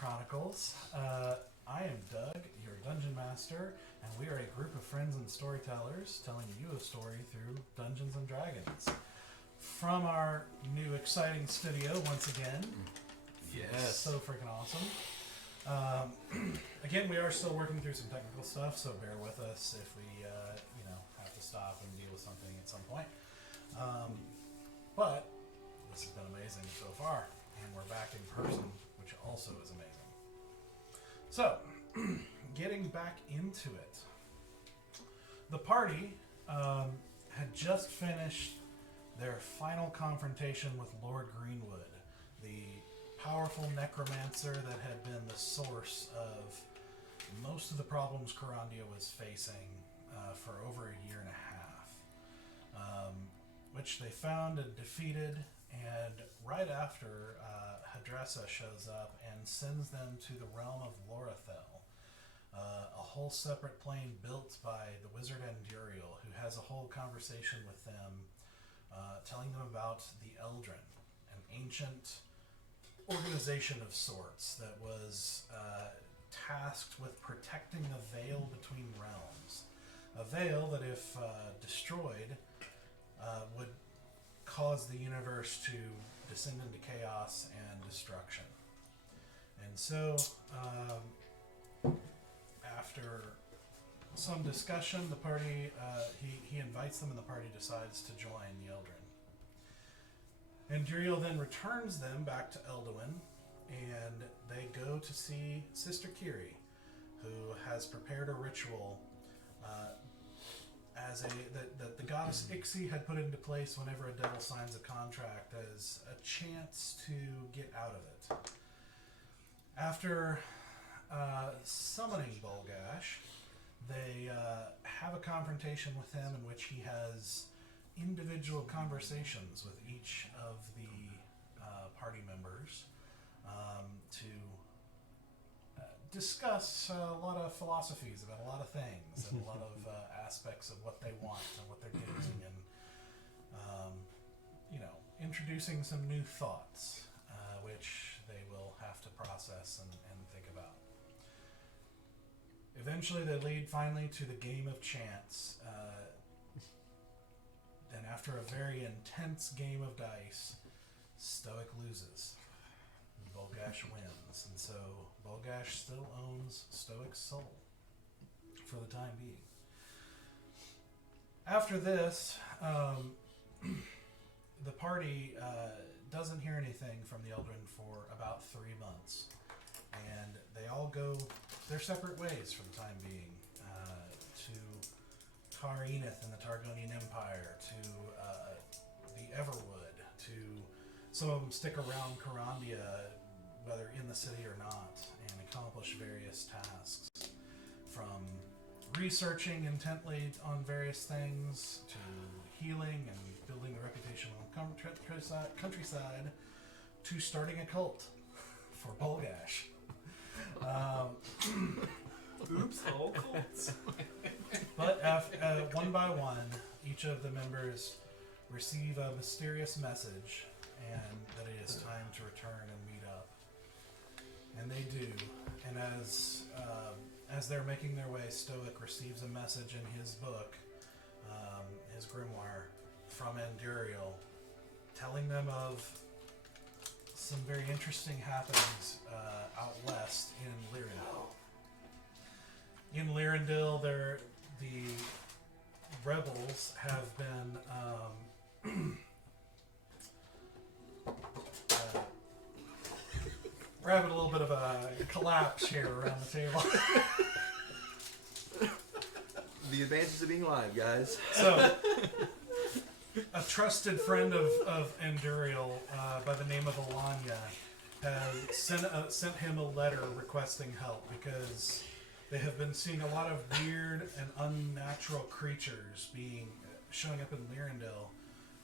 Chronicles. I am Doug, your Dungeon Master, and we are a group of friends and storytellers telling you a story through Dungeons and Dragons. From our new exciting studio once again. Yes. So freaking awesome. Again, we are still working through some technical stuff, so bear with us if we have to stop and deal with something at some point. But this has been amazing so far, and we're back in person, which also is amazing. So, getting back into it, the party had just finished their final confrontation with Lord Greenwood, the powerful necromancer that had been the source of most of the problems Carandia was facing for over a year and a half, which they found and defeated. And right after, Hadressa shows up and sends them to the realm of Lorithel, a whole separate plane built by the wizard Enduriel, who has a whole conversation with them, telling them about the Eldrin, an ancient organization of sorts that was tasked with protecting a veil between realms. A veil that, if destroyed, would cause the universe to descend into chaos and destruction. And so, after some discussion, the party, he invites them and the party decides to join the Eldrin. And Duriel then returns them back to Elduin, and they go to see Sister Kiri, who has prepared a ritual that the goddess Ixie had put into place whenever a devil signs a contract as a chance to get out of it. After summoning Bolgash, they have a confrontation with him in which he has individual conversations with each of the party members to discuss a lot of philosophies about a lot of things and a lot of aspects of what they want and what they're doing, and introducing some new thoughts which they will have to process and think about. Eventually they lead finally to the game of chance. Then after a very intense game of dice, Stoic loses. Bolgash wins, and so Bolgash still owns Stoic's soul for the time being. After this, the party doesn't hear anything from the Eldrin for about 3 months, and they all go their separate ways for the time being, to Tar Enith in the Targonian Empire, to the Everwood, to some of them stick around Carandia, whether in the city or not, and accomplish various tasks, from researching intently on various things to healing and building the reputation on the countryside to starting a cult for Bolgash. Oops, all cults. But one by one, each of the members receive a mysterious message, and that it is time to return and meet up. And they do. And as they're making their way, Stoic receives a message in his book, his grimoire, from Enduriel, telling them of some very interesting happenings out west in Lirindil. In Lirindil, the rebels have been we're having a little bit of a collapse here around the table. The advantages of being live, guys. So, a trusted friend of Enduriel by the name of Alanya has sent him a letter requesting help because they have been seeing a lot of weird and unnatural creatures showing up in Lirindil,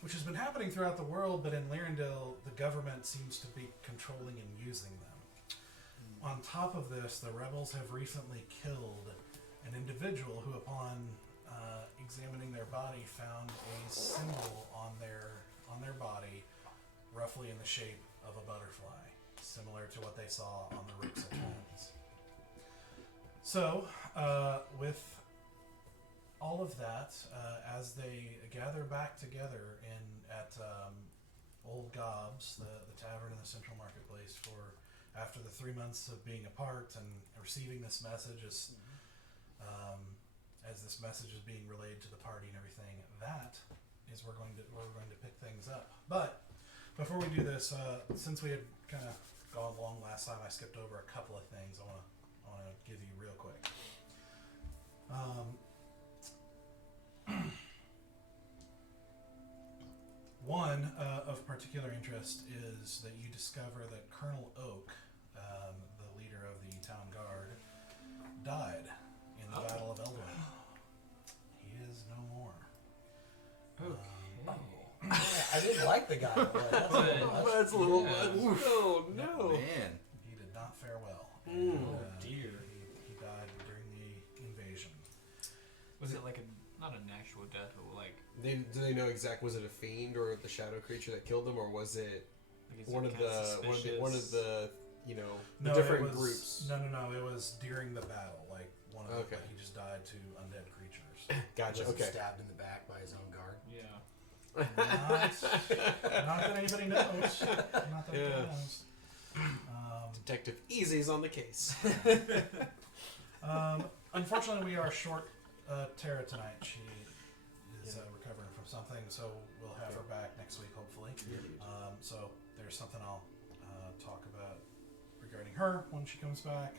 which has been happening throughout the world, but in Lirindil, the government seems to be controlling and using them. On top of this, the rebels have recently killed an individual who, upon examining their body, found a symbol on their body, roughly in the shape of a butterfly. similar to what they saw on the Rixa twins. So, with all of that, as they gather back together at Old Gob's, the tavern in the central marketplace, for after the 3 months of being apart and receiving this message as this message is being relayed to the party and everything, that is where we're going to pick things up. But before we do this, since we had kind of gone long last time, I skipped over a couple of things I want to give you real quick. One of particular interest is that you discover that Colonel Oak, the leader of the town guard, died in the Battle of Everwind. He is no more. I didn't like the guy. That's a little. Oh no! Man. He did not fare well. Oh Dear. He died during the invasion. Was it like not an actual death, but like... Do they know exactly, was it a fiend or the shadow creature that killed him, or was it one of the No, different it was, groups? No, it was during the battle. Like one of the, Okay. like he just died to undead creatures. Gotcha. Was he Okay. stabbed in the back by his own guard? Yeah. Not that anybody knows. Not that anybody knows. Detective Easy's on the case. Unfortunately, we are short Tara tonight. She is recovering from something, so we'll have her back next week, hopefully. So there's something I'll talk about regarding her when she comes back.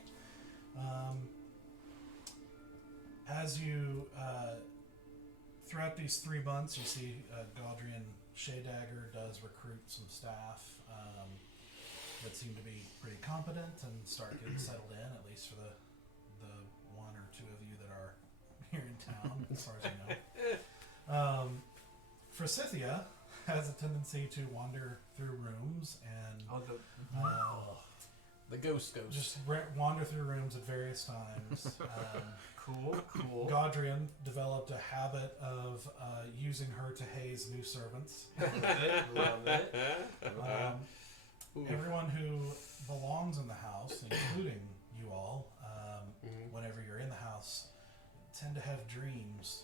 As you throughout these 3 months, you see Gaudrian Shaydagger does recruit some staff that seem to be pretty competent and start getting settled in, at least for the 1 or 2 of you that are here in town, as far as I know. Forsythia has a tendency to wander through rooms and The ghost. just wander through rooms at various times. Cool. Gaudrian developed a habit of using her to haze new servants. Love it. Everyone who belongs in the house, including you all, whenever you're in the house, tend to have dreams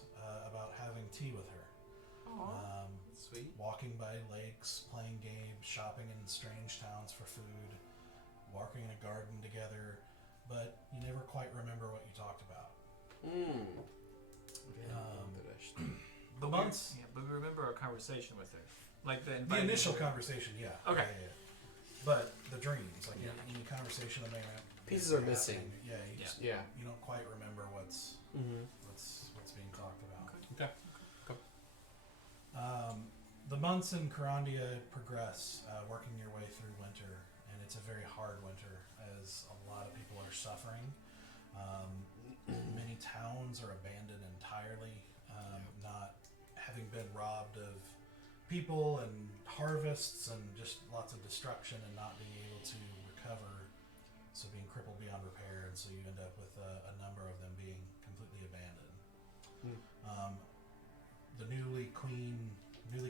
about having tea with her. Sweet. Walking by lakes, playing games, shopping in strange towns for food, walking in a garden together, but you never quite remember what you talked about. The months. But we remember our conversation with her. Like the initial conversation, yeah. Okay. Yeah. But the dreams, like any conversation that may Pieces are missing. Yeah, you just Yeah. you don't quite remember what's being talked about. Okay. The months in Carandia progress, working your way through winter, and it's a very hard winter as a lot of people are suffering. Many towns are abandoned entirely, not having been robbed of people and harvests and just lots of destruction and not being able to recover, so being crippled beyond repair, and so you end up with a number of them being completely abandoned. The newly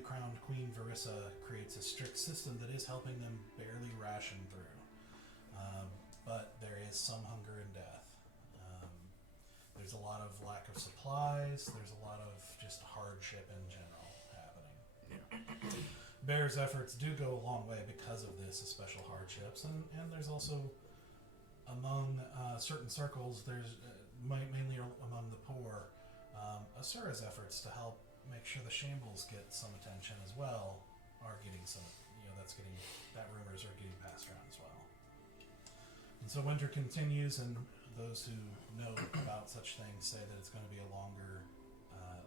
crowned Queen Verissa creates a strict system that is helping them barely ration through, but there is some hunger and death. There's a lot of lack of supplies. There's a lot of just hardship in general happening. Bear's efforts do go a long way because of this, special hardships, and there's also among certain circles, there's mainly among the poor, Asura's efforts to help make sure the shambles get some attention as well are getting some, that rumors are getting passed around as well. And so winter continues, and those who know about such things say that it's going to be a longer,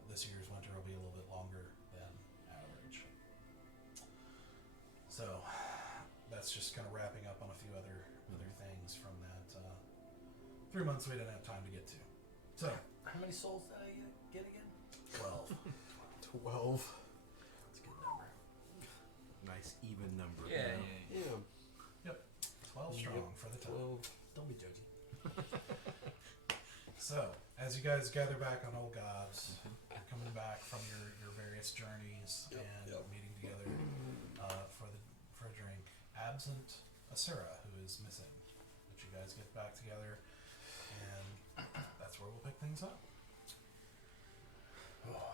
this year's winter will be a little bit longer than average. So that's just kind of wrapping up on a few other things from that 3 months we didn't have time to get to. So How many souls did I get again? 12. 12. That's a good number. Nice even number. Yeah. Yeah. 12 strong for the town. 12. Don't be judgy. So, as you guys gather back on Old Gobs, coming back from your various journeys and meeting together for a drink, absent Asura, who is missing. But you guys get back together, and that's where we'll pick things up. Well,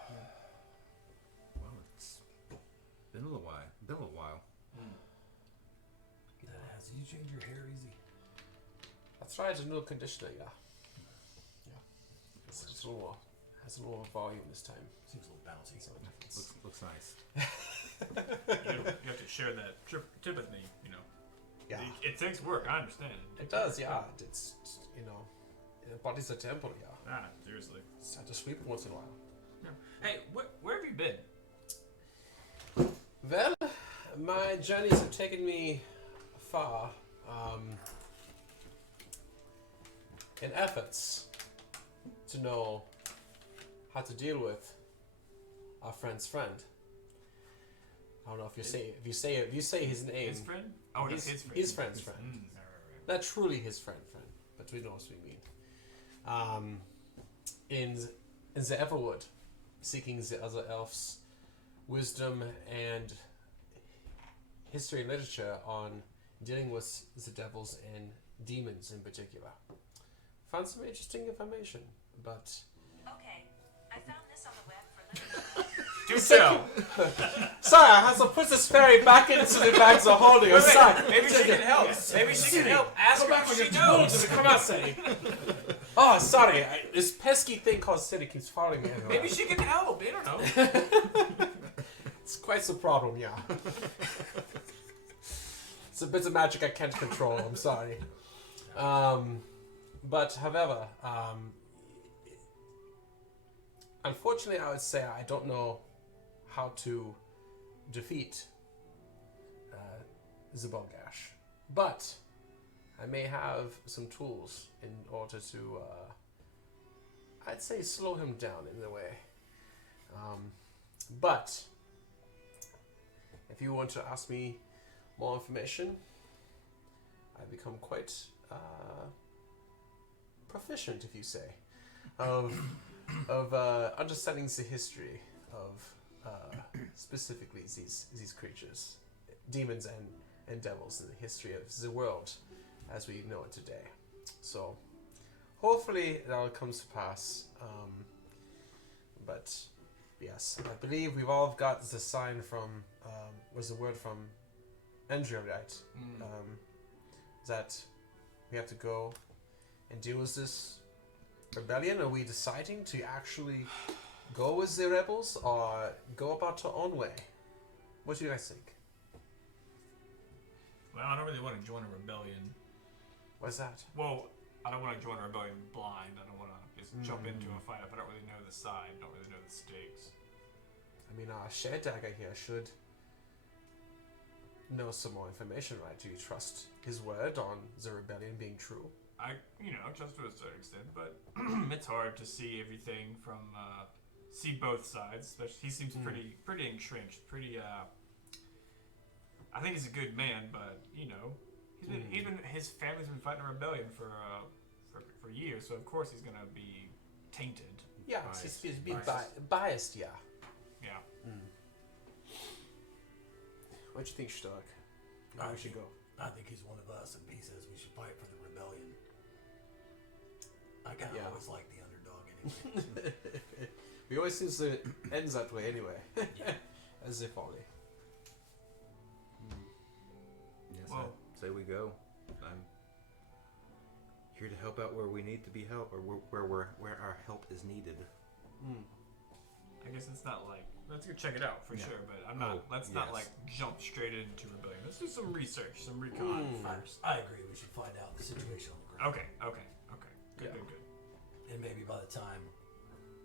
it's been a little while. Has you changed your hair easy? That's right, a new conditioner, yeah. It's a little, has a little more volume this time. Seems a little bouncy. So Looks nice. You have to share that tip with me, you know. yeah. It takes work, I understand. It does, yeah. It's, you know, the body's a temple, yeah. Ah, seriously. Just have to sweep it once in a while. Yeah. Hey, where have you been? Well, my journeys have taken me far. In efforts to know how to deal with our friend's friend. I don't know if you say his name. His friend? Oh, no, his friend. His friend's friend. Right. Not truly his friend, but we know what we mean. In the Everwood, seeking the other elves' wisdom and history and literature on dealing with the devils and demons in particular. Found some interesting information, but... Okay, I found this on the web for Lirindil. Do tell. Sorry, I have to put this fairy back into the bags of holding. I'm sorry. Maybe she can help. Maybe she can help. Ask her if she knows. Come on, City. Oh, sorry. This pesky thing called City keeps following me everywhere. Maybe she can help. I don't know. It's quite the problem, yeah. It's a bit of magic I can't control. I'm sorry. But, however, unfortunately, I would say I don't know how to defeat Zabelgash. But I may have some tools in order to, I'd say, slow him down in a way. But if you want to ask me more information, I've become quite proficient, if you say, of understanding the history of specifically these creatures, demons and devils, in the history of the world as we know it today. So hopefully it all comes to pass. But yes, I believe we've all got the sign from was the word from Andrea, right? That we have to go and deal with this rebellion. Are we deciding to actually go with the rebels or go about our own way? What do you guys think? Well, I don't really want to join a rebellion. What's that? Well, I don't want to join a rebellion blind. I don't want to just jump into a fight if I don't really know the side, don't really know the stakes. I mean, our shared dagger here should know some more information, right? Do you trust his word on the rebellion being true? I, just to a certain extent, but it's hard to see everything from, see both sides. Especially, he seems pretty entrenched, pretty, I think he's a good man, but, his family's been fighting a rebellion for years, so of course he's gonna be tainted. Yeah, he's being biased, yeah. Yeah. What do you think, Stark? Where we should go? I think he's one of us, and he says we should fight for the rebellion. I kind of always like the underdog anyway. We always seems to it ends that way anyway. As if Folly. Yes, Well, I say we go. I'm here to help out where we need to be helped, or where our help is needed. I guess it's not like, let's go check it out for sure, but I'm not, not like jump straight into rebellion. Let's do some research, some recon first. I agree. We should find out the situation on the ground. Okay. Good. And maybe by the time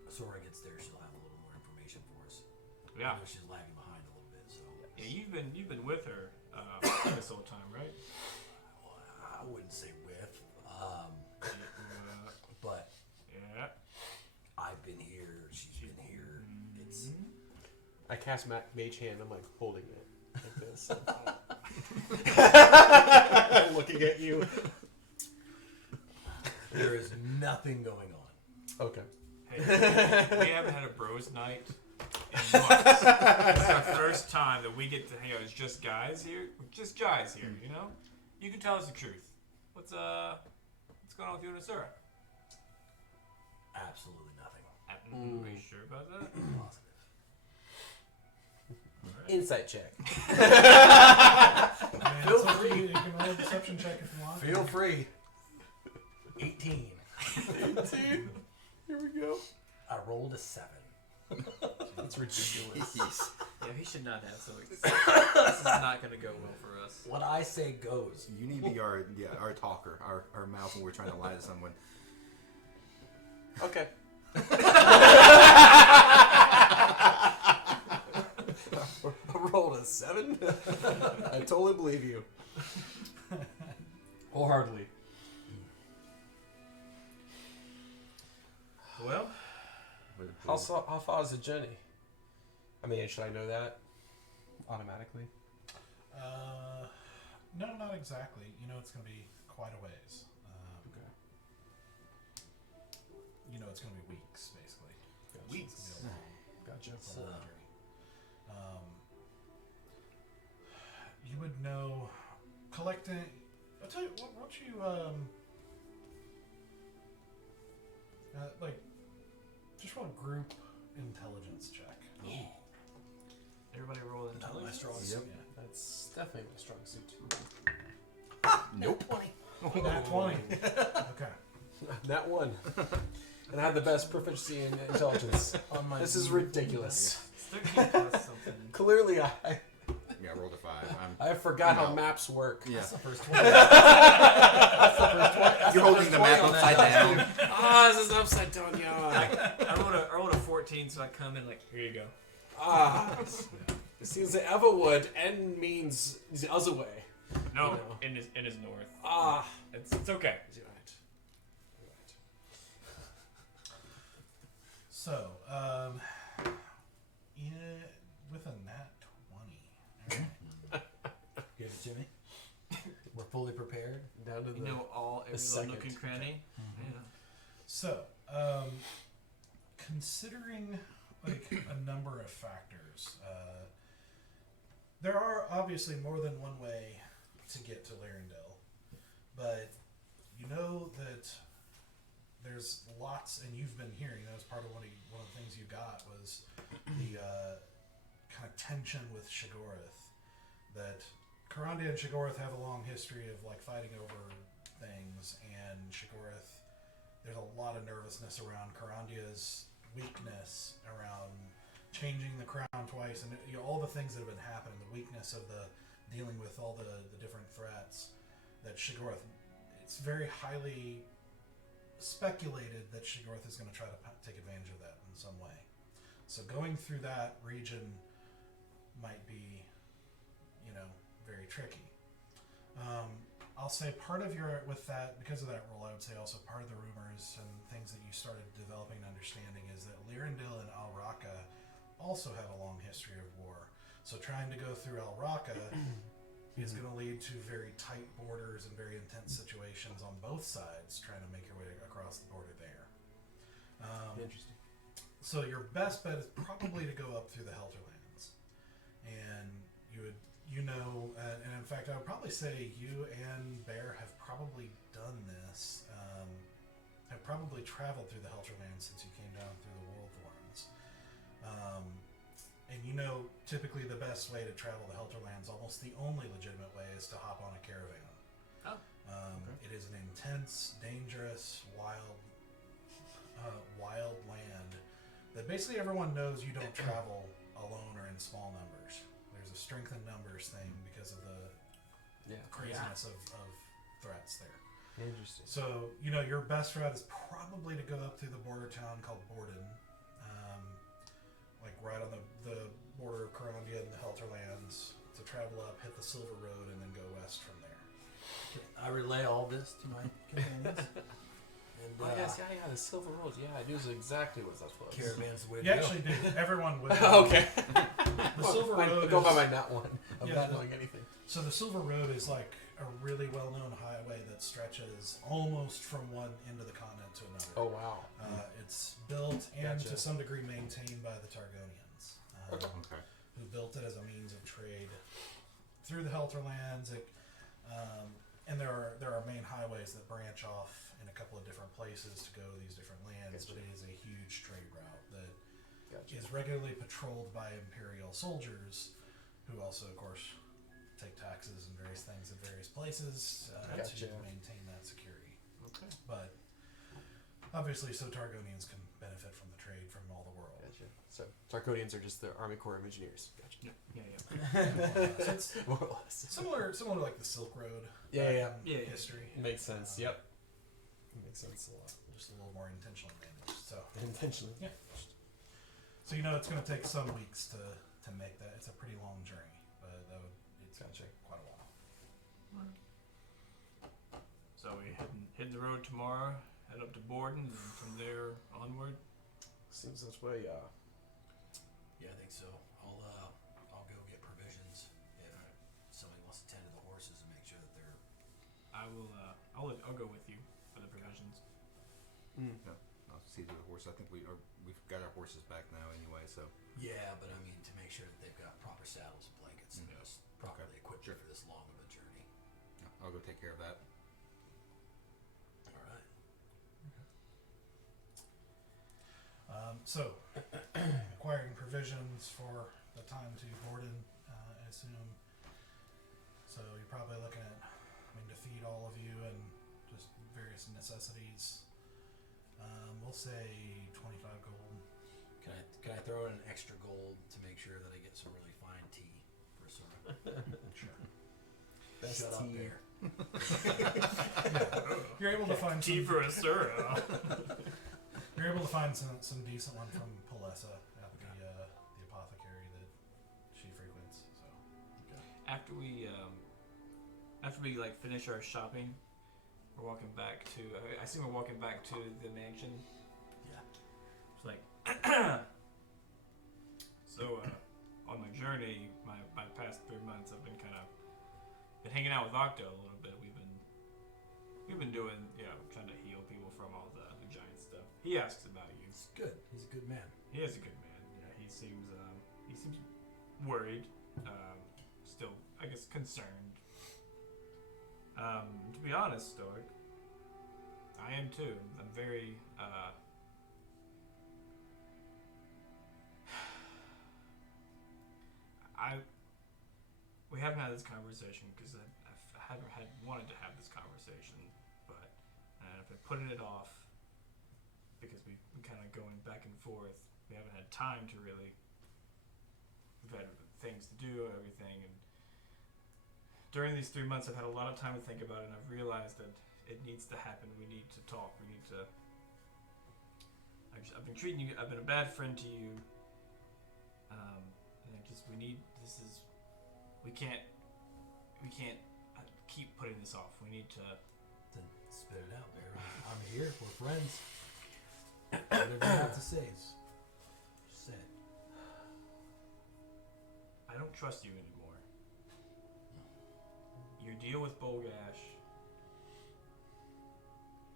Sora gets there, she'll have a little more information for us. Yeah. I know she's lagging behind a little bit, so. Yeah, you've been with her this whole time, right? Well, I wouldn't say with, but Yeah. I've been here. She's been here. It's. I cast Mage Hand. I'm like holding it like this. I'm looking at you. There is nothing going on. Okay. Hey, we haven't had a bros night in months. It's our first time that we get to hang out as just guys here. We're just guys here, You can tell us the truth. What's going on with you and Asura? Absolutely nothing. Are you sure about that? Positive. Insight check. Man, it's up to you. You can roll a deception check if you want. Feel free. 18. 18. Here we go. I rolled a 7. That's ridiculous. Yeah, he should not have so much. This is not going to go well for us. What I say goes. You need to be our talker, our mouth when we're trying to lie to someone. Okay. I rolled a 7. I totally believe you. Wholeheartedly. Well, How far is the journey? I mean, should I know that automatically? No, not exactly. You know it's going to be quite a ways. Okay. You know it's going to be weeks, basically. Weeks. It's gonna be a long- Gotcha. it's a long journey. You would know collecting. I'll tell you what. Won't you like just roll a group intelligence check? everybody roll Not my intelligence. strong Yep. suit. Yeah, that's definitely my strong suit. Nope. 20. Nat 20. Okay. That one. And I had the best proficiency in intelligence. On my This is ridiculous. 13 plus something. Clearly, I Yeah, I rolled a 5. I forgot how No. maps work. Yeah. That's the first 20. You're holding the map upside down. Ah, this is upside down, yeah. I rolled a 14, so I come in like, here you go. Ah. It seems that Everwood N means the other way. No, You know. in his north. Ah. It's okay. You're right. So, with a nat 20. Give it to me. We're fully prepared. Down to You know every little second. nook and cranny. Yeah. So, considering like a number of factors, there are obviously more than one way to get to Lirindil, but you know that there's lots, and you've been hearing that was part of one of the things you got was the kind of tension with Shiggorath. That Karandia and Shiggorath have a long history of like fighting over things, and Shiggorath, there's a lot of nervousness around Karandia's weakness around changing the crown twice, and you know, all the things that have been happening, the weakness of the dealing with all the different threats that Shiggorath, it's very highly speculated that Shiggorath is going to try to take advantage of that in some way. So going through that region might be, you know, very tricky. I'll say part of your, with that, because of that role, I would say also part of the rumors and things that you started developing and understanding is that Lirindil and Al Raqqa also have a long history of war. So trying to go through Al Raqqa is going to lead to very tight borders and very intense situations on both sides trying to make your way across the border there. Interesting. So your best bet is probably to go up through the Helterlands. And you would, you know, and in fact, I would probably say you and Bear have probably done this, have probably traveled through the Helterlands since you came down through the World Thorns. And you know, typically the best way to travel the Helterlands, almost the only legitimate way, is to hop on a caravan. Oh. It is an intense, dangerous, wild land that basically everyone knows you don't travel alone or in small numbers. There's a strength in numbers thing because of the craziness of threats there. Interesting. So, you know, your best route is probably to go up through the border town called Borden, like right on the border of Karandia and the Helterlands, to travel up, hit the Silver Road, and then go west from there. I relay all this to my companions. And Oh, yes, yeah, the Silver Rose. Yeah, I knew exactly what that was. caravan's the way to You go. actually do. Everyone would. Okay. The Silver Road Go by is- my not one. I'm Yeah, not the- knowing anything. So the Silver Road is like a really well-known highway that stretches almost from one end of the continent to another. Oh, wow. It's built and Gotcha. to some degree maintained by the Targonians, Okay. who built it as a means of trade through the Helterlands. and there are main highways that branch off in a couple of different places to go to these different lands, Gotcha. but it is a huge trade route that Gotcha. is regularly patrolled by Imperial soldiers, who also, of course, take taxes and various things in various places to Gotcha. maintain that security. Okay. But obviously, so Targonians can benefit from the trade from all the world. Gotcha. So Tarkodians are just the Army Corps of Engineers. Gotcha. Yeah. So it's More or less. similar to like the Silk Road. Yeah. Yeah. History. Makes sense. Yep. Makes sense a lot. Just a little more intentionally managed. So Intentionally. yeah. So you know it's going to take some weeks to make that. It's a pretty long journey, but it's going to take quite a while. So we hit the road tomorrow, head up to Borden, and from there onward. Seems that way. Yeah. Yeah, I think so. I'll go get provisions if somebody wants to tend to the horses and make sure that they're. I will. I'll go with you for the provisions. Yeah, I'll see to the horse. I think we've got our horses back now anyway. So Yeah, but I mean to make sure that they've got proper saddles and blankets and just properly equipped Sure. for this long of a journey. yeah, I'll go take care of that. All right. So acquiring provisions for the time to Borden, I assume. So you're probably looking at, to feed all of you and just various necessities. We'll say 25 gold. Can I throw in an extra gold to make sure that I get some really fine tea for Sora? Sure. Best Shut up, tea. bear. You're able to find Tea some. for a sir. You're able to find some decent one from Palessa at the apothecary that she frequents. So After we like finish our shopping, we're walking back to. I assume we're walking back to the mansion. Yeah. It's like. So on my journey, my past 3 months, I've been been hanging out with Octo a little bit. We've been doing, trying to heal people from all the giant stuff. He asks about you. It's good. He's a good man. He is a good man. He seems worried, still, I guess, concerned. To be honest, Stoic, I am too. I'm very. We haven't had this conversation because I haven't wanted to have this conversation, but I've been putting it off because we've been kind of going back and forth. We haven't had time to really. We've had things to do, everything, and during these 3 months, I've had a lot of time to think about it, and I've realized that it needs to happen. We need to talk. We need to. I've been treating you. I've been a bad friend to you, and we can't keep putting this off. We need to. Then spit it out, bear. I'm here. We're friends. Whatever you have to say, just say it. I don't trust you anymore. Your deal with Bolgash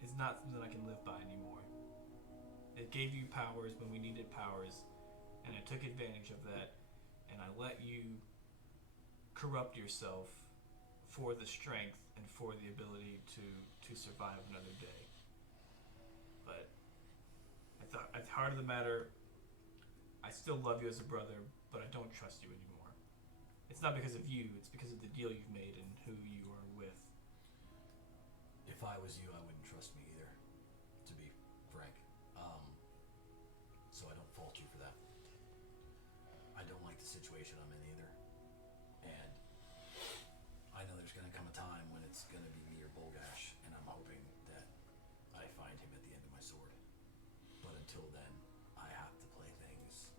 is not something I can live by anymore. It gave you powers when we needed powers, and I took advantage of that, and I let you corrupt yourself for the strength and for the ability to survive another day. But at the heart of the matter, I still love you as a brother, but I don't trust you anymore. It's not because of you, it's because of the deal you've made and who you are with. If I was you, I wouldn't trust me either, to be frank. So I don't fault you for that. I don't like the situation I'm in either. And I know there's going to come a time when it's going to be me or Bolgash, and I'm hoping that I find him at the end of my sword. But until then, I have to play things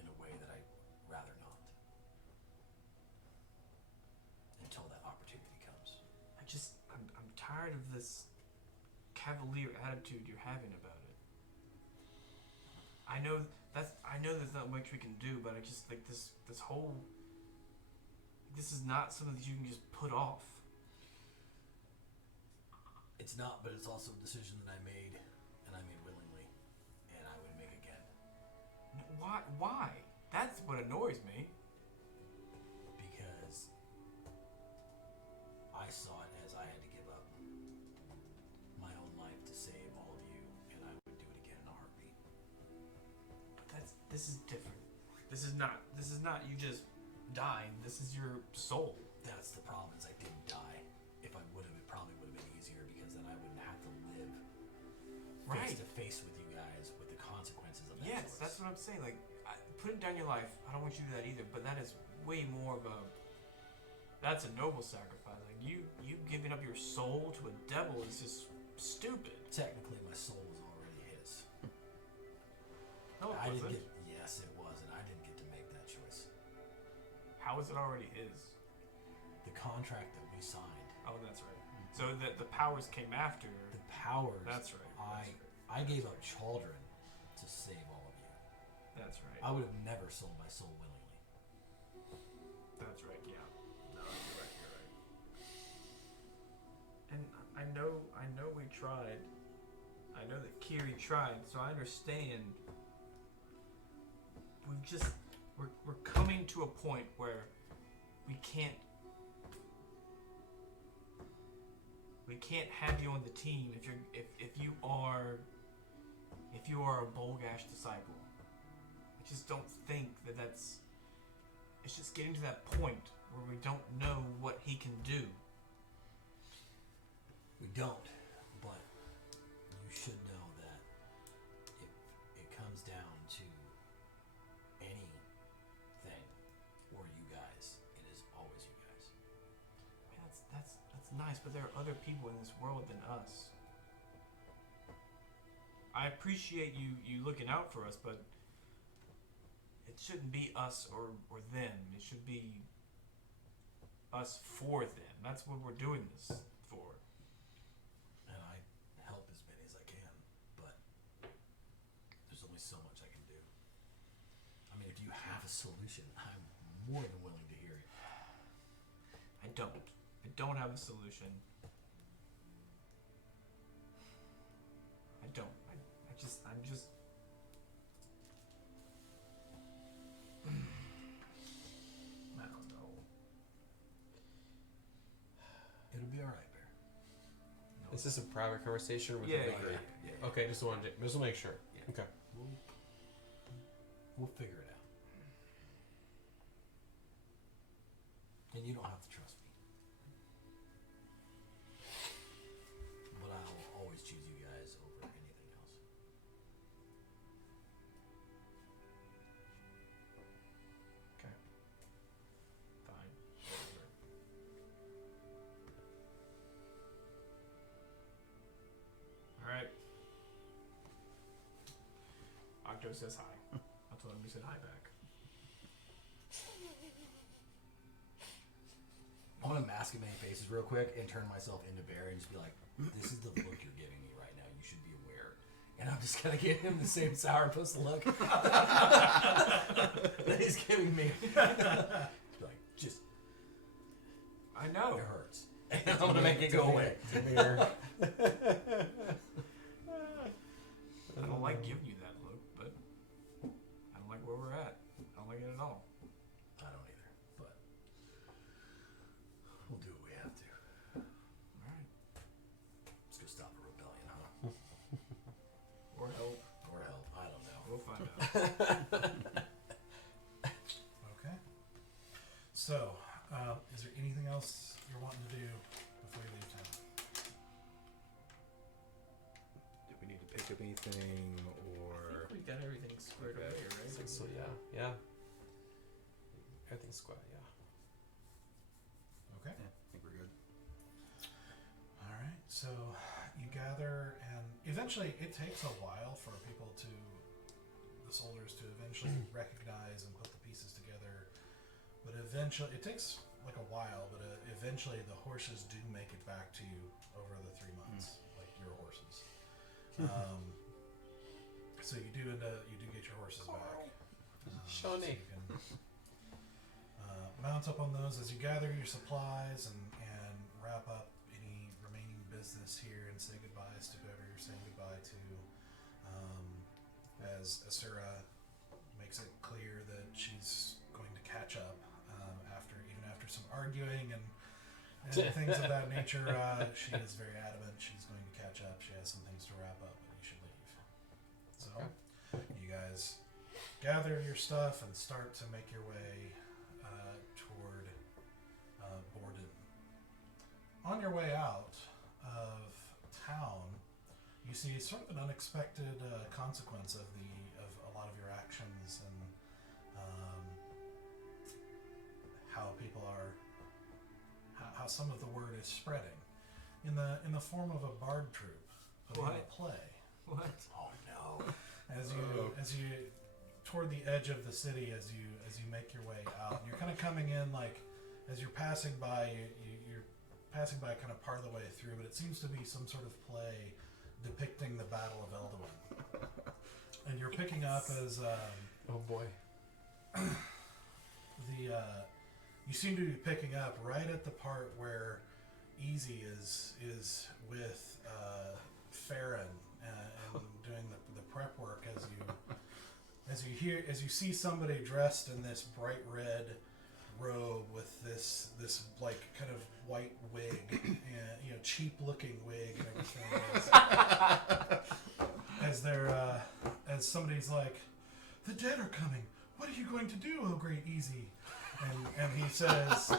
in a way that I'd rather not. Until that opportunity comes. I'm tired of this cavalier attitude you're having about it. I know there's not much we can do, but I just like this whole. This is not something that you can just put off. It's not, but it's also a decision that I made, and I made willingly, and I would make again. Why? That's what annoys me. Because I saw it as I had to give up my own life to save all of you, and I would do it again in a heartbeat. This is different. This is not you just dying. This is your soul. That's the problem, is I didn't die. If I would have, it probably would have been easier, because then I wouldn't have to live face to face with you guys with the consequences of that Yes, choice. that's what I'm saying. Like, putting down your life, I don't want you to do that either. But that is way more of a. That's a noble sacrifice. Like you giving up your soul to a devil is just stupid. Technically, my soul was already his. No, it I wasn't. didn't get. Yes, it was, and I didn't get to make that choice. How is it already his? The contract that we signed. Oh, that's right. So the powers came after. The powers. That's right. I gave up children to save all of you. That's right. I would have never sold my soul willingly. That's right. Yeah. No, you're right. You're right. And I know we tried. I know that Kiri tried, so I understand. We're coming to a point where we can't have you on the team if you are a Bolgash disciple. I just don't think that's. It's just getting to that point where we don't know what he can do. We don't, but you should know that if it comes down to anything or you guys, it is always you guys. I mean, that's nice, but there are other people in this world than us. I appreciate you looking out for us, but it shouldn't be us or them. It should be us for them. That's what we're doing this for. And I help as many as I can, but there's only so much I can do. I mean, if you have a solution, I'm more than willing to hear it. I don't have a solution. I'm just. I don't know. It'll be alright, Bear. No, Is this a private conversation with Yeah, the yeah, group? yeah. Okay, just wanted to make sure. Yeah. Okay. We'll figure it out. And you don't have to trust me. But I'll always choose you guys over anything else. Okay. Fine. Whatever. All right. Octo says hi. I told him we said hi back. I want to mask many faces real quick and turn myself into Bear and just be like, this is the look you're giving me right now. You should be aware. And I'm just going to give him the same sourpuss look that he's giving me. Just like, just, I know. it hurts. And I'm going to make it go away. I don't like giving you that look, but I don't like where we're at. I don't like it at all. I don't either, but we'll do what we have to. All right. Let's go stop a rebellion, huh? Or help. Or help. I don't know. We'll find out. Okay. So, is there anything else you're wanting to do before you leave town? Do we need to pick up anything, I or think we got everything squared away, right? So yeah. Everything's square. Yeah. Okay. yeah, I think we're good. All right. So you gather, and eventually it takes a while for the soldiers to eventually recognize and put the pieces together. But eventually, it takes like a while, but eventually the horses do make it back to you over the 3 months, like your horses. So you do get your horses back. So Shawnee. you can mount up on those as you gather your supplies and wrap up any remaining business here and say goodbyes to whoever you're saying goodbye to. As Asura makes it clear that she's going to catch up after some arguing and and things of that nature. She is very adamant she's going to catch up. She has some things to wrap up, but you should leave. So, you guys gather your stuff and start to make your way toward Borden. On your way out of town, you see sort of an unexpected consequence of a lot of your actions and how people are, how some of the word is spreading in the form of a bard troupe putting on a play. What? Oh no. As you toward the edge of the city, as you make your way out, you're kind of coming in like as you're passing by, you're passing by kind of part of the way through, but it seems to be some sort of play depicting the Battle of Elderwind. And you're picking up as Oh boy. you seem to be picking up right at the part where Easy is with Farron and doing the prep work as you see somebody dressed in this bright red robe with this like kind of white wig and cheap looking wig and everything as somebody's like, the dead are coming, what are you going to do, oh great Easy? And he says,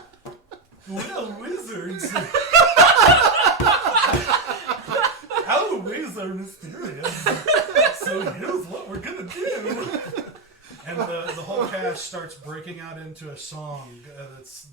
well, wizards, our ways are mysterious, so here's what we're gonna do. And the whole cast starts breaking out into a song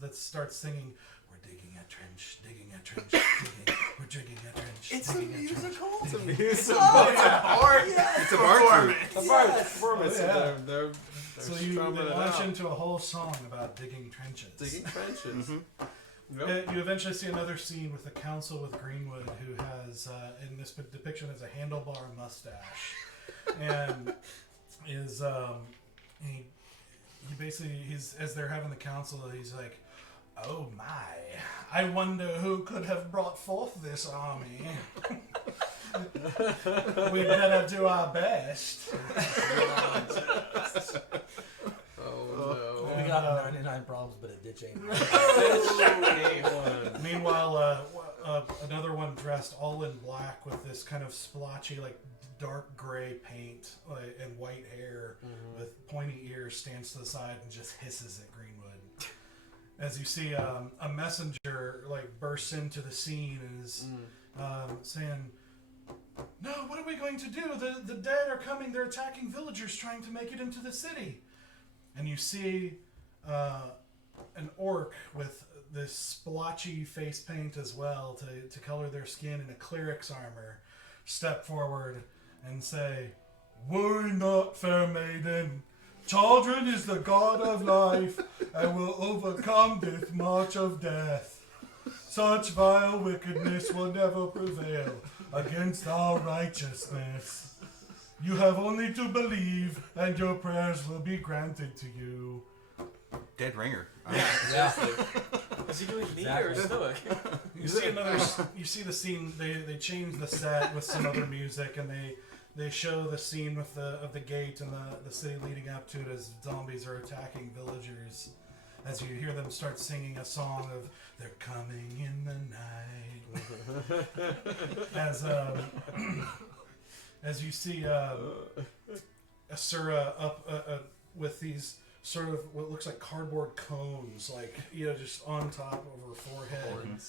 that starts singing, we're digging a trench, we're digging a trench. It's a musical. It's a musical. It's a bar troupe. A bard performance. Oh, yeah. They're So they strumming it launch out. into a whole song about digging trenches. Digging trenches. Mm-hmm. You eventually see another scene with the council with Greenwood, who has, in this depiction, has a handlebar mustache, and is he basically as they're having the council, he's like, "Oh my, I wonder who could have brought forth this army. We better do our best." Oh no. We got 99 problems, but a ditch ain't. Meanwhile, another one dressed all in black with this kind of splotchy, like dark gray paint and white hair with pointy ears stands to the side and just hisses at Greenwood. As you see a messenger like bursts into the scene and is saying, "No, what are we going to do? The dead are coming. They're attacking villagers trying to make it into the city." And you see an orc with this splotchy face paint as well to color their skin in a cleric's armor step forward and say, "Worry not, fair maiden. Children is the god of life and will overcome this march of death. Such vile wickedness will never prevail against our righteousness. You have only to believe, and your prayers will be granted to you." Dead ringer. Yeah. Is he doing me or Stoic? You see the scene. They change the set with some other music, and they show the scene of the gate and the city leading up to it as zombies are attacking villagers. As you hear them start singing a song of "They're coming in the night," as you see Asura up with these sort of what looks like cardboard cones, like just on top of her forehead,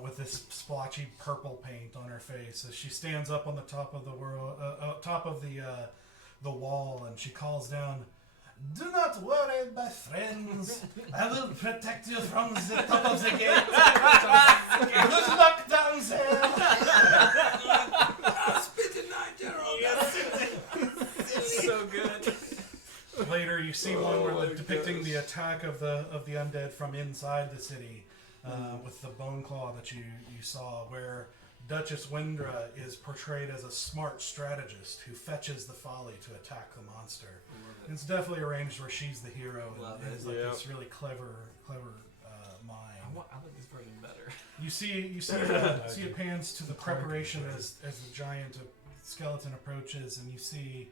with this splotchy purple paint on her face. As she stands up on the top of the wall, and she calls down, "Do not worry, my friends. I will protect you from the top of the gate. Good luck down there." So good. Later, you see one where they're depicting the attack of the undead from inside the city, with the bone claw that you saw, where Duchess Windra is portrayed as a smart strategist who fetches the Folly to attack the monster. It's definitely arranged where she's the hero and is like this really clever mind. I like this version better. You see it pans to the preparation as the giant skeleton approaches, and you see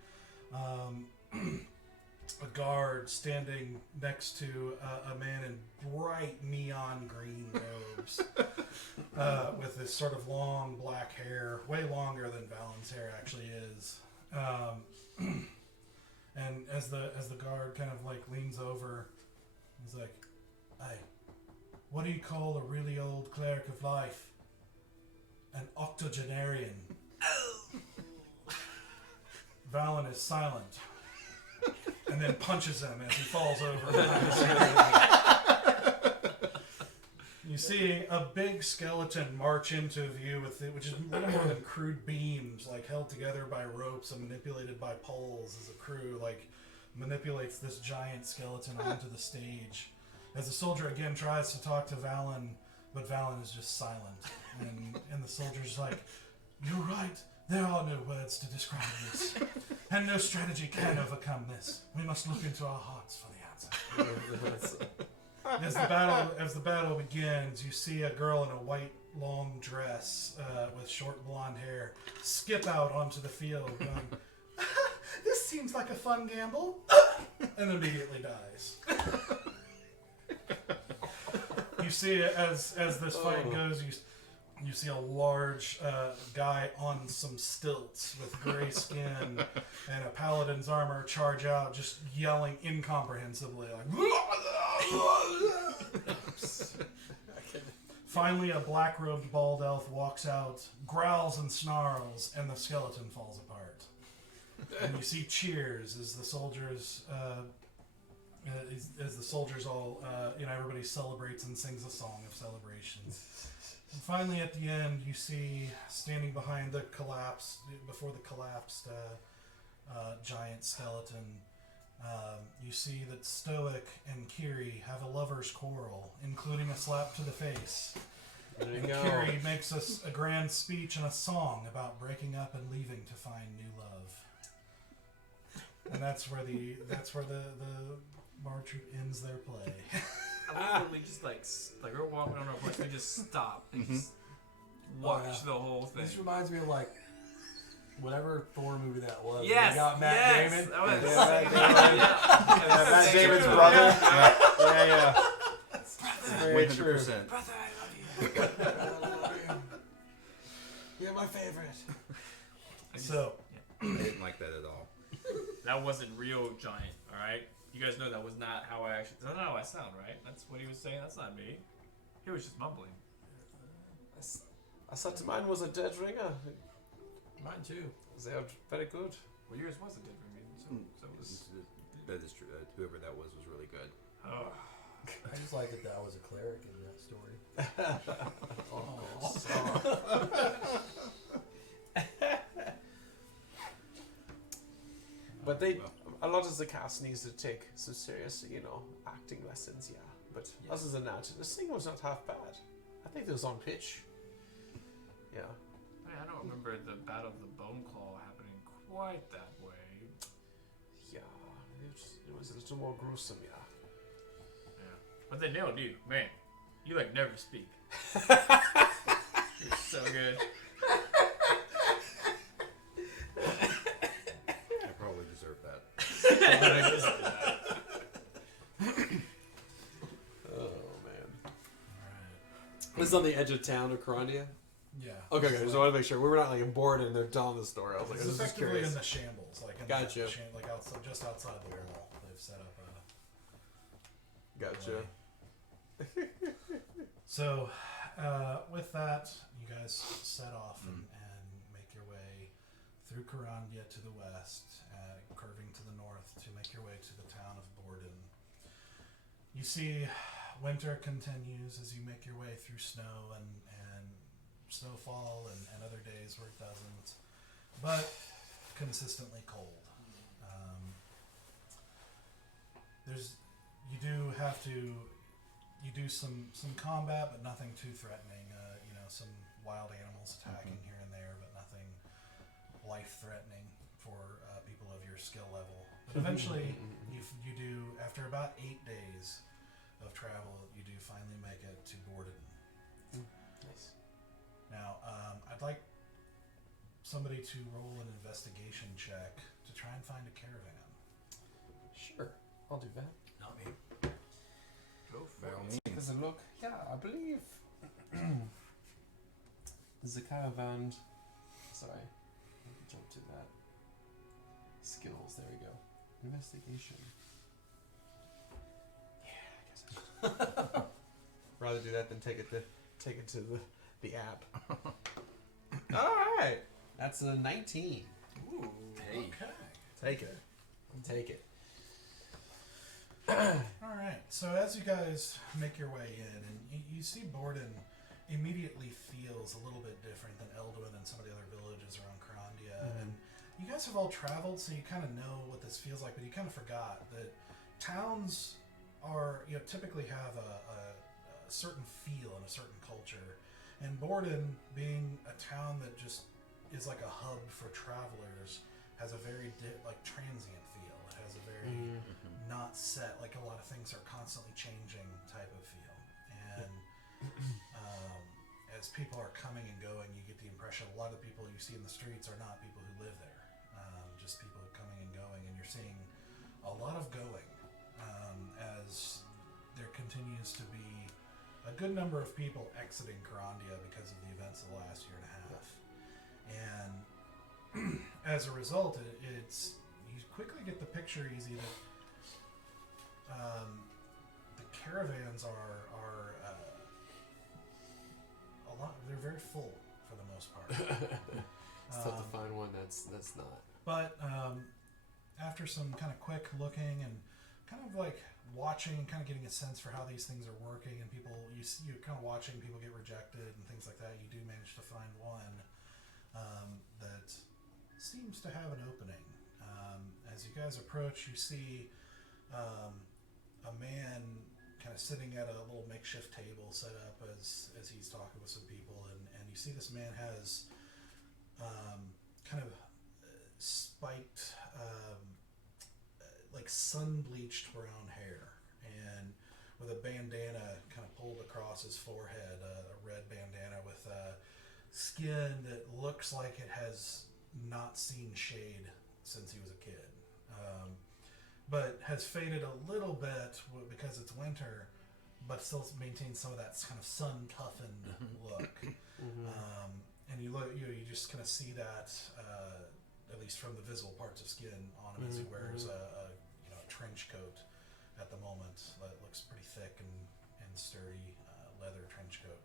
a guard standing next to a man in bright neon green robes with this sort of long black hair, way longer than Valen's hair actually is. And as the guard kind of like leans over, he's like, "Hey, what do you call a really old cleric of life? An octogenarian." Valen is silent, and then punches him as he falls over. You see a big skeleton march into view with it, which is little more than crude beams, like held together by ropes and manipulated by poles as a crew, like manipulates this giant skeleton onto the stage. As the soldier again tries to talk to Valen, but Valen is just silent. And the soldier's like, "You're right. There are no words to describe this. And no strategy can overcome this. We must look into our hearts for the answer." As the battle begins, you see a girl in a white long dress with short blonde hair skip out onto the field going, "This seems like a fun gamble," and immediately dies. You see, as this fight goes, you see a large guy on some stilts with gray skin and a paladin's armor charge out, just yelling incomprehensibly, like. Finally, a black-robed bald elf walks out, growls and snarls, and the skeleton falls apart. And you see cheers as the soldiers, all, everybody celebrates and sings a song of celebration. And finally, at the end, you see, standing behind before the collapsed giant skeleton, you see that Stoic and Kiri have a lover's quarrel, including a slap to the face. There you And go. Kiri makes us a grand speech and a song about breaking up and leaving to find new love. And that's where the bar troop ends their play. I love when we just like we're walking on our horse, we just stop and just watch the whole thing. This reminds me of like whatever Thor movie that was. Yes, They got Matt Damon. That was, Matt Damon's brother. Yeah. Very true. 100%. Brother, I love you. You're my favorite. So, I didn't like that at all. That wasn't real giant, alright? You guys know that was not how I actually. That's not how I sound, right? That's what he was saying. That's not me. He was just mumbling. I thought mine was a dead ringer. Mine too. They are very good. Well, yours was a different meeting, so it was. That is true. Whoever that was really good. Oh. I just like that I was a cleric in that story. But a lot of the cast needs to take some serious, acting lessons, yeah. But other than that, the singing was not half bad. I think it was on pitch. Yeah. I don't remember the Battle of the Bone Claw happening quite that way. Yeah, it was a little more gruesome, yeah. Yeah. But they nailed you, man. You like never speak. You're so good. I probably deserve that. Oh man. alright. This is on the edge of town of Corandia. Yeah. Okay, I just want to make sure we were not like bored and they're telling the story. I was like, It's this is effectively curious. in the shambles, like in Gotcha. like outside, just outside the wall. They've set up a. Gotcha. So, with that, you guys set off and make your way through Corandia to the west, curving to the north to make your way to the town of Borden. You see, winter continues as you make your way through snow and snowfall and other days where it doesn't, but consistently cold. You do some combat, but nothing too threatening. Some wild animals attacking here and there, but nothing life-threatening for people of your skill level. But eventually, you do, after about 8 days of travel, you do finally make it to Borden. Nice. Now, I'd like somebody to roll an investigation check to try and find a caravan. Sure. I'll do that. Not me. Go for By all it. means. There's a look. Yeah, I believe there's a caravan. Sorry, let me jump to that. Skills. There we go. Investigation. Yeah, I guess I should. Rather do that than take it to the app. All right, that's a 19. Ooh. Hey. Okay. Take it. Take it. All right. So as you guys make your way in, and you see Borden immediately feels a little bit different than Eldwin and some of the other villages around Carandia. And you guys have all traveled, so you kind of know what this feels like, but you kind of forgot that towns are, typically have a certain feel and a certain culture. And Borden, being a town that just is like a hub for travelers, has a very transient feel. It has a very not set, like a lot of things are constantly changing type of feel. And as people are coming and going, you get the impression a lot of the people you see in the streets are not people who live there, just people coming and going. And you're seeing a lot of going as there continues to be a good number of people exiting Carandia because of the events of the last year and a half. And as a result, you quickly get the picture easy that the caravans are a lot. They're very full for the most part. It's tough to find one that's not. But after some kind of quick looking and kind of like watching and kind of getting a sense for how these things are working, and you're kind of watching people get rejected and things like that, you do manage to find one that seems to have an opening. As you guys approach, you see a man kind of sitting at a little makeshift table set up as he's talking with some people, and you see this man has kind of spiked like sun-bleached brown hair, and with a bandana kind of pulled across his forehead, a red bandana with skin that looks like it has not seen shade since he was a kid, but has faded a little bit because it's winter, but still maintains some of that kind of sun-toughened look. And you just kind of see that, at least from the visible parts of skin on him, as he wears a trench coat at the moment that looks pretty thick and sturdy, leather trench coat.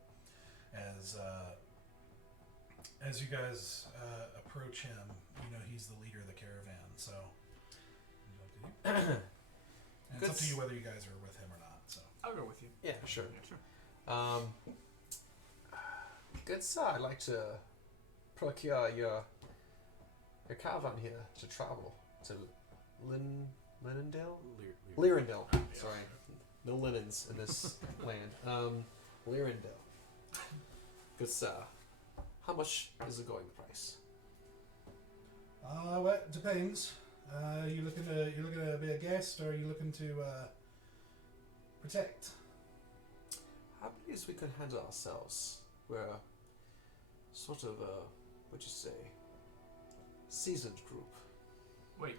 As you guys approach him, he's the leader of the caravan. So and it's up to you whether you guys are with him or not. So I'll go with you. Yeah, sure. Yeah, sure. Good sir, I'd like to procure your caravan here to travel to Lirindil? Lirindil. Sorry. No linens in this land. Lirindil. Good sir. How much is the going price? well, it depends. You looking to be a guest, or are you looking to protect? I believe we can handle ourselves. We're sort of what'd you say? Seasoned group. Wait,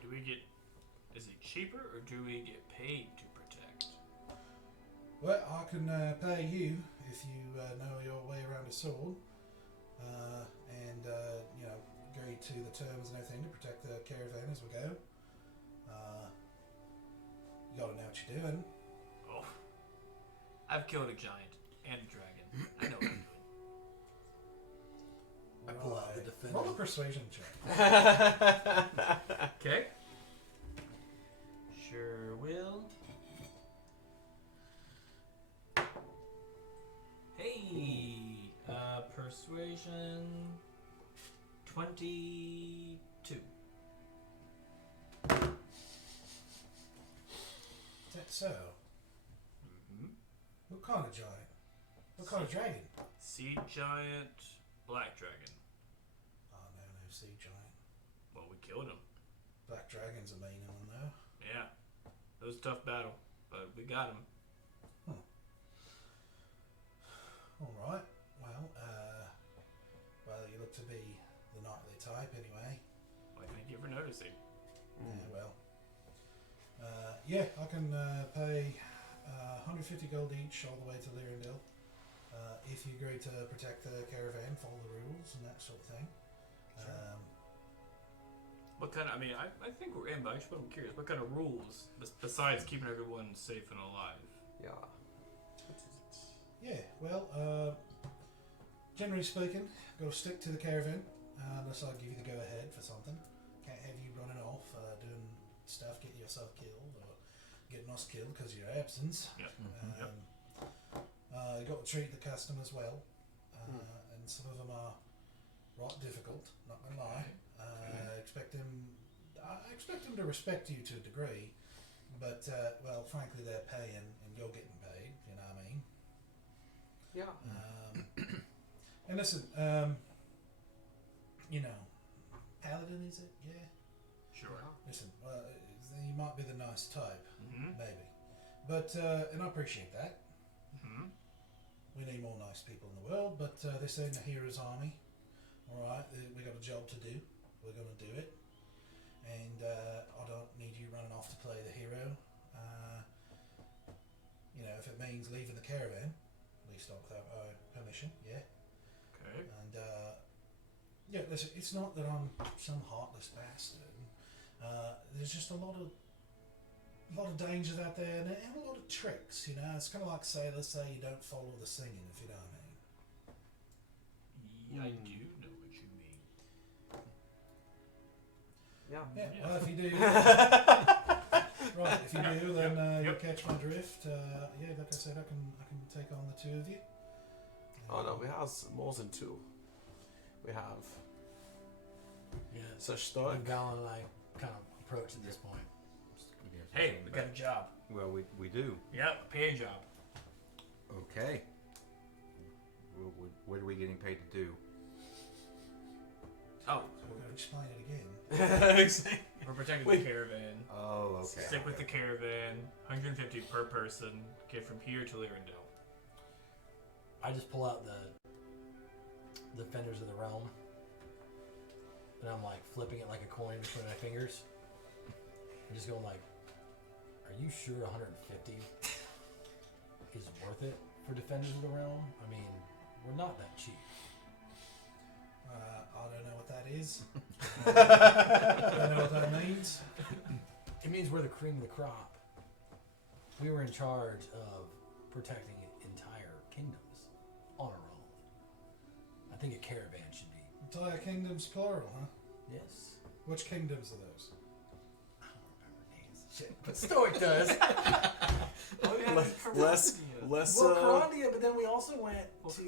is it cheaper or do we get paid to protect? Well, I can pay you if you know your way around a sword, and agree to the terms and everything to protect the caravan as we go. You gotta know what you're doing. Oh, I've killed a giant and a dragon. I know what I'm doing. I pull out the defender. Roll a persuasion check. Okay. Sure will. Hey, persuasion 22. So, what kind of giant? What kind of dragon? Sea giant, black dragon. Oh, no sea giant. Well, we killed him. Black dragon's a mean one, though. Yeah, it was a tough battle, but we got him. All right. Well, you look to be the knightly type, anyway. Well, thank you for noticing. Yeah, well, Yeah, I can pay 150 gold each all the way to Lirindil. If you agree to protect the caravan, follow the rules and that sort of thing. Sure. What kind of, I mean, I think we're in, but I'm curious. What kind of rules, besides keeping everyone safe and alive? Yeah. Yeah, well, generally speaking, got to stick to the caravan unless I give you the go-ahead for something. Can't have you running off, doing stuff, getting yourself killed, or getting us killed because of your absence. Yep. Yep. You got to treat the customers well, and some of them are right difficult. Not gonna lie. I expect them to respect you to a degree, but well, frankly, they're paying and you're getting paid. You know what I mean? Yeah. And listen, you know, Paladin is it? Yeah. Sure. Listen, you might be the nice type, Mm-hmm. maybe, but and I appreciate that. Mm-hmm. We need more nice people in the world, but this ain't a hero's army. All right, we got a job to do. We're going to do it, and I don't need you running off to play the hero. You know, if it means leaving the caravan, at least not without our permission. Yeah. Okay. And yeah, listen, it's not that I'm some heartless bastard. There's just a lot of dangers out there and a lot of tricks. You know, it's kind of like let's say you don't follow the singing, if you know what I mean. I do know what you mean. Yeah. Yeah. Yeah. Well, if you do, right. If you do, then you catch my drift. Yeah, like I said, I can take on the two of you. Oh no, we have more than two. We have Yeah. such stoic. I've got and I kind of approach at this point. Hey, we got a job. Well, we do. Yep, a pay job. Okay. What are we getting paid to do? Oh, So we're going to explain it again. we're protecting Wait. the caravan. Oh, okay. Stick with the caravan. 150 per person. Get from here to Lirindil. I just pull out the Defenders of the Realm, and I'm like flipping it like a coin between my fingers. I'm just going like, are you sure 150 is worth it for Defenders of the Realm? I mean, we're not that cheap. I don't know what that is. I don't know what that means. It means we're the cream of the crop. We were in charge of protecting entire kingdoms on our own. I think a caravan should be. Entire kingdoms plural, huh? Yes. Which kingdoms are those? I don't remember names. Shit, but Stoic does. Less Well, Carondia, but then we also went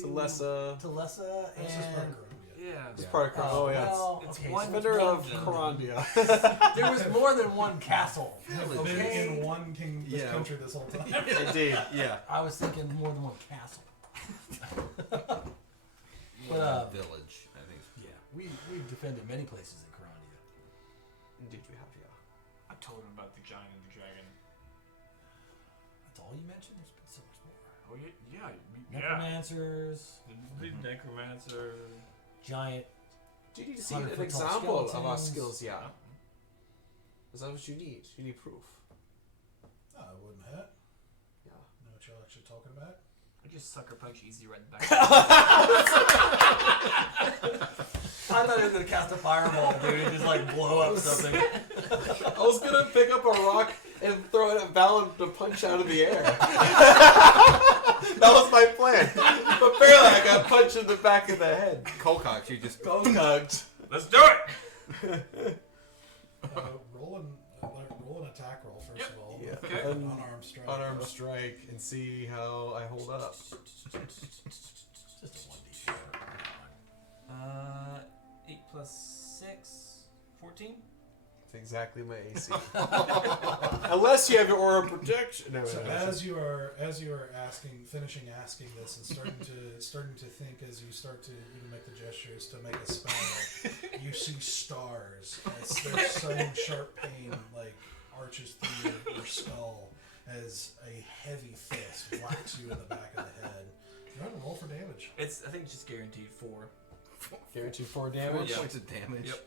to Lessa. to Lessa This is and Burger, yeah. Yeah. It's part of Oh yeah. well, It's okay, one so Defender of dungeon. Carondia. there was more than one castle. I've been Okay. in one this Yeah. country this whole time. Indeed. Yeah. I was thinking more than one castle. But village, I think. Yeah, we've defended many places in Carondia. Indeed, we have. Yeah. I told him about the giant and the dragon. That's all you mentioned. There's been so much more. Oh yeah. Necromancers, The necromancer. giant. Do you need to see 100 an foot tall example of our skeletons. skills? Yeah. Is that what you need? You need proof. Oh, it wouldn't hurt. Yeah. Know what you're actually talking about? I just sucker punch easy right in the back. I thought he was gonna cast a fireball, dude, and just like blow up something. I was gonna pick up a rock and throw it at Val to punch out of the air. That was my plan. But apparently I got punched in the back of the head. Colcox, you just Cocked. Let's do it. Roll an attack roll first Yep. of all. Yeah. Okay. And Unarmed strike. unarmed strike and see how I hold up. Just a 1d4. 8 plus 6, 14. That's exactly my AC. Unless you have your aura of protection. No, So no, no. as you are finishing asking this, and starting to think as you start to even make the gestures to make a spell, you see stars as their sudden sharp pain like arches through your skull as a heavy fist whacks you in the back of the head. Go ahead and roll for damage. I think it's just guaranteed 4. Guaranteed 4 4 damage. points of damage. Yep.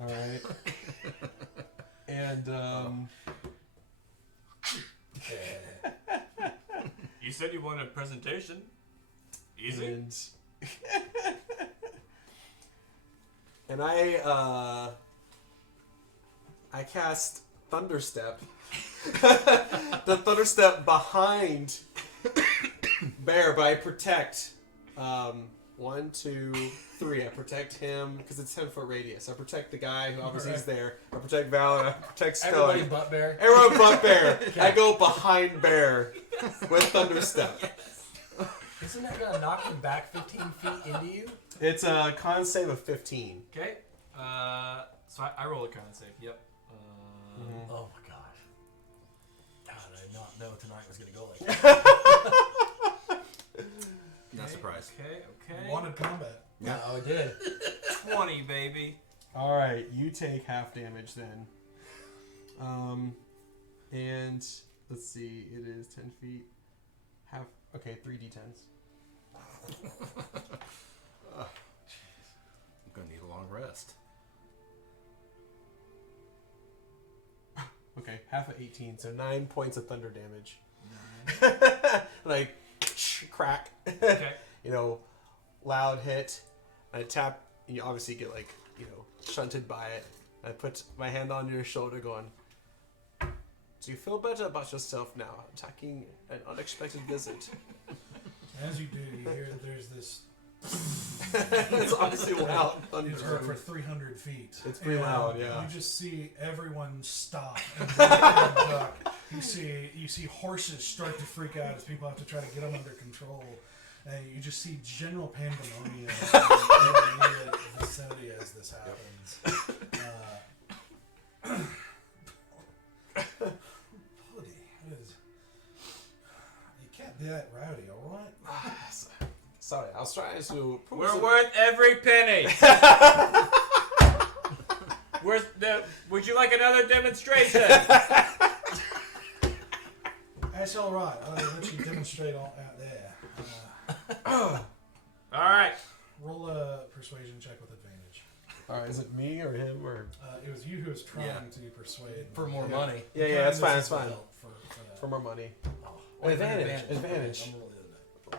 Alright. And You said you wanted a presentation. Easy. And I cast Thunderstep. The Thunderstep behind Bear, but I protect 1, 2, 3. I protect him because it's 10-foot radius. I protect the guy who obviously is there. I protect Valor. I protect Everybody Stone. but Bear. Everyone but Bear. I go behind Bear with Thunderstep. Isn't that gonna knock him back 15 feet into you? It's a con save of 15. Okay. So I roll a con save. Yep. Oh my god. God, I did not know tonight was gonna go like that. Not surprised. Okay. Wanted combat. Yeah, I did. 20, baby. All right, you take half damage then. And let's see, it is 10 feet. Half. Okay, 3d10s. I'm gonna need a long rest. Okay, half of 18, so 9 points of thunder damage. Like crack. Okay. You know, loud hit. I tap. You obviously get like shunted by it. I put my hand on your shoulder, going. Do you feel better about yourself now, attacking an unexpected visit? As you do, you hear that there's this. It's obviously loud thunder. It's heard for 300 feet. It's pretty And loud, yeah. You just see everyone stop and duck. You see horses start to freak out as people have to try to get them under control. And you just see general pandemonium in the immediate vicinity as this happens. Bloody, you can't be that rowdy, all right? Sorry, I was trying to. We're worth every penny. Would you like another demonstration? That's all right. I'll let you demonstrate all out there. All right. Roll a persuasion check with advantage. All right, is it me or him or? It was you who was trying Yeah. to persuade For more money. Yeah, that's fine. That's fine. For that. For more money. Oh, Advantage. I'm rolling the other die.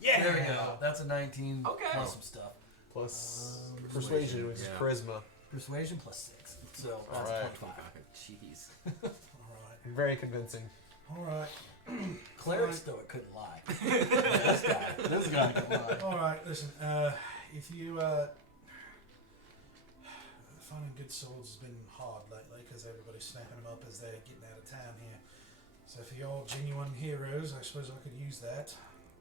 Yeah. There we go. That's a 19 Okay. plus some stuff. Plus persuasion, which is yeah. charisma. Persuasion plus 6. So that's Alright. 25. Jeez. All right. Very convincing. All right. Cleric stoic couldn't lie. This guy can lie. All right. Listen. If you finding good swords has been hard lately because everybody's snapping them up as they're getting out of town here. So for your genuine heroes, I suppose I could use that.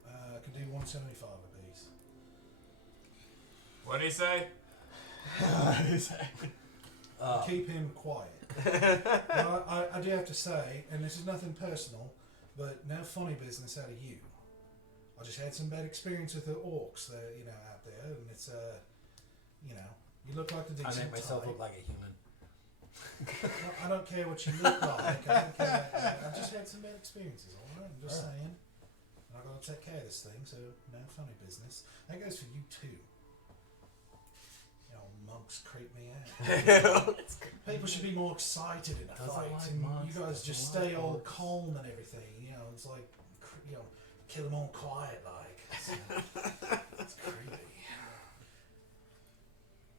I could do 175 apiece. What do you say? Keep him quiet. Well, I do have to say, and this is nothing personal, but no funny business out of you. I just had some bad experience with the orcs that out there, and it's you look like the I decent make myself type. look like a human. Well, I don't care what you look like. I've just had some bad experiences. All right, I'm just saying. And I've got to take care of this thing, so no funny business. That goes for you too. Monks creep me out. People should be more excited in a Doesn't fight, like and monks, you guys doesn't just like stay all orcs. calm and everything. It's like kill them all quiet like. It's creepy.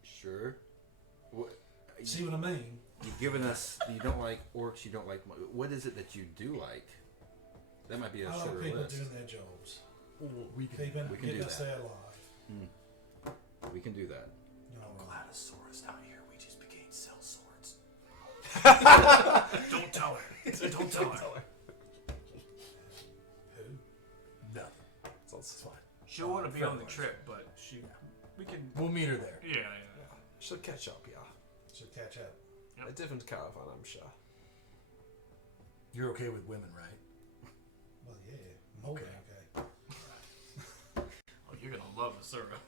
Sure. What? See what I mean? You've given us. You don't like orcs. You don't like. What is it that you do like? That might be a I like shorter people list. doing their jobs. We can. Keeping we can getting do us that. there alive. We can do that. Gladisaurus out here. We just became cell swords. Don't tell her. Don't tell her. Who? Nothing. It's fine. She'll want to be on the trip, but we can. We'll meet her there. Yeah. She'll catch up, yeah. Should catch up. Yep. A different caravan, I'm sure. You're okay with women, right? Well, yeah. More than okay. Oh, you're gonna love Asura.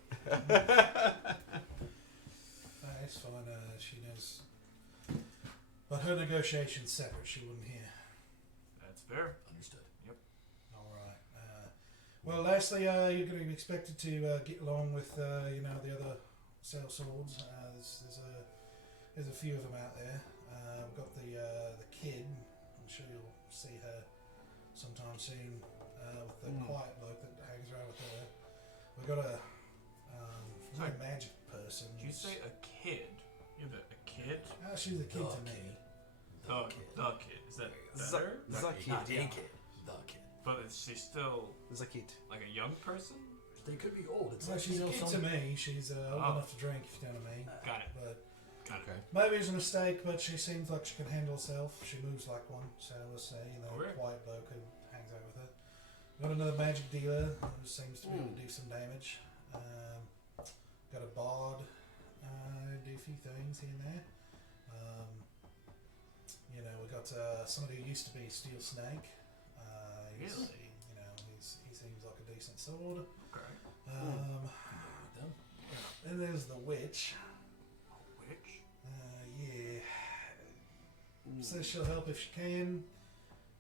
It's fine. She knows. But her negotiation's separate. She wouldn't hear. That's fair. Understood. All right. Well, lastly, you're going to be expected to get along with the other cell swords. There's a few of them out there. We've got the kid. I'm sure you'll see her sometime soon with the quiet bloke that hangs around with her. We've got a Sorry. magic person. Did you say a kid? You have a kid? She's a kid The to kid. me. The kid. Is that The better? kid. Not the kid. The kid. But is she still There's a kid. like a young person? They could be old. It's Well, like she's a kids kid to on- me. She's old enough to drink, if you know what I mean. Got it. But Got it. Okay. maybe it's a mistake, but she seems like she can handle herself. She moves like one, so let's say, Okay. quiet bloke who hangs out with her. Got another magic dealer who seems to be able to do some damage. Got a bard, do a few things here and there. We got somebody who used to be Steel Snake. He seems like a decent sword. Okay. Then there's the witch. Which? Yeah. Says she'll help if she can.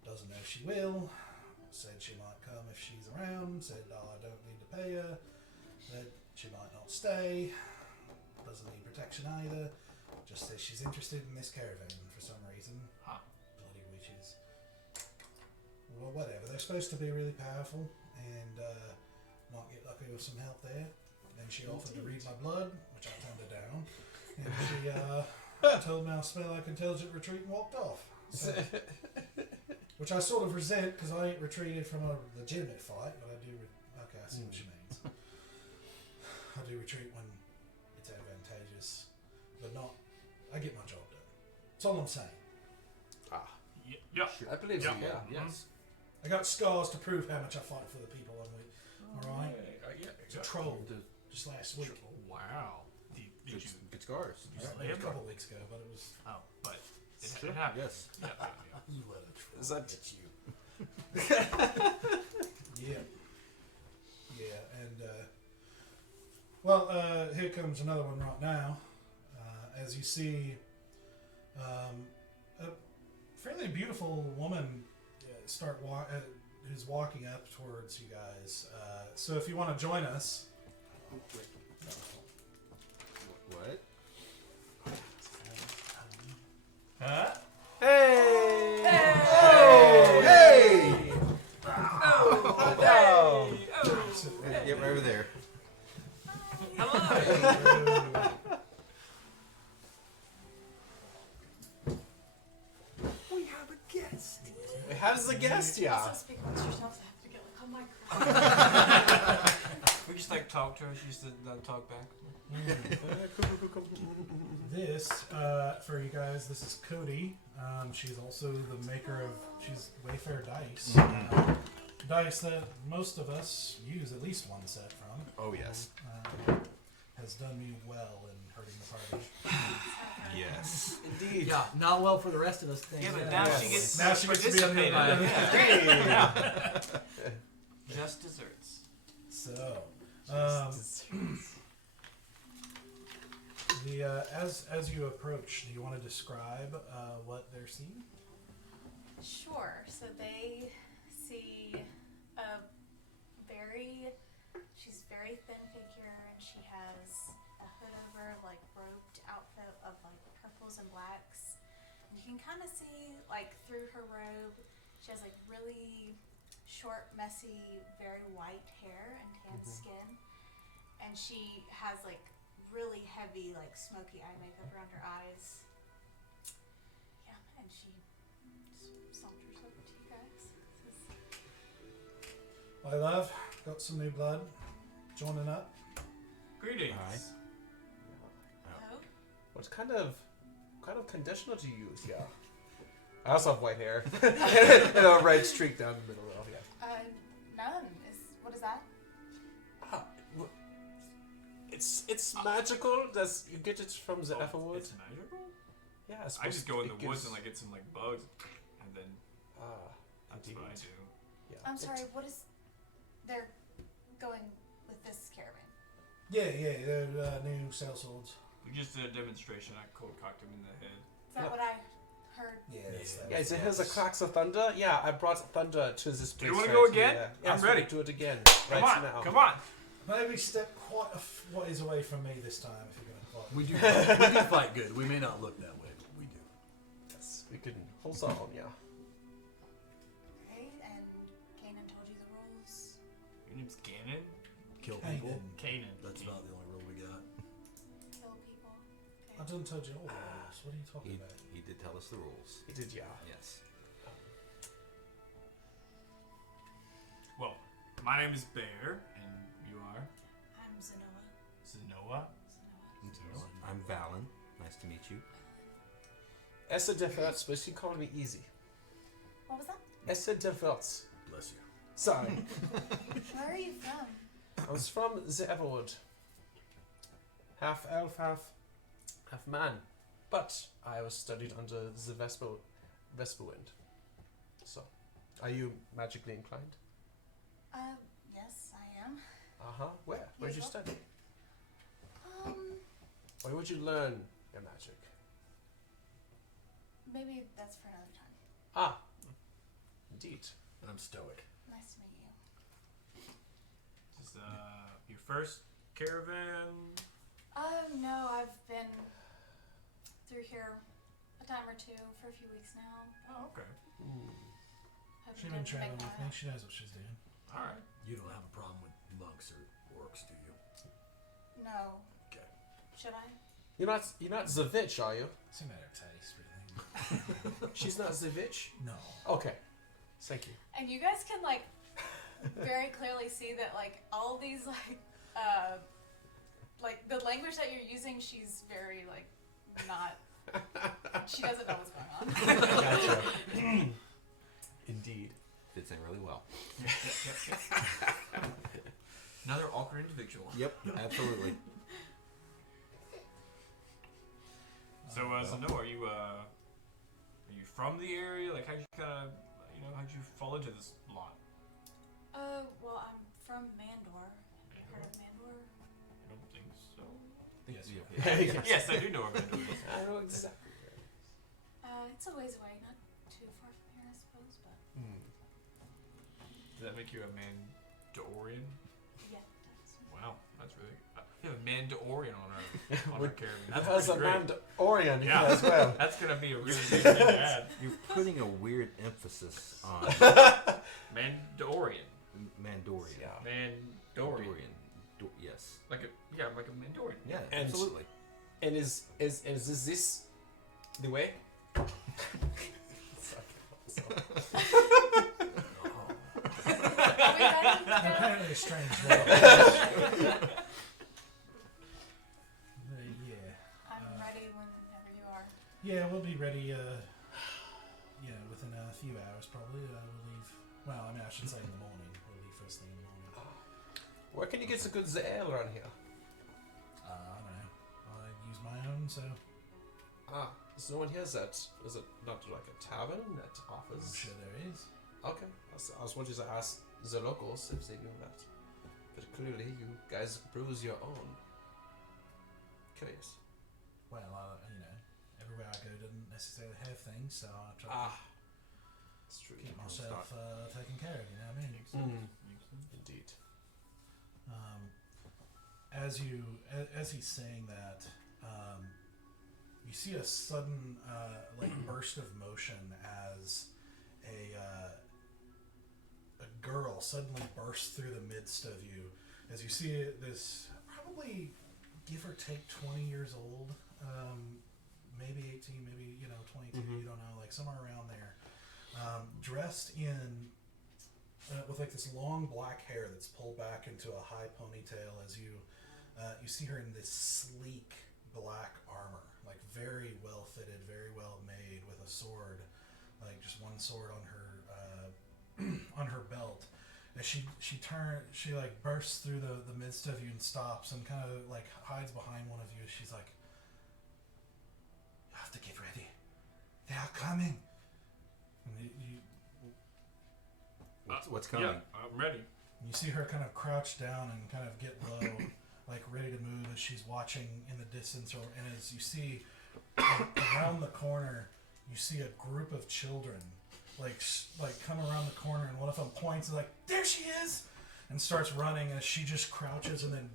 Doesn't know if she will. Said she might come if she's around. Said I don't need to pay her. That she might not stay. Doesn't need protection either. Just says she's interested in this caravan for some reason. Huh. Bloody witches. Well, whatever. They're supposed to be really powerful and might get lucky with some help there. Then she offered to read my blood, which I turned her down. And she told me I smell like intelligent retreat and walked off. So, which I sort of resent because I ain't retreated from a legitimate fight, but I do. Okay, I see what she means. I do retreat when it's advantageous, but not. I get my job done. That's all I'm saying. Yeah. I believe Yeah. so, yeah. Yes. I got scars to prove how much I fight for the people I'm with. Alright? Yeah. It's a troll just last week. Wow. Did you? Good scars. I slay a him? couple weeks ago, but it was. Oh, but it happened. Yes. Yeah. You let a troll Is that- get you. Yeah. Yeah, and here comes another one right now. As you see, a fairly beautiful woman who's walking up towards you guys. So if you want to join us, What? Huh? Hey! Hey! Oh! Yep, right over there. Hello. We have a guest. How's the guest, yeah? Also speak amongst yourselves. I have to get like on microphone. We just like talk to her. She used to talk back. this, for you guys, this is Codi. She's also the maker of, she's Wayfarer Dice. Dice that most of us use at least one set from. Oh, yes. Has done me well in hurting the party. Yes. Indeed. Yeah, not well for the rest of us. Things. Yeah, but Yeah. now Yes. she gets Now she gets to be on the participate. other- Yeah. Just desserts. So, as you approach, do you want to describe what they're seeing? Sure. So they see a she's very thin figure, and she has a hood over, like robed outfit of like purples and blacks. And you can kind of see like through her robe, she has like really short, messy, very white hair and tan skin, and she has like really heavy, like smoky eye makeup around her eyes. Yeah, and she saunters over to you guys. My love, got some new blood. Joining up. Greetings. Hi. Oh, What kind of conditioner do you use? Yeah. I also have white hair and a red streak down the middle. Oh yeah. none. What is that? It's magical. You get it from the Everwood. It's magical? Yeah. I just go in the woods and like get some like bugs, and then that's indeed. what I do. Yeah. I'm sorry. What is? They're going with this caravan. Yeah, they're new cell swords. We just did a demonstration. I cold cocked him in the head. Is that what I heard? Yeah, Yeah, so here's the cracks of thunder. Yeah, I brought thunder to this place. Do you wanna right go here. again? Yeah. I'm Yes, ready. we'll do it again. Come right on, now. come on. Maybe step quite what is away from me this time if you're going to fight. We do fight good. We may not look that way, but we do. Yes, we can hold on. Yeah. Your name's Ganon? Kill Hey, people. didn't. Kanan. That's about the only rule we got. Kill people. I didn't tell you all the rules. What are you talking about? He did tell us the rules. He did, yeah. Yes. Well, my name is Bear, and you are? I'm Zenoa. Zenoa? Zenoa. I'm Valen. Nice to meet you. Essa Deferts, but she called me easy. What was that? Essa Deferts. Bless you. Sorry. Where are you from? I was from the Everwood. Half elf, half man. But I was studied under the Vesperwind. So, are you magically inclined? Yes, I am. Uh-huh. Where? Where'd you Yes, study? Um, Where would you learn your magic? maybe that's for another time. Ah. Indeed. And I'm stoic. Nice to meet you. Is this your first caravan? No, I've been through here a time or two for a few weeks now. Oh, okay. Hope She's you been didn't traveling make with mine me. up. She knows what she's doing. Alright. You don't have a problem with monks or orcs, do you? No. Okay. Should I? You're not the witch, are you? It's a matter of taste, really. She's not the witch? No. Okay. Thank you. And you guys can like very clearly see that like all these like the language that you're using, she's very like not. She doesn't know what's going on. Gotcha. Indeed. Fits in really well. Another awkward individual. Yep, absolutely. So, Zenoa, are you from the area? Like, how'd you kind of, how'd you fall into this lot? Well, I'm from Mandor. Heard of Mandor? I don't think so. Yes. Yes. Yes, I do know where Mandor is. I know exactly. It's a ways away, not too far from here, I suppose, but Does that make you a Mandorian? yeah, it does. Wow, that's really. We have a Mandorian on our caravan. That's As a pretty great. Mandorian Yeah. as well. That's gonna be a really big thing to add. You're putting a weird emphasis on Mandorian. Mandorian. Yeah. Mandorian. Yes. Like a Mandorian. Yeah, And- absolutely. And is this the way? Are we ready to go? Apparently a strange world. Yeah. I'm ready whenever you are. Yeah, we'll be ready, within a few hours probably. We'll leave. Well, I mean, I should say in the morning. We'll leave first thing in the morning. Where can you get a good ale around here? I don't know. I use my own, so Ah, there's no one here that is it not like a tavern that I'm offers? sure there is. Okay, I was wanting to ask the locals if they knew that, but clearly you guys brews your own. Curious. Well, everywhere I go doesn't necessarily have things, so I try to Ah, it's true. keep myself taken care of. You know what I mean? Indeed. As he's saying that, you see a sudden burst of motion as a girl suddenly bursts through the midst of you. As you see this, probably give or take 20 years old, maybe 18, maybe 22. You don't know, like somewhere around there, dressed in. With like this long black hair that's pulled back into a high ponytail, as you see her in this sleek black armor, like very well fitted, very well made, with a sword, like just one sword on her on her belt. As she like bursts through the midst of you and stops and kind of like hides behind one of you. She's like, "You have to get ready. They are coming." And you What's coming? Yeah, I'm ready. You see her kind of crouch down and kind of get low, like ready to move as she's watching in the distance. And as you see around the corner, you see a group of children like come around the corner, and one of them points and like, "There she is!" and starts running as she just crouches and then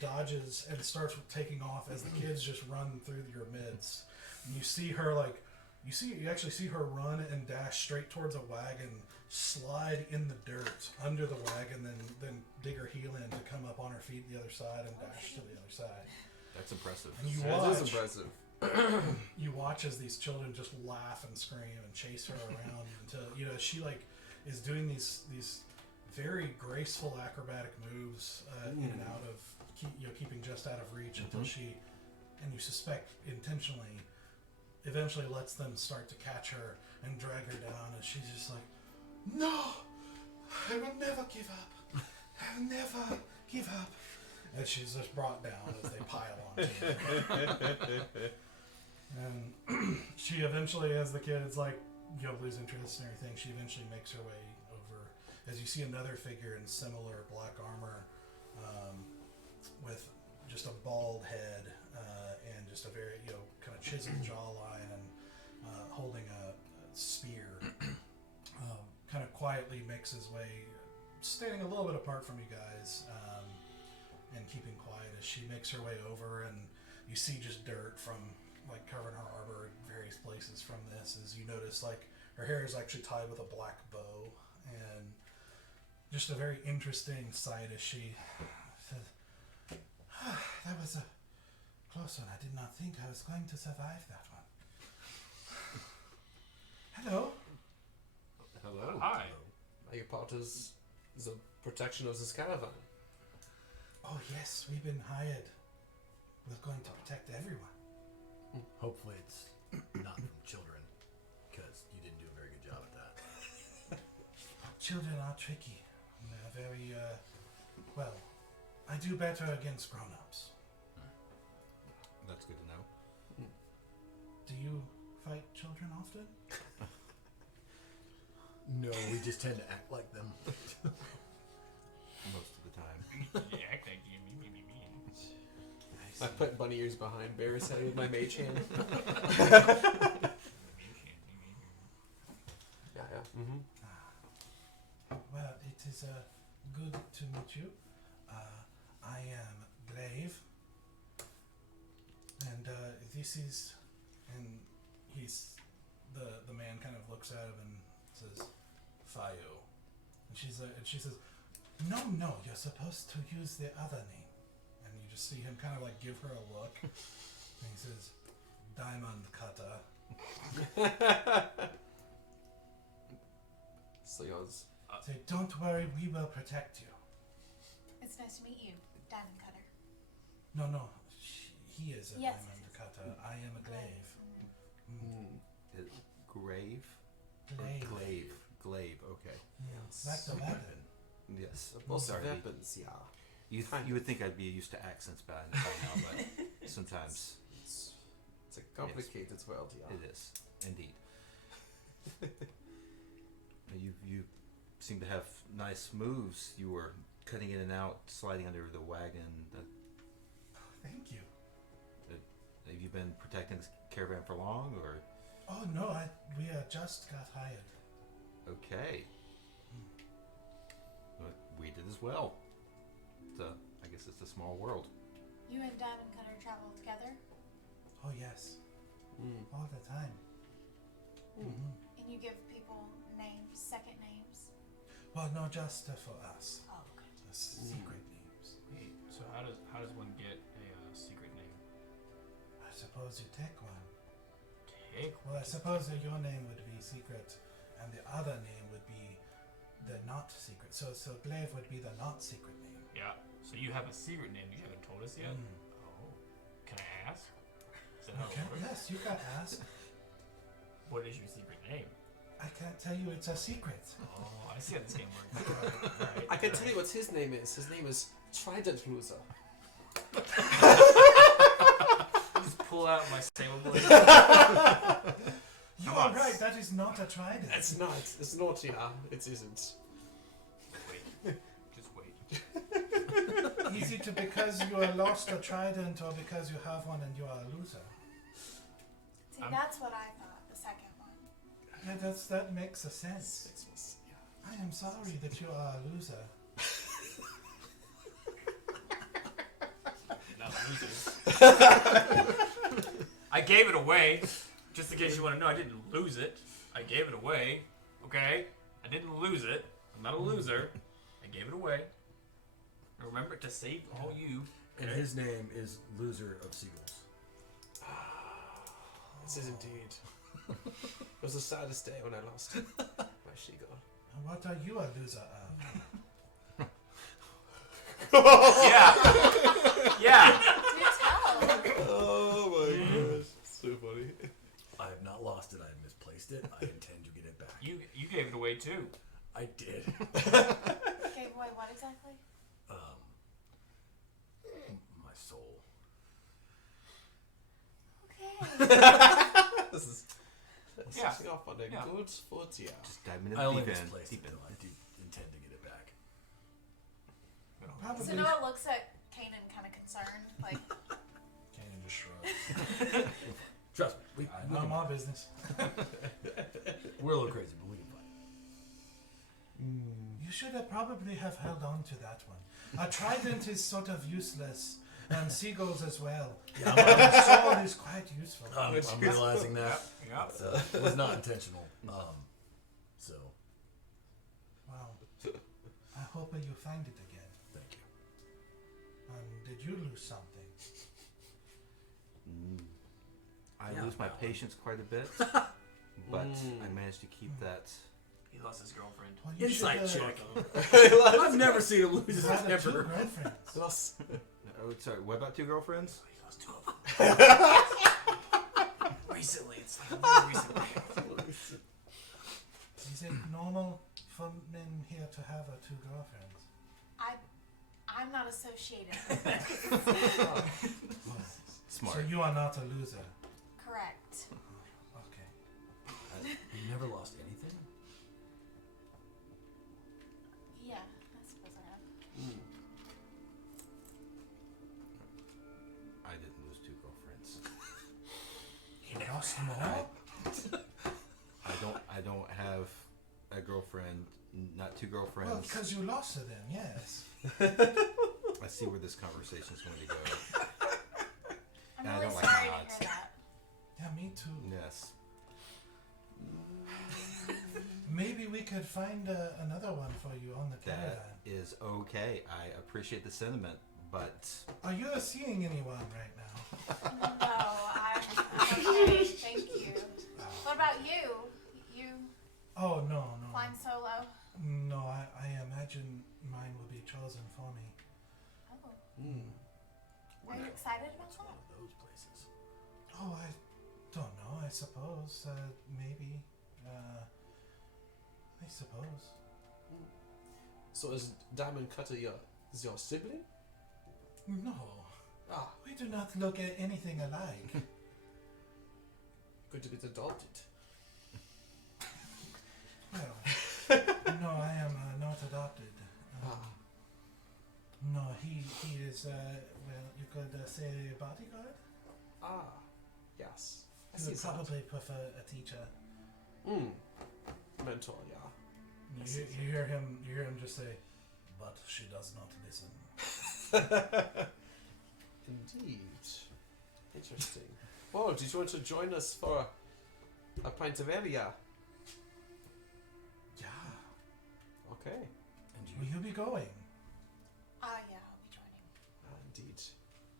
dodges and starts taking off as the kids just run through your midst. And you see her like You actually see her run and dash straight towards a wagon, slide in the dirt under the wagon, then dig her heel in to come up on her feet the other side and dash to the other side. That's impressive. And you That watch. is impressive. You watch as these children just laugh and scream and chase her around until she like is doing these very graceful acrobatic moves in and out of keeping just out of reach until she, and you suspect intentionally, eventually lets them start to catch her and drag her down, and she's just like, "No, I will never give up. I will never give up." And she's just brought down as they pile on to her. And she eventually, as the kid is like, lose interest and everything, she eventually makes her way over. As you see another figure in similar black armor, with just a bald head and just a very kind of chiseled jawline and holding a spear, kind of quietly makes his way, standing a little bit apart from you guys, and keeping quiet as she makes her way over, and you see just dirt from like covering her arbor in various places from this. As you notice, like her hair is actually tied with a black bow, and just a very interesting sight as she says, "That was a close one. I did not think I was going to survive that one." Hello. Hello. Hi. Are you part of the protection of this caravan? Oh yes, we've been hired. We're going to protect everyone. Hopefully it's not from children, because you didn't do a very good job at that. Children are tricky. They're very, well, I do better against grown-ups. That's good to know. Do you fight children often? No, we just tend to act like them. Most of the time. You act like you me. I put bunny ears behind Bear's head with my mage hand. Yeah. Mm-hmm. Well, it is good to meet you. I am Glaive. And this is... And he's... The man kind of looks at him and says, Fayo. And she says, No, you're supposed to use the other name. And you just see him kind of like give her a look. And he says, Diamond Cutter. So yours. Say, don't worry, we will protect you. It's nice to meet you, Diamond Cutter. No, he is a Yes. Diamond Cutter. I am a Glaive. Grave? Glaive. Glaive, okay. Yes. Like the weapon. Yes. Most Sorry. weapons, yeah. You would think I'd be used to accents by now, but sometimes It's a complicated world, yeah. it is. Indeed. You seem to have nice moves. You were cutting in and out, sliding under the wagon. Thank you. Have you been protecting this caravan for long, or? Oh no, we just got hired. Okay. Well, we did as well. I guess it's a small world. You and Diamond Cutter travel together, Oh yes, all the time. Mm-hmm. and you give people names, second names. Well, no, just for us. Oh, okay. Secret names. Wait, so how does one get a secret name? I suppose you take one. Take Well, I suppose that your name would be secret, and the other name would be the not secret. So Glaive would be the not secret name. Yeah. So you have a secret name you haven't told us yet? Mm. Oh. Can I ask? Is that how Okay. it works? Yes, you can ask. What is your secret name? I can't tell you, it's a secret. Oh, I see how this game works. Alright, I can tell you what his name is. His name is Trident Loser. Just pull out my saber blade. You Come are on. right, that is not a trident. It's not. It's not, yeah. It isn't. Wait. Just wait. Is it because you are lost a trident or because you have one and you are a loser? See, I'm- that's what I thought. The second one. Yeah, that makes a sense. Yeah. I am sorry that you are a loser. Not losers. I gave it away. Just in case you want to know, I didn't lose it. I gave it away. Okay? I didn't lose it. I'm not a loser. I gave it away. Remember to save all you. And his name is Loser of Seagulls. This is indeed. It was the saddest day when I lost my seagull. And what are you a loser of? Yeah. Yeah. Do tell. Oh my gosh. So funny. I have not lost it. I have misplaced it. I intend to get it back. You gave it away too. I did. Okay, boy, what exactly? My soul. Okay. This is Yeah. starting off on a Yeah. good foot, yeah. Just dive into I only deep end. misplaced Deep it. end. Though. I do intend to get it back. Probably. So Noah looks at Kanan kind of concerned, like, Kanan just shrugs. Trust me. Not my business. We're a little crazy, but we can fight. You should have probably have held on to that one. A trident is sort of useless, and seagulls as well. Yeah, A sword is quite useful. I'm realizing that. Yeah. It was not intentional. So, Wow. I hope you find it again. thank you. Did you lose something? I Yeah, lose my Paladin. patience quite a bit, but I managed to keep that. He lost his girlfriend. Well, you Insight should, check. I've never seen him lose You his had two temper. girlfriends. Lost. Oh, sorry. What about two girlfriends? He lost two of them. Recently, it's like very recently. Is it normal for men here to have two girlfriends? I'm not associated with it. Smart. So you are not a loser. Correct. Okay. You never lost anything? Yeah, I suppose I have. I didn't lose two girlfriends. You lost them all? I don't have a girlfriend. Not two girlfriends. Well, because you lost to them, yes. I see where this conversation is going to go. I'm And I really don't like sorry odds. to hear that. Yeah, me too. Yes. Maybe we could find another one for you on the caravan. That is okay. I appreciate the sentiment, but Are you seeing anyone right now? No, I'm okay. Thank you. What about you? You Oh, no. flying solo? No, I imagine mine will be chosen for me. Oh. Are you excited about It's one that? of those places. Oh, I don't know. I suppose. Maybe. I suppose. So is Diamond Cutter your sibling? No. Ah, We do not look at anything alike. good to be adopted. Well, no, I am not adopted. No, he is, well, you could say bodyguard? Yes. I He see would that. probably prefer a teacher. Mentor, yeah. You hear him just say, but she does not listen. Indeed. Interesting. Well, did you want to join us for a pint of ale? Yeah. Okay. And Will you be going? Yeah, I'll be joining. Indeed.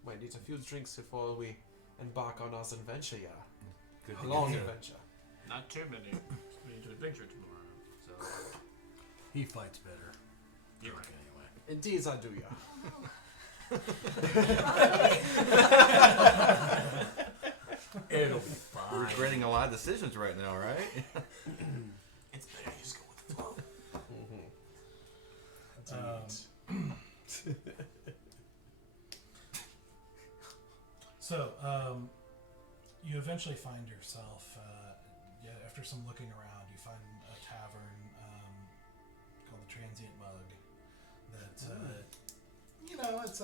Might need a few drinks before we embark on our adventure, yeah. good to Long get adventure. Not too many. We need to adventure tomorrow. So he fights better. you're Drunk right. anyway. Indeed, I do, yeah. It'll be We're fine. regretting a lot of decisions right now, right? It's better to just go with the flow. So, you eventually find yourself, after some looking around, you find a tavern called the Transient Mug that, it's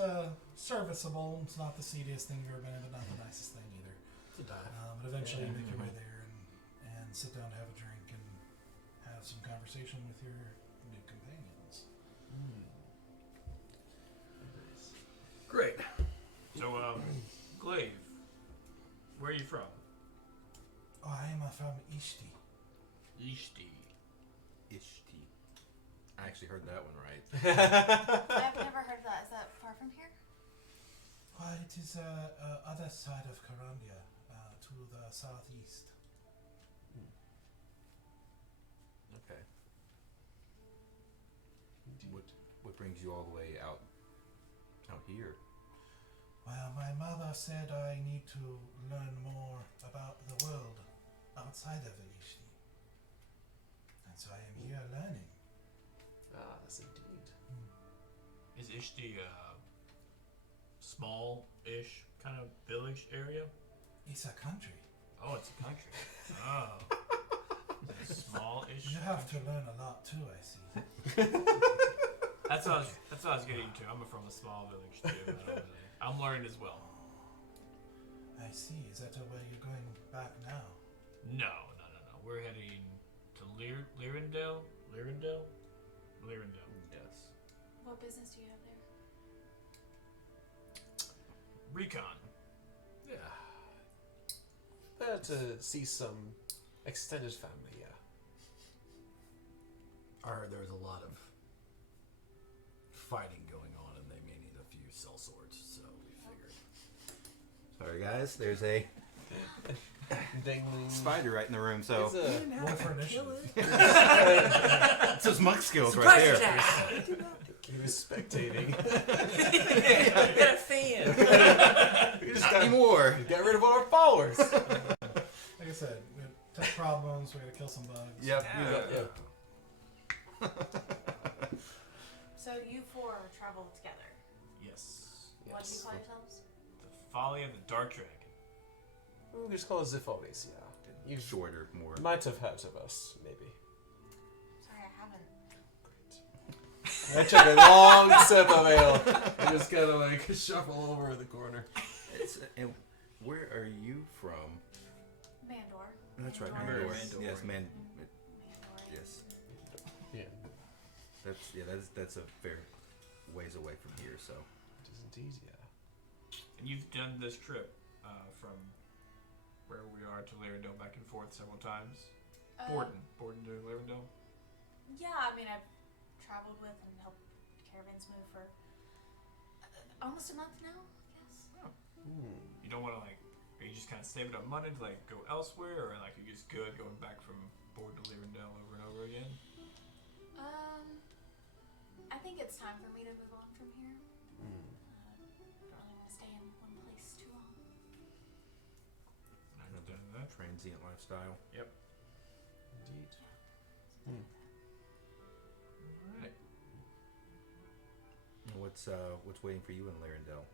serviceable. It's not the seediest thing you've ever been in, but not the nicest thing either. It's a dive. But eventually you make your way there and sit down to have a drink and have some conversation with your new companions. Great. So, Glaive, where are you from? Oh, I am from Ishti. Ishti. Ishti. I actually heard that one right. I've never heard of that. Is that far from here? Well, it is other side of Carandia, to the southeast. Okay. What brings you all the way out here? Well, my mother said I need to learn more about the world outside of Ishti. And so I am here learning. Ah, yes, indeed. Is Ishti a small-ish kind of village area? It's a country. Oh, it's a country. Oh. Small-ish. You have to learn a lot too, I see. That's what I was getting to. I'm from a small village too. I'm learning as well. I see. Is that where you're going back now? No. We're heading to Lirindil. Lirindil. Yes. What business do you have there? Recon. Yeah. Better to see some extended family, yeah. I heard there's a lot of fighting going on, and they may need a few cell swords, so we figured. Sorry, guys. There's a Dangling. spider right in the room, so It's a, Roll for initiative. it's those monk skills right there. he was spectating. Get a fan. We just Not got anymore. get rid of all our followers. Like I said, we have tech problems. We gotta kill some bugs. Yep. Yeah. So you four traveled together. Yes. What do you Yes. call yourselves? The Folly of the Dark Dragon. We just call it Ziffolis, yeah. You Shorter, more. might have heard of us, maybe. Sorry, I haven't. I took a long sip of ale and just kind of like shuffle over in the corner. And where are you from? Mandor. That's right, Mandor. Mandor. Yes, Mandor. Yes. Yeah, That's a fair ways away from here. So it is indeed, yeah. And you've done this trip from where we are to Lirindil back and forth several times. Borden to Lirindil. Yeah, I mean, I've traveled with and helped caravans move for almost a month now, I guess. You don't want to are you just kind of saving up money to go elsewhere, or you're just good going back from Borden to Lirindil over and over again? I think it's time for me to move on from here. Don't really want to stay in one place too long. I understand that. transient lifestyle. Yep. Indeed. Alright. What's waiting for you in Lirindil?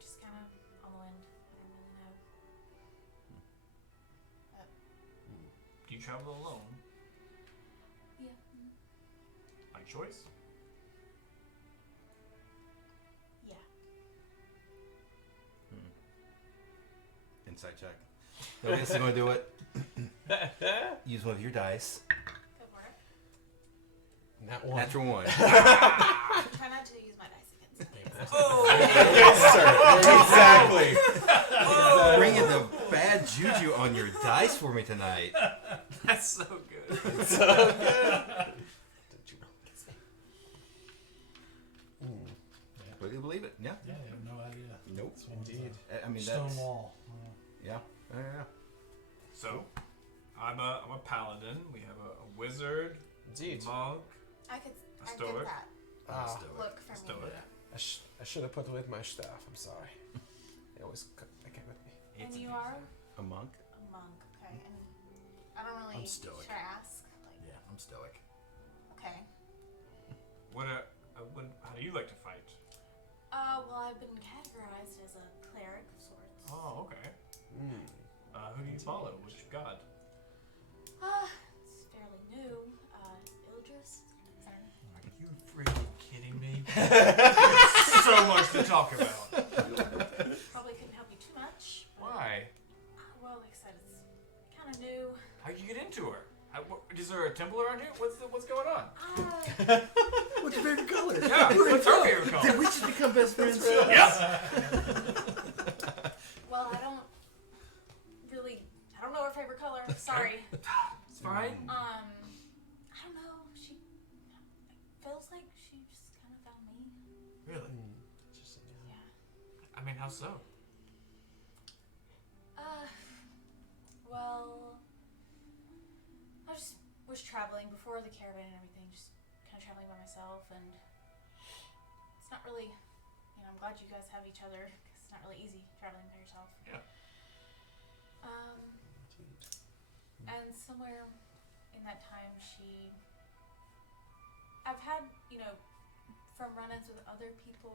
Just kind of on the wind. I don't really know. Do you travel alone Yeah. by choice? Yeah. Insight check. Nobody's going to do it. Use one of your dice. Go for it. Not one. Natural one. Try not to use my dice against me. Yes, sir. Exactly. Bringing the bad juju on your dice for me tonight. That's so good. So good. Did you roll against me? Will you believe it? Yeah. Yeah, I have no idea. Nope. This one's Indeed. I mean, stone that's... wall. Yeah. Yeah. So, I'm a paladin. We have a wizard, Indeed. monk. I get stoic. that Ah, look from Stoic. you. I should have put with my staff. I'm sorry. They always came with me. And you are A monk? a monk, okay? And I don't really. I'm stoic. Should I ask? Yeah, I'm stoic. Okay. How do you like to fight? Well, I've been categorized as a cleric of sorts. Oh, okay. Mm. Who do you follow? Which god? It's fairly new. Idris. Sorry. Are you freaking kidding me? So much to talk about. Probably couldn't help you too much. Why? Well, like I said, it's kind of new. How'd you get into her? Is there a temple around here? What's going on? What's your favorite color? Yeah, what's her favorite Did color? we just become best friends? Yes. her. Sorry. It's fine. I don't know. She feels like she just kind of found me. Really? Interesting. Yeah. I mean, how so? Well, I just was traveling before the caravan and everything, just kind of traveling by myself, and it's not really, I'm glad you guys have each other, because it's not really easy traveling by yourself. Yeah. And somewhere in that time, I've had, from run-ins with other people,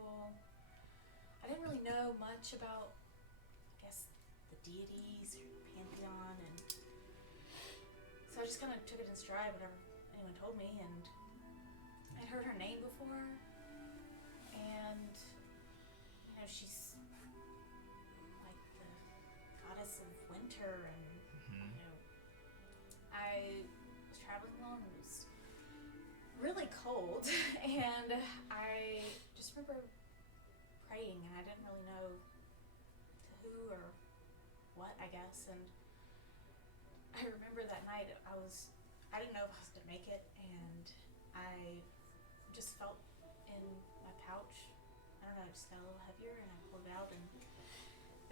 I didn't really know much about, I guess, the deities or pantheon, and so I just kind of took it in stride, whatever anyone told me, and I'd heard her name before, and, she's like the goddess of winter, and, I was traveling along, and it was really cold, and I just remember praying, and I didn't really know to who or what, I guess, and I remember that night I didn't know if I was going to make it, and I just felt in my pouch, I don't know, it just got a little heavier, and I pulled it out, and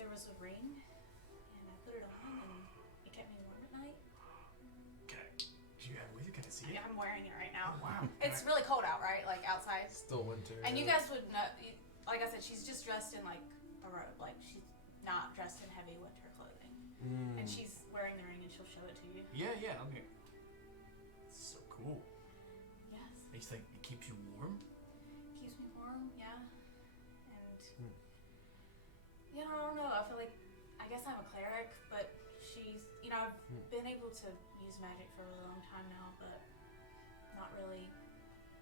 there was a ring, and I put it on, and it kept me warm at night. Do you have it with you? Can I see it? Yeah, I'm wearing it right now. Oh, wow. It's really cold out, right? Like outside. Still winter. And you guys would know, like I said, she's just dressed in like a robe. Like she's not dressed in heavy winter clothing. And she's wearing the ring, and she'll show it to you. Yeah. Okay. It's so cool. Yes. It's like it keeps you warm. Keeps me warm, yeah. And I don't know. I feel like I guess I'm a cleric, but she's I've been able to use magic for a really long time now, but not really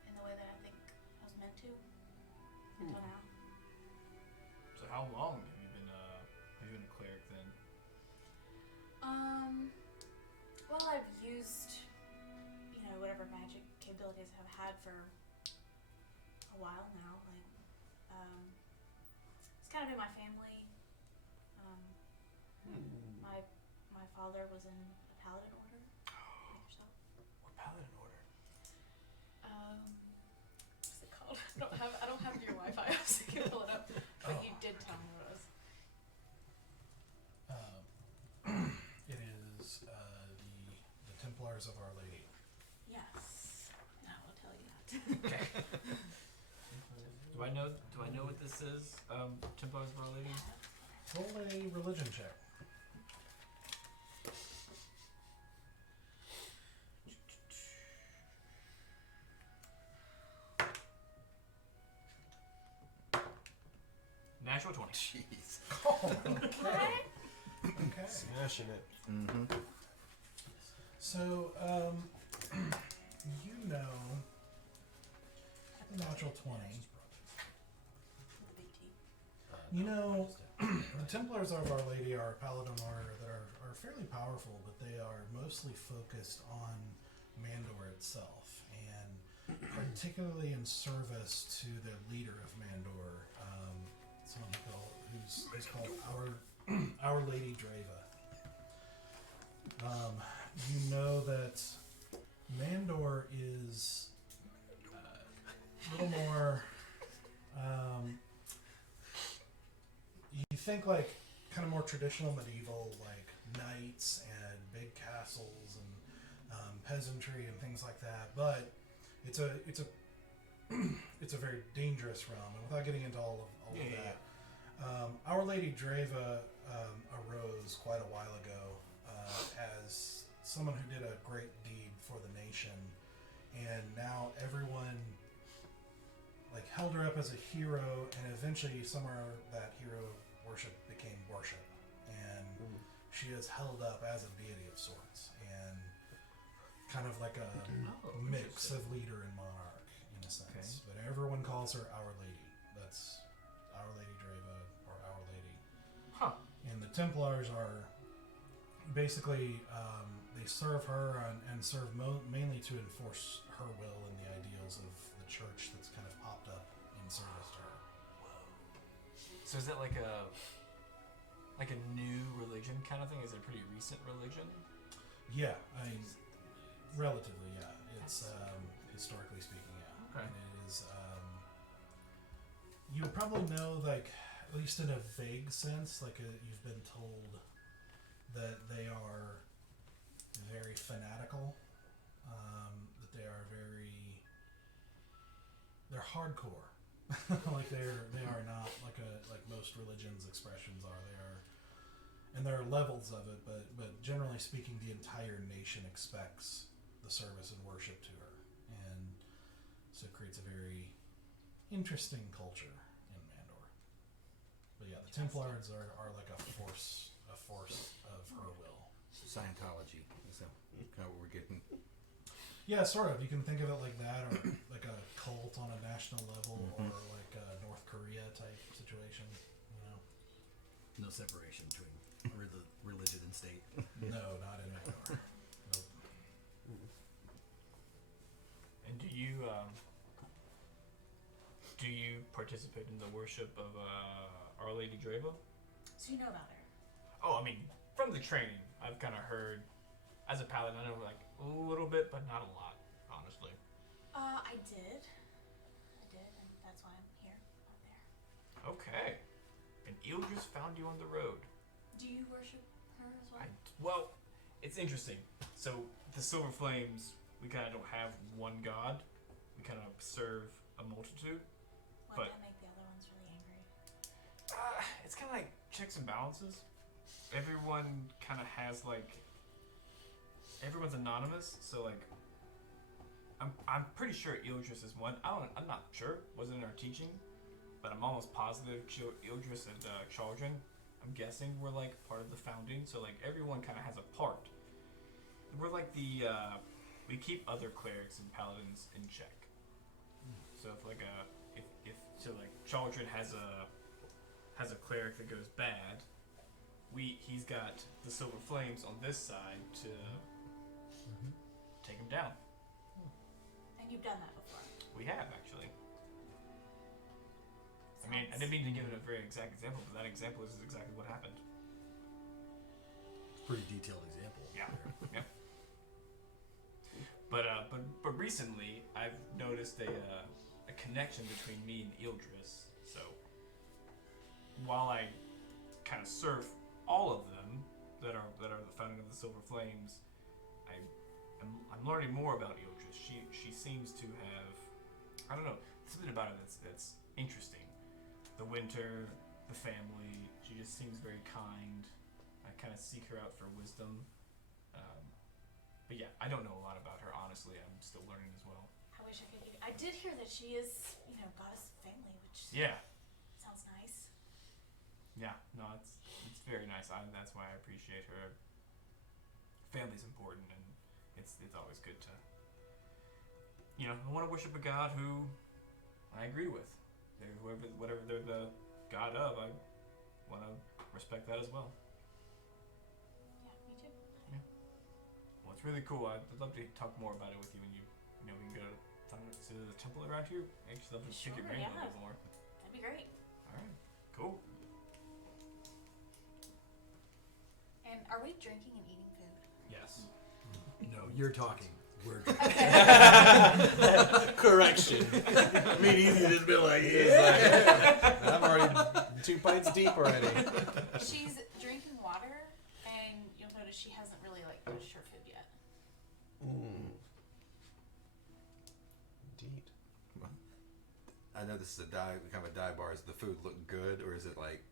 in the way that I think I was meant to until now. So how long have you been a cleric then? Well, I've used whatever magic capabilities I've had for a while now. Like it's kind of in my family. My father was in a Paladin order. Like yourself. What Paladin order? What's it called? I don't have your Wi-Fi, so you can pull it up. But you did tell me what it was. It is the Templars of Our Lady. Yes, and I will tell you that. Okay. Do I know what this is? Templars of Our Lady? Roll a religion check. Natural 20. Jeez. Oh, okay. Okay. Smashing it. Mm-hmm. So, the natural 20. The Templars of Our Lady are a Paladin order that are fairly powerful, but they are mostly focused on Mandor itself, and particularly in service to the leader of Mandor, someone who's called Our Lady Dreva. You know that Mandor is a little more. You think like kind of more traditional medieval, like knights and big castles and peasantry and things like that, but it's a it's a very dangerous realm. And without getting into all of that, Our Lady Dreva arose quite a while ago as someone who did a great deed for the nation, and now everyone held her up as a hero, and eventually somewhere that hero worship became worship, and she is held up as a deity of sorts, and kind of like a mix of leader and monarch in a sense. Okay. But everyone calls her Our Lady. That's Our Lady Dreva or Our Lady. Huh. And the Templars are basically they serve her and serve mainly to enforce her will and the ideals of the church that's kind of popped up in service to her. So is that like a new religion kind of thing? Is it a pretty recent religion? Yeah, I mean, relatively, yeah. It's historically speaking, yeah. Okay. And it is. You probably know, like, at least in a vague sense, like you've been told that they are very fanatical. That they are they're hardcore. Like they are not like most religions' expressions are. They are. And there are levels of it, but generally speaking, the entire nation expects the service and worship to her, and so it creates a very interesting culture in Mandor. But yeah, the Templars are like a force of her will. Scientology. Is that kind of what we're getting? Yeah, sort of. You can think of it like that, or like a cult on a national level, or like a North Korea type situation. You know? No separation between religion and state. No, not in Mandor. Nope. And do you participate in the worship of Our Lady Dreva? So you know about her. Oh, I mean, from the training, I've kind of heard. As a paladin, I know like a little bit, but not a lot, honestly. I did, and that's why I'm here, not there. Okay. And Ildris found you on the road. Do you worship her as well? Well, it's interesting. So the Silver Flames, we kind of don't have one god. We kind of serve a multitude. Why but- that make the other ones really angry? It's kind of like checks and balances. Everyone kind of has like. Everyone's anonymous, so like. I'm pretty sure Ildris is one. I'm not sure. Wasn't in our teaching, but I'm almost positive Ildris and Chaldron, I'm guessing, were like part of the founding. So like everyone kind of has a part. We're like the we keep other clerics and paladins in check. So if like Chaldron has a cleric that goes bad, he's got the Silver Flames on this side to take him down. And you've done that before. We have, actually. I mean, I didn't mean to give it a very exact example, but that example is exactly what happened. Pretty detailed example. Yeah. Yeah. But recently, I've noticed a connection between me and Ildris. So, while I kind of serve all of them that are the founding of the Silver Flames, I'm learning more about Ildris. She seems to have, I don't know, something about it that's interesting. The winter, the family. She just seems very kind. I kind of seek her out for wisdom. But yeah, I don't know a lot about her. Honestly, I'm still learning as well. I wish I could. I did hear that she is, goddess of family, which Yeah. sounds nice. Yeah. No, it's very nice. That's why I appreciate her. Family's important, and it's always good to. I want to worship a god who I agree with. Whatever they're the god of, I want to respect that as well. Yeah, me too. Well, it's really cool. I'd love to talk more about it with you, and we can go to the temple around here. I'd just love to pick your Sure, brain a yeah. little bit more. That'd be great. All right, cool. And are we drinking and eating food? Yes. No, you're talking. We're Correction. I mean, easy to just be like, I'm already 2 pints deep already. She's drinking water, and you'll notice she hasn't really touched her food yet. Indeed. I know this is kind of a dive bar. Does the food look good, or is it like?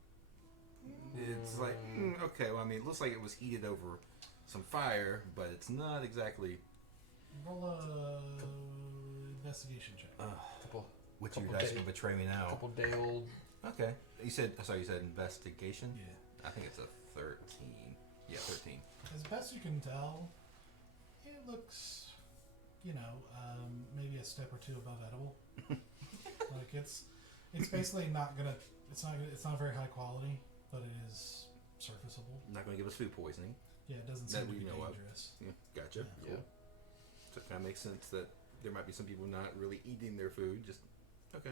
It's like okay. Well, I mean, it looks like it was heated over some fire, but it's not exactly. Roll a investigation check. What's Couple your dice day- gonna betray me now? Couple day old. Okay. You said investigation. Yeah. I think it's a 13. Yeah, 13. As best you can tell, it looks, maybe a step or two above edible. Like it's basically not gonna. It's not very high quality, but it is surfaceable. Not gonna give us food poisoning. Yeah, it doesn't That seem to we be know of. dangerous. Yeah, gotcha. Yeah. Cool. So it kind of makes sense that there might be some people not really eating their food. Just okay.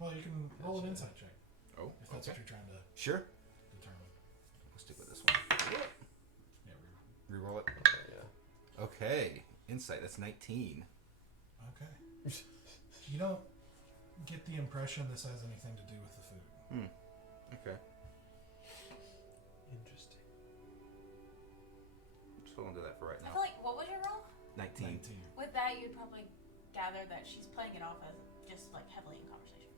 Well, you can roll an insight check Oh, if that's okay. what you're trying to Sure. determine. Let's stick with this one. Yeah, Okay. Insight. That's 19. Okay. You don't get the impression this has anything to do with the food. Okay. Interesting. Just hold on to that for right I now. feel like, what was your roll? 19. With that, you'd probably gather that she's playing it off as just like heavily in conversation.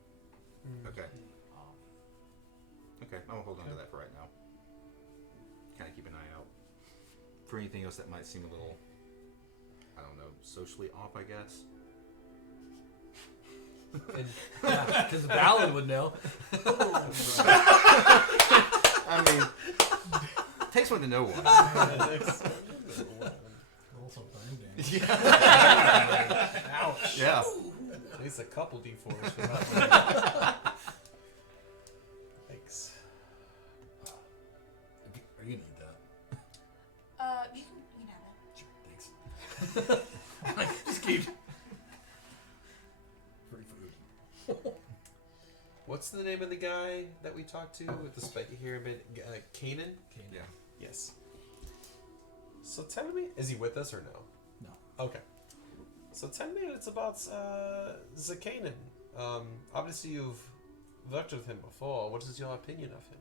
Okay. Okay, I'm gonna hold on to that for right now. Kind of keep an eye out for anything else that might seem a little, I don't know, socially off, I guess. And Yeah, because the Paladin would know. I mean, takes one to know one. Also burn damage. ouch. Yeah. At least a couple d4s for that. Thanks. Are you gonna eat that? You can have it. Sure, thanks. Just keep. Free food. What's the name of the guy that we talked to with the spiky hair? Kanan? Yeah. Yes. So tell me, is he with us or no? No. Okay. So tell me it's about Zakanan. Obviously you've worked with him before. What is your opinion of him?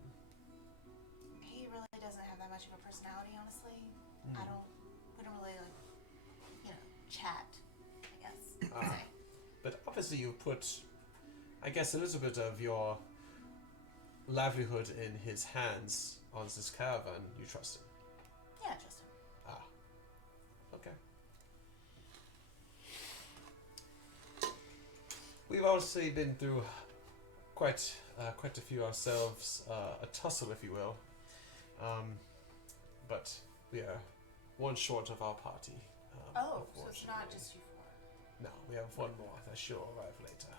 He really doesn't have that much of a personality, honestly. We don't really like, chat, I guess. I'd say. But obviously you've put, I guess, a little bit of your livelihood in his hands on this caravan. You trust him? Yeah, just him. Ah. Okay. We've obviously been through quite a few ourselves, a tussle, if you will. But we are one short of our party. Oh, so it's not unfortunately. just you four. No, we have one more that shall arrive later.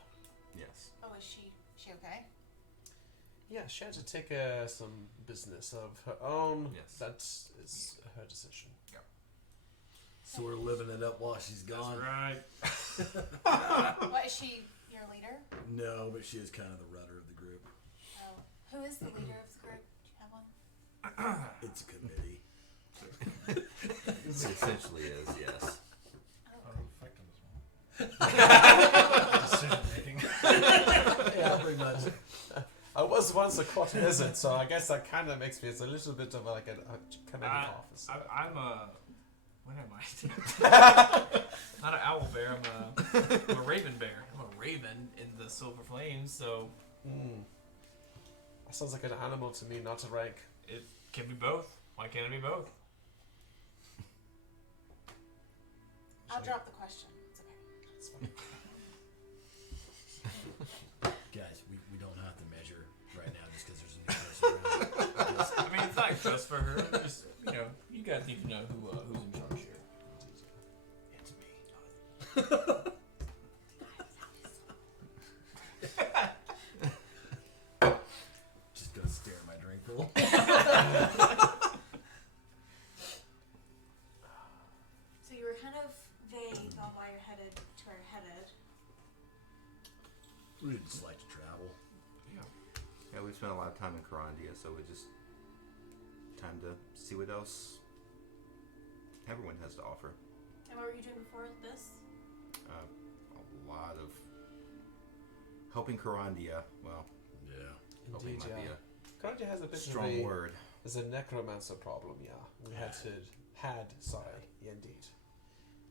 Yes. Oh, is she okay? Yeah, she had to take some business of her own. Yes. That is her decision. So we're living it up while she's gone. That's right. What, is she your leader? No, but she is kind of the rudder of the group. Oh. Who is the leader of the group? Do you have one? It's a committee. It essentially is, yes. How effective is one? Decision making. Yeah, pretty much. I was once a courtesan, so I guess that kind of makes me a little bit of like a commanding officer. I'm a. What am I? Not an owl bear. I'm a raven bear. I'm a raven in the silver flames. So That sounds like an animal to me, not a rank. it can be both. Why can't it be both? I'll drop the question. It's okay. It's fine. Guys, we don't have to measure right now just because there's a new person around. I mean, it's not just for her. Just you guys need to know who's in charge here. It's me. Just gonna stare at my drink bowl. So you were kind of vague on why you're headed to where you're headed. We just like to travel. Yeah, we spent a lot of time in Corandia, so we just time to see what else everyone has to offer. And what were you doing before this? A lot of helping Corandia. Well, Yeah. helping Indeed, might be yeah. a Kanji has a bit strong of a, word. there's a necromancer problem, yeah. We had, yeah, indeed.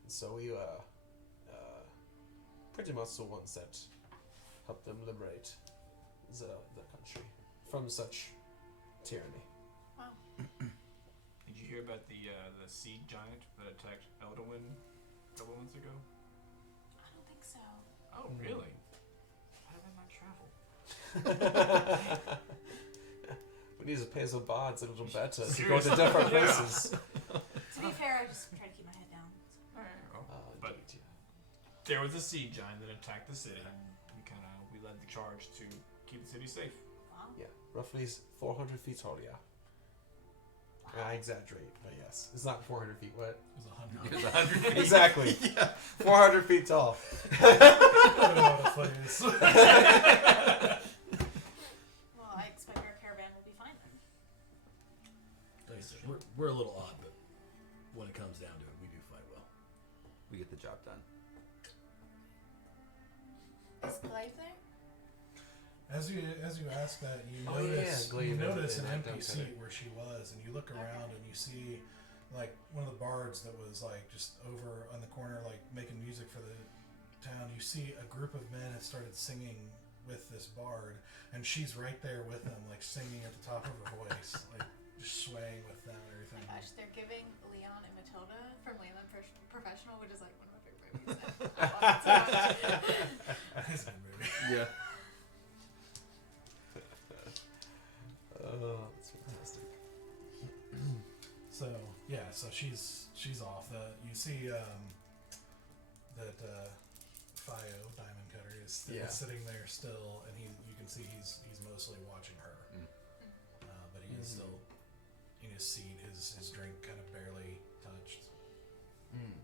And so we were pretty much the ones that helped them liberate the country from such tyranny. Wow. Did you hear about the seed giant that attacked Elderwind a couple months ago? I don't think so. Oh, really? How did I not travel? We need to pay some bards a little better to go to Seriously? different Yeah. places. To be fair, I just try to keep my head down. But- Indeed, yeah. There was a seed giant that attacked the city, and we led the charge to keep the city safe. Wow. Yeah, roughly 400 feet tall, yeah. I exaggerate, but yes. It's not 400 feet, what? It was 100. It was 100 feet. Exactly. 400 feet tall. I don't know what a foot is. Well, I expect our caravan will be fine then. Like I said, we're a little odd, but when it comes down to it, we do fight well. We get the job done. Is Glaive there? As you ask that, you Oh, yeah, notice Glaive an and empty Duncan. seat where she was, and you look around and you see like one of the bards that was like just over on the corner, like making music for the town. You see a group of men have started singing with this bard, and she's right there with them, like singing at the top of her voice, like just swaying with them and Oh everything. my gosh, they're giving Leon and Matilda from Layla Professional, which is like one of my favorite movies. I love it so much. It's a good movie. Yeah. Oh, that's fantastic. So yeah, so she's off. You see that Fio Diamond Cutter is sitting there still, and you can see he's mostly watching her, but he is still in his seat. His drink kind of barely touched. Indeed.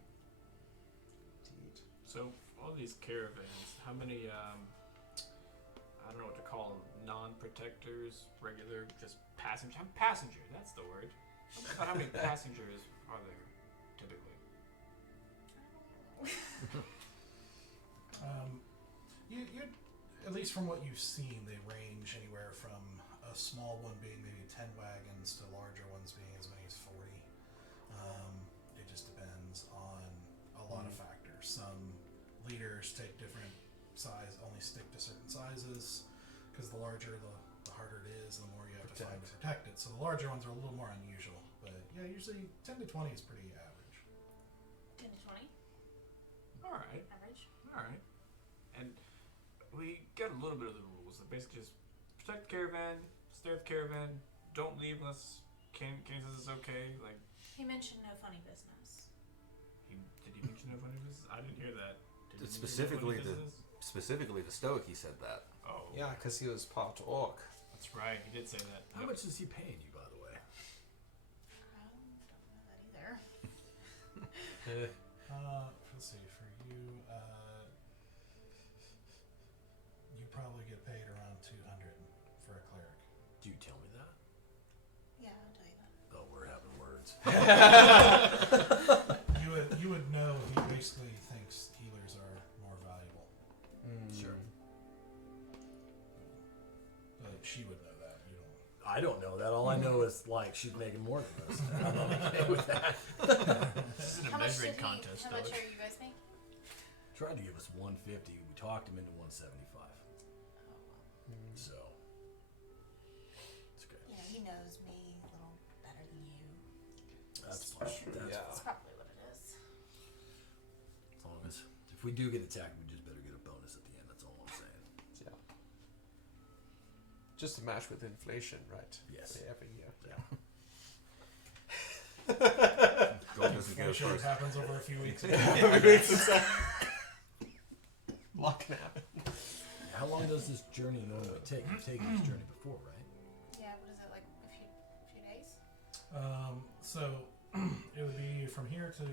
So all these caravans, how many? I don't know what to call them. Non-protectors, regular, just passenger. Passenger, that's the word. How many passengers are there typically? You at least from what you've seen, they range anywhere from a small one being maybe 10 wagons to larger ones being as many as 40. It just depends on a lot of factors. Some leaders take different size, only stick to certain sizes, because the larger the harder it is, the more you have to find to protect it. So the larger ones are a little more unusual, but yeah, usually 10 to 20 is pretty average. 10 to 20 All right, average. all right. And we get a little bit of the rules. That basically just protect the caravan, stay with the caravan, don't leave unless Kane says it's okay. Like He mentioned no funny business. did he mention no funny business? I didn't hear that. Did he mention no Specifically funny the- business? Specifically, the Stoic, he said that. Oh, Yeah, because he was part orc. that's right. He did say that. How Yep. much is he paying you, by the way? I don't know that either. Let's see, for you, you probably get paid around 200 for a cleric. Do you tell me that? Yeah, I'll tell you that. Oh, we're having words. You would know he basically thinks healers are more valuable. Sure. But she would know that. You don't. I don't know that. All I know is like she's making more than us. And I'm not okay with that. This isn't a How much measuring did contest, How though. much are you guys making? Tried to give us 150. We talked him into 175. Oh, well. So it's okay. You know, he knows me a little better than you. That's fine. That's Yeah. That's probably what it is. as long as if we do get attacked, we just better get a bonus at the end. That's all I'm saying. Yeah. Just to match with inflation, right? Yes. Every year. Yeah. Gold doesn't go Inflation first. happens over a few weeks. Luck can happen. How long does this journey normally take? You've taken this journey before, right? Yeah, what is it, like a few days? So it would be from here to.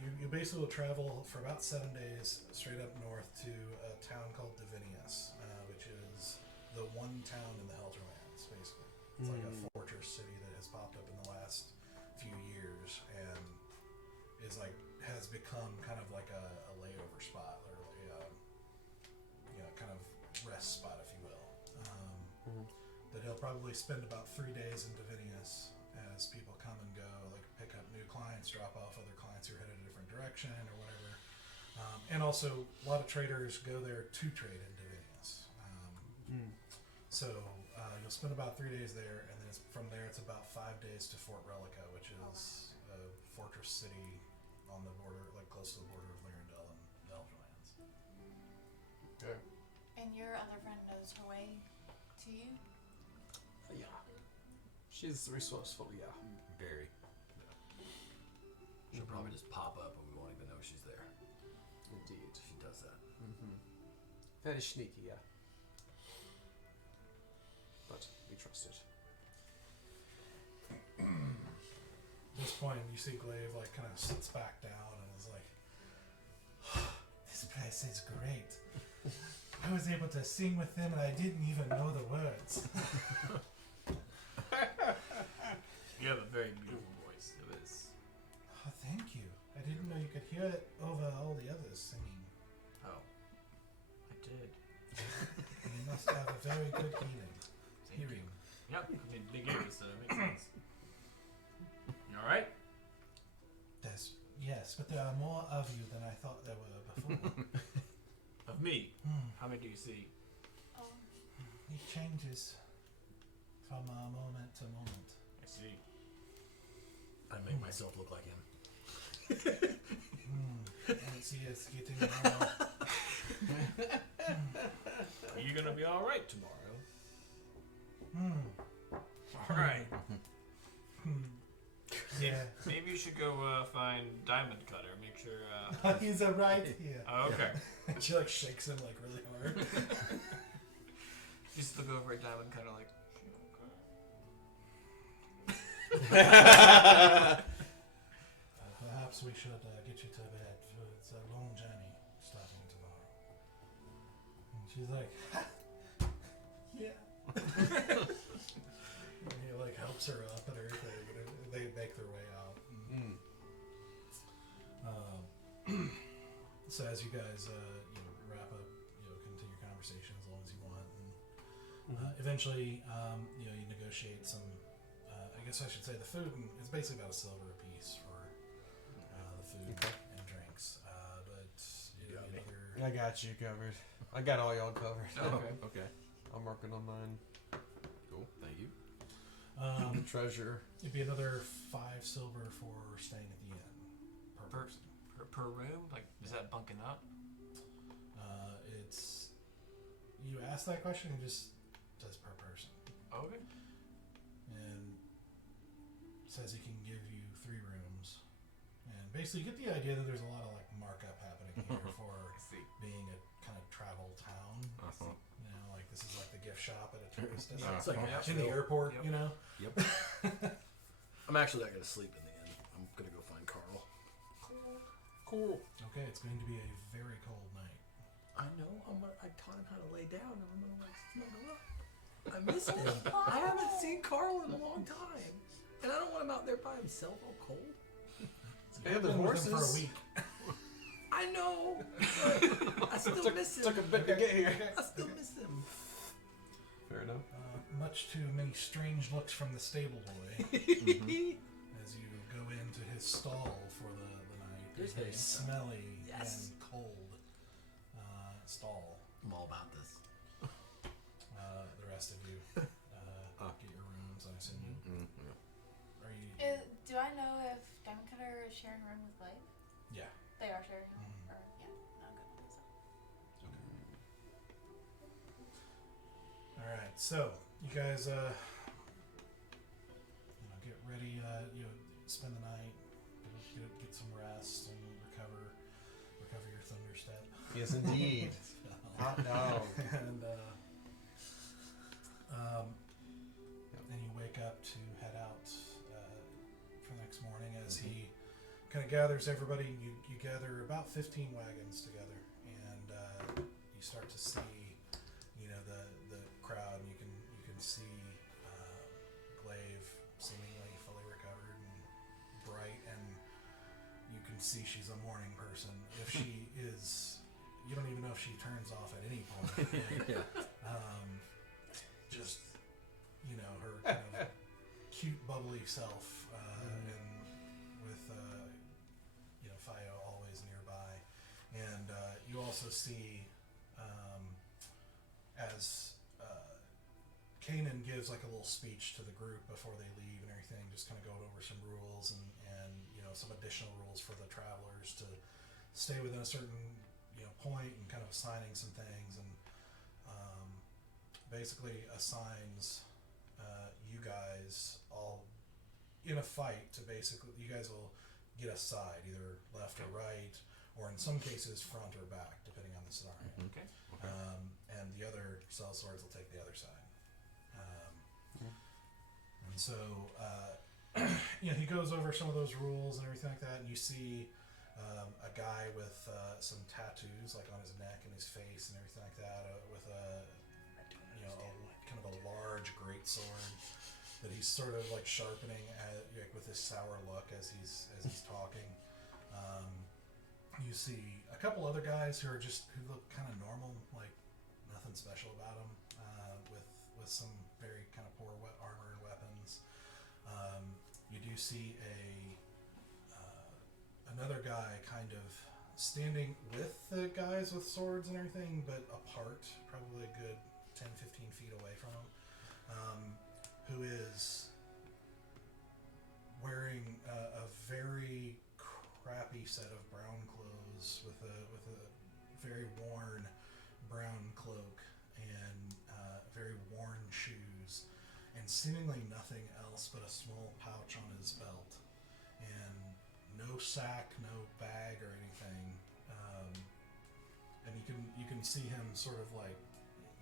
You basically will travel for about 7 days straight up north to a town called Divinius, which is the one town in the Helterlands, basically. It's like a fortress city that has popped up in the last few years and has become kind of like a layover spot or kind of rest spot, if you will. That he'll probably spend about 3 days in Divinius as people come and go, like pick up new clients, drop off other clients who are headed a different direction or whatever. And also, a lot of traders go there to trade in Divinius. So you'll spend about 3 days there, and then from there it's about 5 days to Fort Relica, which is a fortress city on the border, like close to the border of Lirindil and the Elderlands. Okay. And your other friend knows her way to you? Yeah. She's resourceful, yeah. Very. She'll probably just pop up and we won't even know she's there. Indeed. She does that. Very sneaky, yeah. But we trust it. At this point, you see Glaive like kind of sits back down and is like, "This place is great. I was able to sing with them, and I didn't even know the words." You have a very beautiful very good hearing. Yep. I mean, big ears, so it makes sense. You all right? Yes, but there are more of you than I thought there were before. Of me? How many do you see? It changes from moment to moment. I see. I make myself look like him. And see, it's getting more. Are you gonna be all right tomorrow? All right. Yeah. Maybe you should go find Diamond Cutter. Make sure. He's right here. Oh, okay. She like shakes him like really hard. Just look over at Diamond Cutter like. Perhaps we should get you to bed. It's a long journey starting tomorrow. And she's like, yeah. And he like helps her up and everything. And they make their way out. So as you guys wrap up, continue your conversation as long as you want, and eventually you negotiate some. I guess I should say the food. And it's basically about $1 a piece for the food and drinks. But it'll be another. I got you covered. I got all y'all covered. Okay. I'm working on mine. Cool. Thank you. Treasure. It'd be another $5 for staying at the inn per person. Per room? Like, is that bunking up? It's you ask that question, it just says per person, Okay. and says he can give you 3 rooms, and basically you get the idea that there's a lot of like markup happening here for see. being a kind of travel town. Uh-huh. Like this is like the gift shop at a tourist It's destination. like In the airport, Yep. Yep. I'm actually not gonna sleep in the inn. I'm gonna go find Carl. Cool. Okay, it's going to be a very cold night. I know. I taught him how to lay down, and I'm gonna like snuggle up. I missed him. I haven't seen Carl in a long time, and I don't want him out there by himself, all cold. And the Been with him for a horses. week. I know. But I still miss him. Took a bit to get here. I still miss him. Fair enough. Much too many strange looks from the stable boy as you go into his stall for the night. There's Very his- smelly Yes. and cold stall. I'm all about this. The rest of you get your rooms. I assume you Mm-hmm. are you. Do I know if Diamond Cutter is sharing a room with Blake? Yeah. They are sharing a room? Mhm. Or, yeah, no, good. So. All right. So you guys, get ready. Spend the night. Get some rest and recover your thunder step. Yes, indeed. Hot dog. And then you wake up to head out for the next morning as he kind of gathers everybody. You gather about 15 wagons together, and you start to see, the crowd. And you can see Glaive seemingly fully recovered and bright, and you can see she's a morning person. If she is, you don't even know if she turns off at any point. Just her kind of cute, bubbly self, and with Fio always nearby, and you also see as Kanan gives like a little speech to the group before they leave and everything, just kind of going over some rules and some additional rules for the travelers to stay within a certain point, and kind of assigning some things, and basically assigns you guys all in a fight to basically, you guys will get a side, either left or right, or in some cases front or back, depending on the scenario. Okay. And the other sellswords will take the other side. And so, he goes over some of those rules and everything like that, and you see a guy with some tattoos, like on his neck and his face and everything like that, with a kind of a large great sword that he's sort of like sharpening with this sour look as he's talking. You see a couple other guys who look kind of normal, like nothing special about them. with some very kind of poor armor and weapons. You do see another guy kind of standing with the guys with swords and everything, but apart, probably a good 10, 15 feet away from him, who is wearing a very crappy set of brown clothes with a very worn brown cloak and very worn shoes, and seemingly nothing else but a small pouch on his belt, and no sack, no bag or anything. And you can see him sort of like,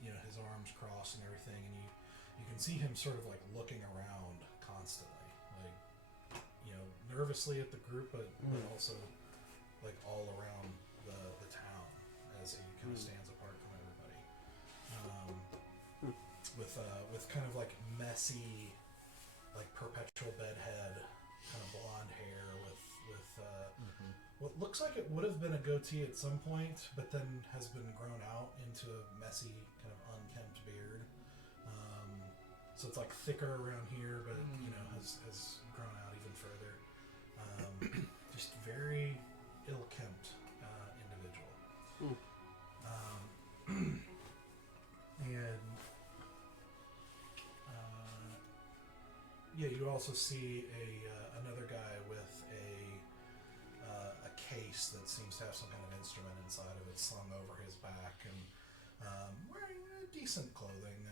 his arms crossed and everything, and you can see him sort of like looking around constantly, like, nervously at the group, but also like all around the town as he kind of stands apart from everybody. With kind of like messy, like perpetual bedhead, kind of blonde hair with what looks like it would have been a goatee at some point, but then has been grown out into a messy kind of unkempt beard. So it's like thicker around here, but has grown out even further. Just very ill-kempt individual. And you also see another guy with a case that seems to have some kind of instrument inside of it slung over his back, and wearing decent clothing,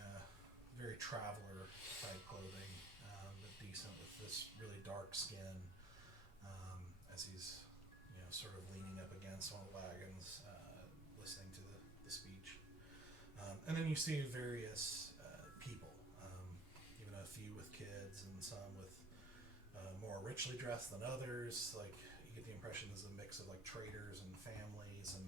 very traveler type clothing, but decent with this really dark skin, as he's sort of leaning up against one of the wagons, listening to the speech. And then you see various people, even a few with kids and some with more richly dressed than others. Like, you get the impression there's a mix of like traders and families, and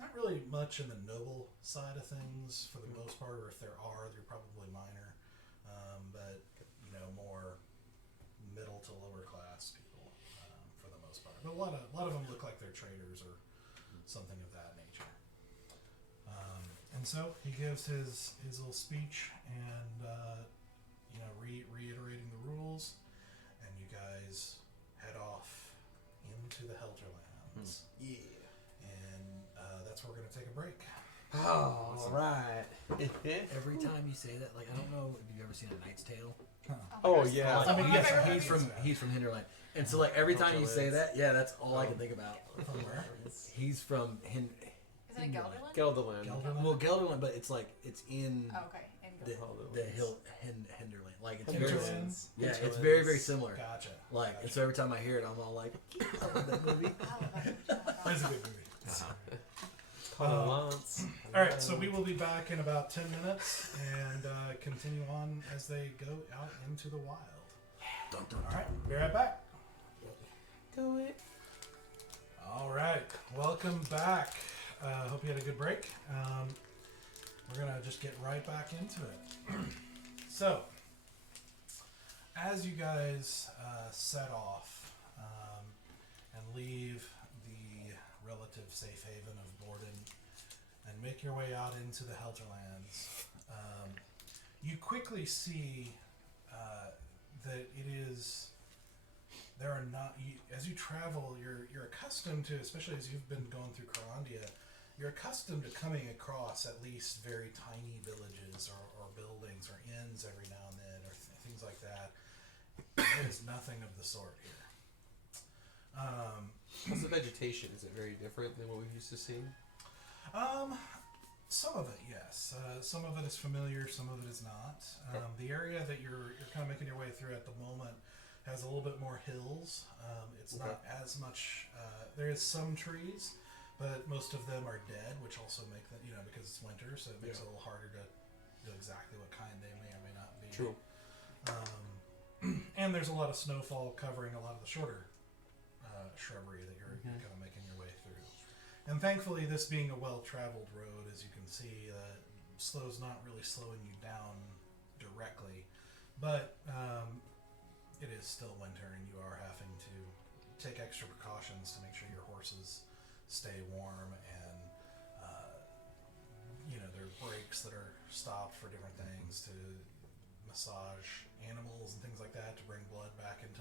not really much in the noble side of things for the most part, or if there are, they're probably minor, but more middle to lower class people for the most part. But a lot of them look like they're traders or something of that nature. And so he gives his little speech and reiterating the rules, and you guys head off into the Helterlands. Yeah. And that's where we're going to take a break. Oh, all right. Every time you say that, like, I don't know if you've ever seen A Knight's Tale. Oh yeah. I mean, my favorite he's from Hinterland, and so like every time you say that, that's all I can think about. From where? He's from Isn't it Gelderland? Gelderland. Well, Gelderland, but it's in Oh, okay. In the Gelderland. hill Hinterland. Like it's Hinterlands? very, it's very very similar. Gotcha. Like, and so every time I hear it, I'm all like, I love that movie. That's a good movie. Lance. All right, so we will be back in about 10 minutes and continue on as they go out into the wild. Dun, dun, All right, be right back. Do it. All right, welcome back. Hope you had a good break. We're going to just get right back into it. So, as you guys set off and leave the relative safe haven of Borden and make your way out into the Helterlands, you quickly see that it is... There are not... as you travel, you're accustomed to, especially as you've been going through Carandia, you're accustomed to coming across at least very tiny villages or buildings or inns every now and then, or things like that. There is nothing of the sort here. What's the vegetation? Is it very different than what we've used to seeing? Some of it, yes. Some of it is familiar, some of it is not. The area that you're kind of making your way through at the moment has a little bit more hills. It's not as much... there is some trees, but most of them are dead, which also make them, because it's winter, so it makes it a little harder to know exactly what kind they may or may not be. True. And there's a lot of snowfall covering a lot of the shorter shrubbery that you're kind of making your way through. And thankfully, this being a well-traveled road, as you can see, slow's not really slowing you down directly, but it is still winter, and you are having to take extra precautions to make sure your horses stay warm and there are breaks that are stopped for different things to massage animals and things like that to bring blood back into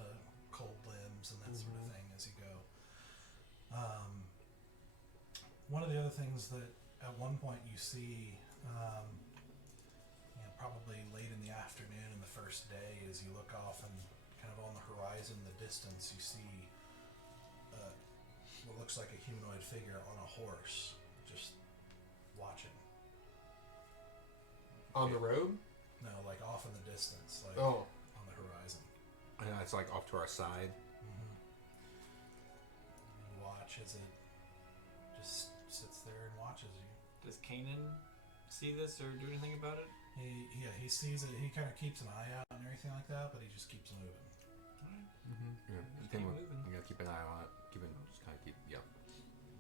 cold limbs and that sort of thing as you go. One of the other things that at one point you see, probably late in the afternoon in the first day, as you look off and kind of on the horizon, in the distance, you see what looks like a humanoid figure on a horse, just watching. On the road? No, like off in the distance, like Oh. on the horizon. And it's like off to our side. You watch as it just sits there and watches you. Does Kanan see this or do anything about it? He sees it. He kind of keeps an eye out and everything like that, but he just keeps moving. Yeah. Just keep moving. You gotta keep an eye on it. Just kind of keep. Yeah.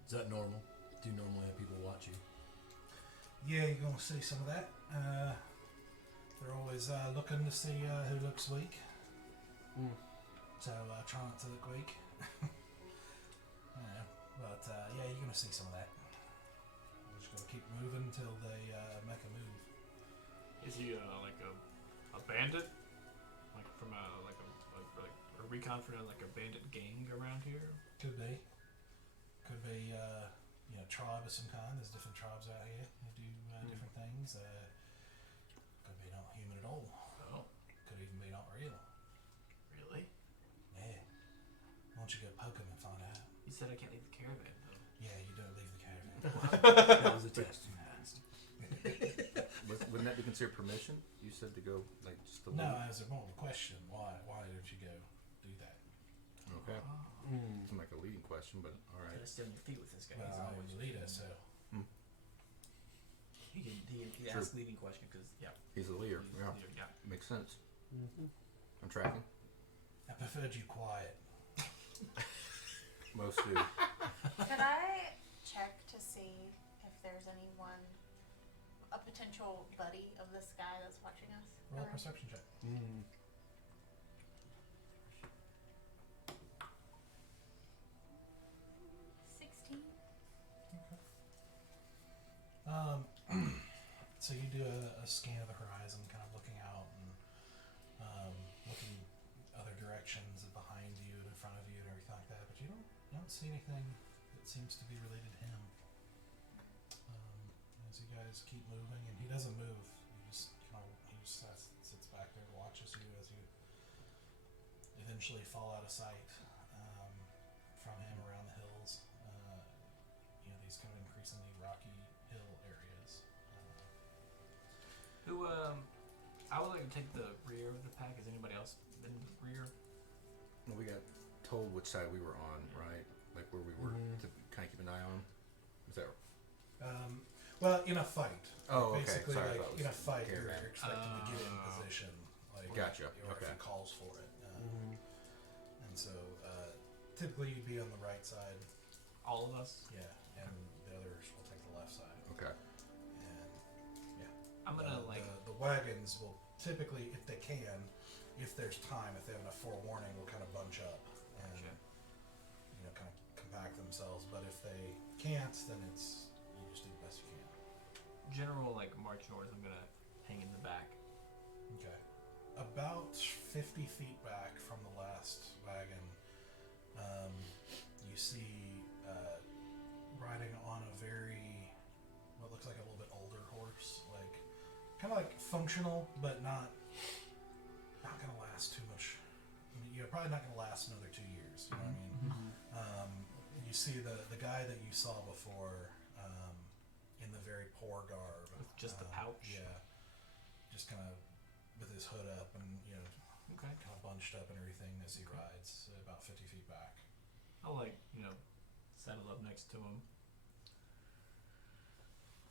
Is that normal? Do you normally have people watch you? Yeah, you're gonna see some of that. They're always looking to see who looks weak. So try not to look weak. But you're gonna see some of that. We're just gonna keep moving until they make a move. Is he like a bandit? Like from a recon for like a bandit gang around here? Could be. Tribe of some kind. There's different tribes out here who do different things. Could be not human at all. Oh, Could even be not real. really? Yeah. Why don't you go poke them and find out? You said I can't leave the caravan though. Yeah, you don't leave the caravan. That was a test you passed. Wouldn't that be considered permission? You said to go like just to No, leave? as a normal question, why don't you go do that? Okay. Oh. Seems like a leading question, but all right. Gotta stay on your feet with this guy. Well, He's I'm always the leader, so He True. asks leading question because He's the leader. he's Yeah, the leader, yeah. makes sense. I'm tracking. I preferred you quiet. Most do. Could I check to see if there's anyone, a potential buddy of this guy that's watching us? Roll a around? perception check. 16. So you do a scan of the horizon, kind of looking out and looking other directions and behind you and in front of you and everything like that, but you don't see anything that seems to be related to him. As you guys keep moving, and he doesn't move. He just sits back there and watches you as you eventually fall out of sight from him around the hills. These kind of increasingly rocky hill areas. I would like to take the rear of the pack. Has anybody else been to the rear? Well, we got told which side we were on, right? Like where we were to kind of keep an eye on. Is that? Well, in a fight. Oh, okay. Basically, Sorry, I like thought it in a was fight, caravan. you're expecting to get in position. Like, Gotcha, Or okay. if he calls for it. And so, typically you'd be on the right side. All of us. Yeah, and the others will take the left side. Okay. And I'm gonna the wagons will typically, if they can, if there's time, if they have enough forewarning, will kind of bunch up and Gotcha. kind of compact themselves. But if they can't, then it's you just do the best you can. general march north. I'm gonna hang in the back. Okay. About 50 feet back from the last wagon, you see riding on a what looks like a little bit older horse, kind of functional, but not gonna last too much. I mean, you're probably not gonna last another 2 years. You know what I mean? You see the guy that you saw before in the very poor garb, With just the pouch? Yeah, just kind of with his hood up and Okay. kind of bunched up and everything as he rides about 50 feet back. I'll saddle up next to him.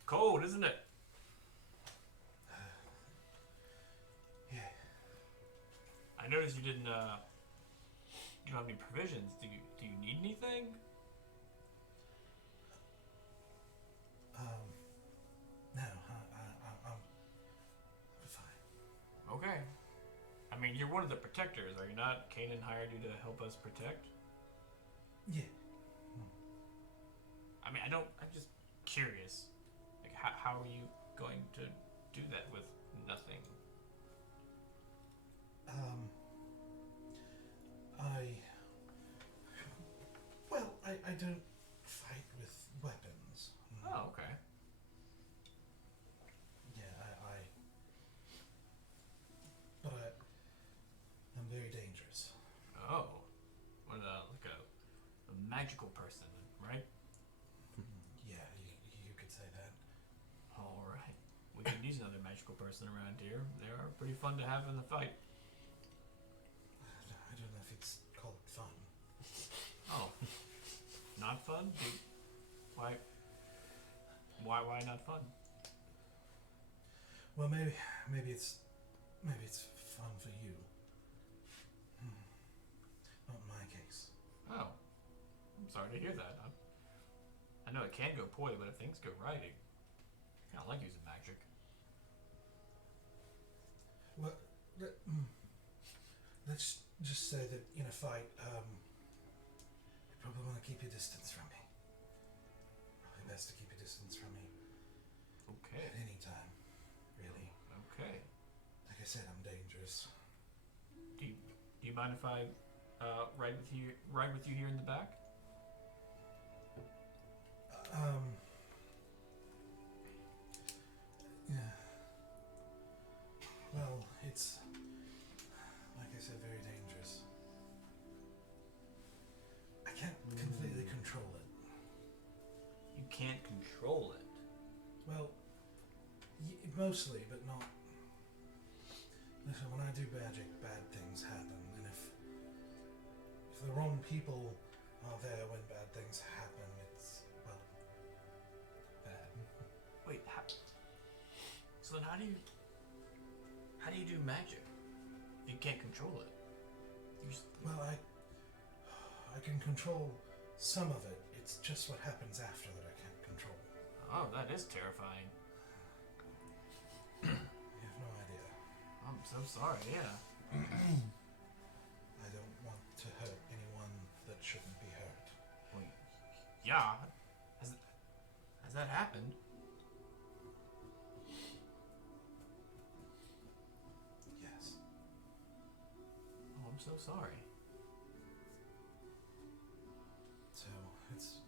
Cold, isn't it? Yeah. I noticed you didn't. You don't have any provisions. Do you need anything? No, I'm fine. Okay. I mean, you're one of the protectors, are you not? Kanan hired you to help us protect? Yeah. I mean, I'm just curious. how are you going to do that with nothing? I don't fight with weapons. Oh, okay. Yeah, but I'm very dangerous. Oh, what like a magical person, right? Yeah, you could say that. All right. We can use another magical person around here. They are pretty fun to have in the fight. I don't know if it's called fun. Oh, not fun? Why not fun? Well, maybe it's fun for you. Not in my case. Oh, I'm sorry to hear that. I know it can go poorly, but if things go right, I kind of like using magic. Well, let's just say that in a fight, you probably want to keep your distance from me. Probably best to keep your distance from me Okay. at any time, really. Okay. Like I said, I'm dangerous. Do you mind if I ride with you here in the back? Yeah. Well, it's, like I said, very dangerous. I can't completely control it. You can't control it. Well, mostly, but not. Listen, when I do magic, bad things happen, and if the wrong people are there when bad things happen, it's, well, bad. Wait, so then how do you do magic if you can't control it? You just, Well, I can control some of it. It's just what happens after that I can't control. oh, that is terrifying. You have no idea. I'm so sorry. Yeah. I don't want to hurt anyone that shouldn't be hurt. Wait. Yeah. Has that happened? Yes. Oh, I'm so sorry. So it's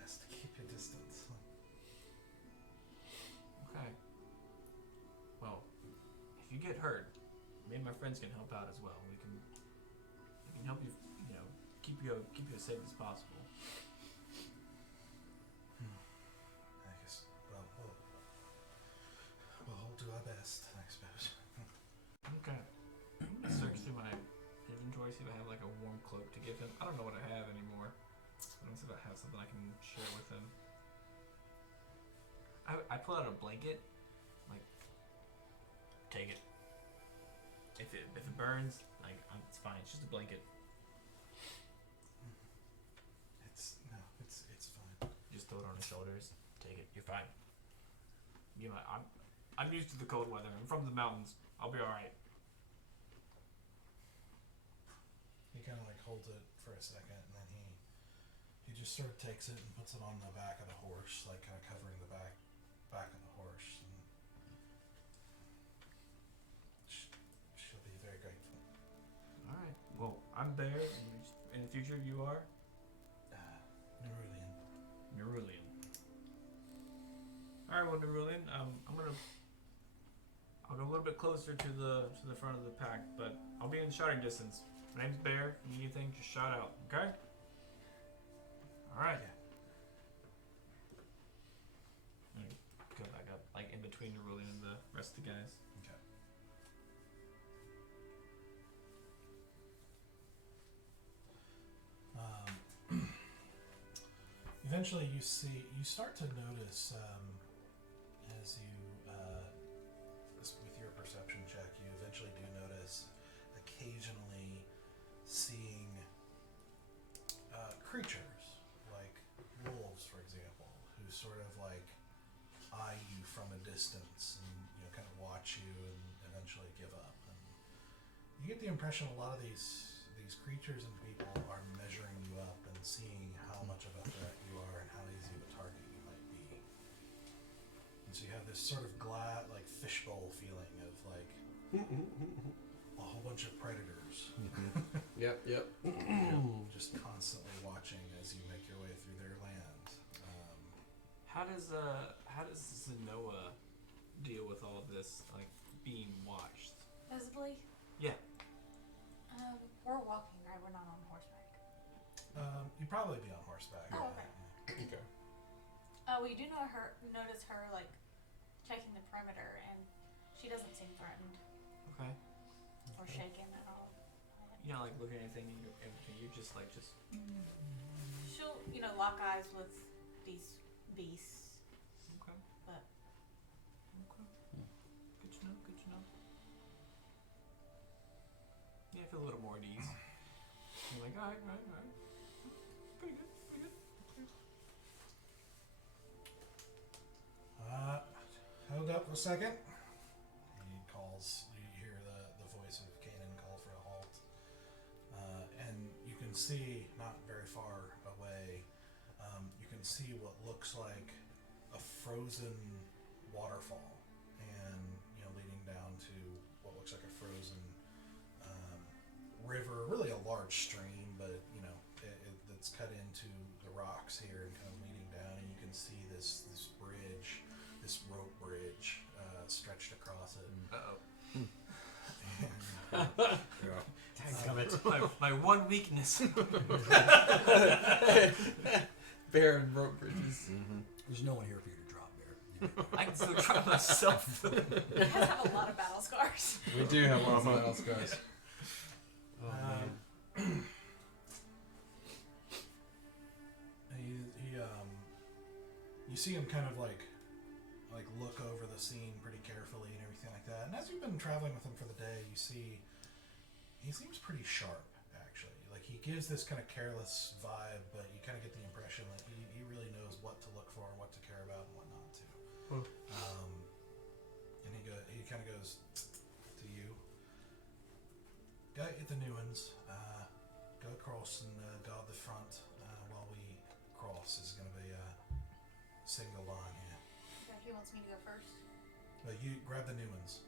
best to keep your distance. Okay. Well, if you get hurt, me and my friends can help out as well. We can help you, keep you as safe as possible. I guess. Well, we'll do our best, I suppose. Okay. I'm gonna search through my inventory, see if I have like a warm cloak to give him. I don't know what I have anymore. Let me see if I have something I can share with him. I pull out a blanket. Like, take it. If it burns, like it's fine. It's just a blanket. It's fine. Just throw it on his shoulders. Take it. You're fine. I'm used to the cold weather. I'm from the mountains. I'll be all right. He kind of like holds it for a second, and then he just sort of takes it and puts it on the back of the horse, like kind of covering the back of the horse. And she'll be very grateful. All right. Well, I'm Bear. And in the future, you are Nerulian. Nerulian. All right. Well, Nerulian, I'll go a little bit closer to the front of the pack, but I'll be in shouting distance. My name's Bear. If you need anything, just shout out. Okay. All right. Yeah. I'm gonna go back up, like in between Nerulian and the rest of the guys. Okay. Eventually, you start to notice as you, with your perception check, you eventually do notice occasionally seeing creatures like wolves, for example, who sort of like eye you from a distance and kind of watch you and eventually give up. And you get the impression a lot of these creatures and people are measuring you up and seeing how much of a threat you are and how easy of a target you might be. So you have this sort of like fishbowl feeling of like a whole bunch of predators. Yep. Just constantly watching as you make your way through their land. How does Zenoa deal with all of this, like being watched? Visibly? Yeah. We're walking, right? We're not on horseback. You'd probably be on horseback. Oh, okay. Okay. We do notice her like checking the perimeter, and she doesn't seem threatened Okay. or shaken at all. You're not like looking at anything. You're just. She'll, lock eyes with these beasts. Okay. But Okay. Good to know. Good to know. Yeah, I feel a little more at ease. You're like, all right. Pretty good. Hold up a second. He calls. You hear the voice of Kanan call for a halt. And you can see, not very far away, you can see what looks like a frozen waterfall, and leading down to what looks like a frozen river, really a large stream, but it's cut into the rocks here and kind of leading down, and you can see this bridge, this rope bridge stretched across it. My one weakness. Bear and rope bridges. There's no one here for you to drop, Bear. I can still try myself. you guys have a lot of battle scars. We do have lots of battle scars. Oh man. You see him kind of like look over the scene pretty carefully and everything like that. And as you've been traveling with him for the day, you see he seems pretty sharp, actually. Like, he gives this kind of careless vibe, but you kind of get the impression that he really knows what to look for and what to care about and what not to. And he kind of goes to you. Go get the new ones. Go across and guard the front while we cross. Is going to be a single line here. Yeah, he wants me to go first. But you grab the new ones.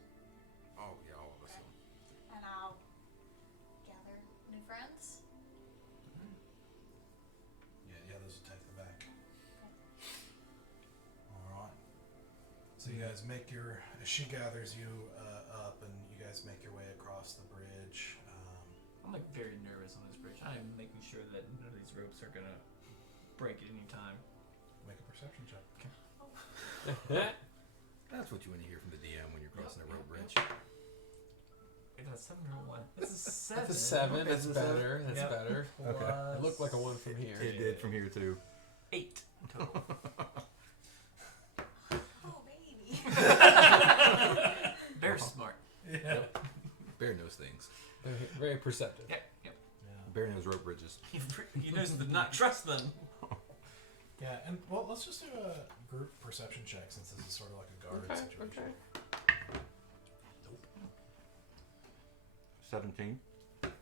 Oh, yeah, all of us. Okay. And I'll gather new friends. Yeah, those will take the back. Alright. So you guys make as she gathers you up, and you guys make your way across the bridge. I'm like very nervous on this bridge. I'm making sure that none of these ropes are gonna break at any time. Make a perception check. That's what you want to hear from the DM when you're crossing a rope bridge. Wait, that's 7 or 1? This is 7. That's a 7. That's That's a better. That's Yep. better. Okay. It looked like a 1 from here. It did from here too. 8 total. Oh, baby. Bear's smart. Yeah. Bear knows things. Very, very perceptive. Yep. Bear knows rope bridges. He knows to not trust them. Yeah, and well, let's just do a group perception check since this is sort of like a guard situation. Okay. 17. 25.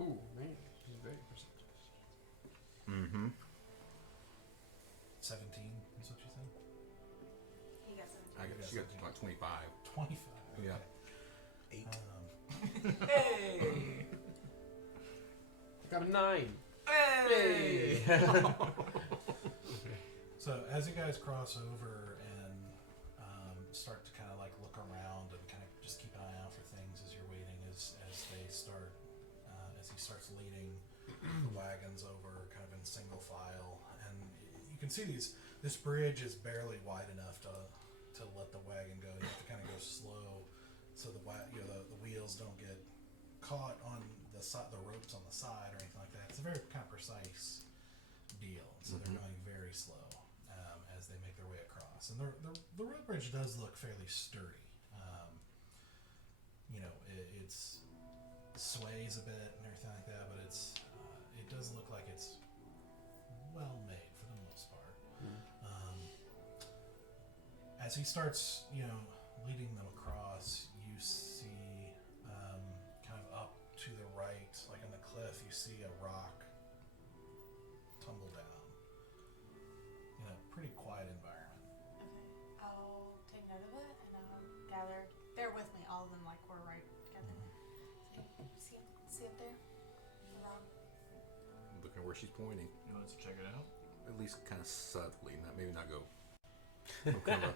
Ooh, man. He's very perceptive. Mm-hmm. 17 is what you said? He got 17. She got like 25. 25. Okay. Yeah. 8. Hey! Got a 9. Hey! So as you guys cross over and start to kind of like look around and kind of just keep an eye out for things as you're waiting, as they start, as he starts leading the wagons over kind of in single file, and you can see this bridge is barely wide enough to let the wagon go. You have to kind of go slow so the wheels don't get caught on the ropes on the side or anything like that. It's a very kind of precise deal, so they're going very slow as they make their way across. And the road bridge does look fairly sturdy. It sways a bit and everything like that, but it does look like it's well made for the most part. As he starts, leading them across, you see kind of up to the right, like in the cliff, you see a rock tumble down. Pretty quiet all of them like were right together. So, see up there? The rock. Looking where she's pointing. You want us to check it out? At least kind of subtly. Maybe not go. Kind of,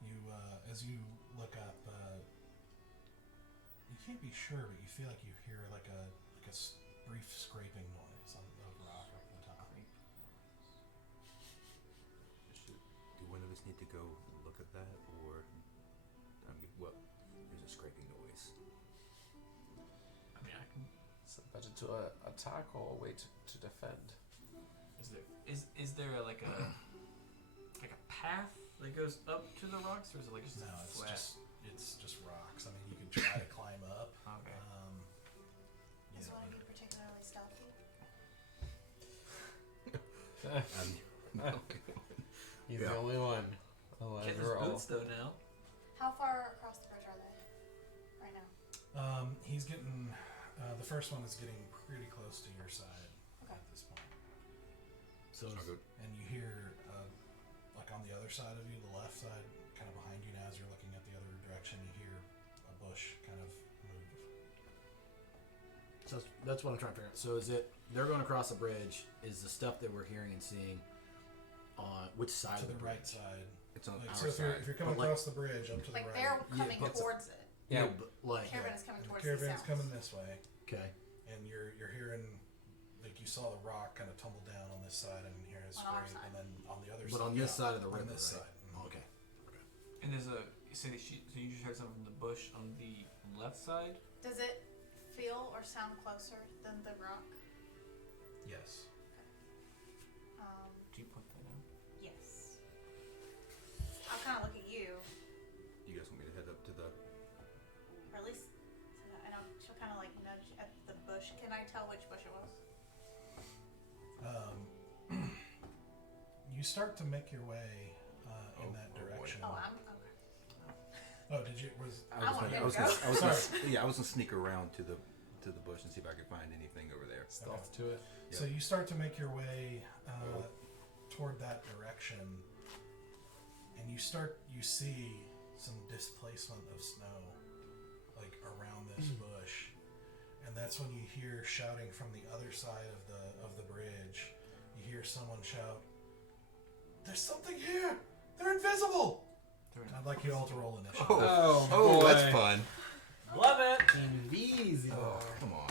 You, as you look up, you can't be sure, but you feel like you hear like a brief scraping noise on the rock up the top. do one of us need to go look at that, or well, there's a scraping noise. I mean, I can. Is it better to attack or wait to defend? Is there like a path that goes up to the rocks, or is it like just No, a it's flat? just rocks. I mean, you can try to climb up. Okay. You Is know, one of you particularly stealthy? He's Yeah. the only one. Otherwise, Get we're his all. boots though now. How far across the bridge are they right now? he's getting. The first one is getting pretty close to your side Okay. at this point, So It's not good. and you hear, like on the other side of you, the left side, kind of behind you now, as you're looking at the other direction, you hear a bush kind of move. So that's what I'm trying to figure out. So is it they're going across the bridge? Is the stuff that we're hearing and seeing on which side To of the the right bridge? side. It's on Like, our so if you're, side. if you're coming But, like- across the bridge up to Like the they're right, coming but- towards it. Yeah, but like Caravan is coming and the towards caravan's the coming south. this way, okay, and you're hearing, like you saw the rock kind of tumble down on this side, and you hear it On our scrape, side. and then on the other but side. on this yeah, side of the on river, this right? side. Mhm. Oh, okay. And there's a so you just heard something from the bush on the left side. Does it feel or sound closer than the rock? Yes. Do you point that out? Yes. I'll kind of look at you, You guys want me to head up to the? or at least, and she'll kind of like nudge at the bush. Can I tell which bush it was? You start to make your way in Oh, that oh boy. direction. Oh, I'm okay. Oh, did you? Was I want him to I was gonna sneak around to the bush and see if I could find anything over there. Stealth to it. So you start to make your way toward that direction, and you see some displacement of snow, like around this bush, and that's when you hear shouting from the other side of the bridge. You hear someone shout, "There's something here! They're invisible!" I'd like you all to roll initiative. Oh, that's fun. Love it. Invisible. Oh, come on.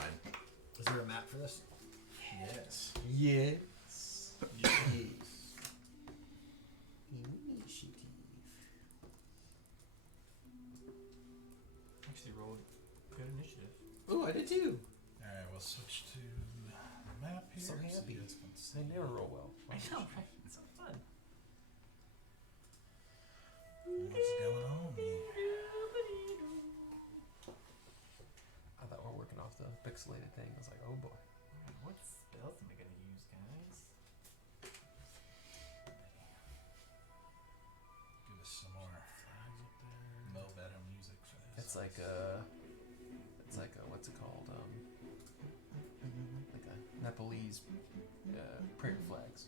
Is there a map for this? Yes. Yes. Actually, rolled good initiative. Oh, I did too. All right, we'll switch to the map here. So you happy. guys can see. I never roll well. I know, right? It's so fun. What's going on here? I thought we were working off the pixelated thing. I was like, oh boy. Alright, what spells am I gonna use, guys? Give us some more no better music for this. It's like what's it called? Like a Nepalese prayer flags.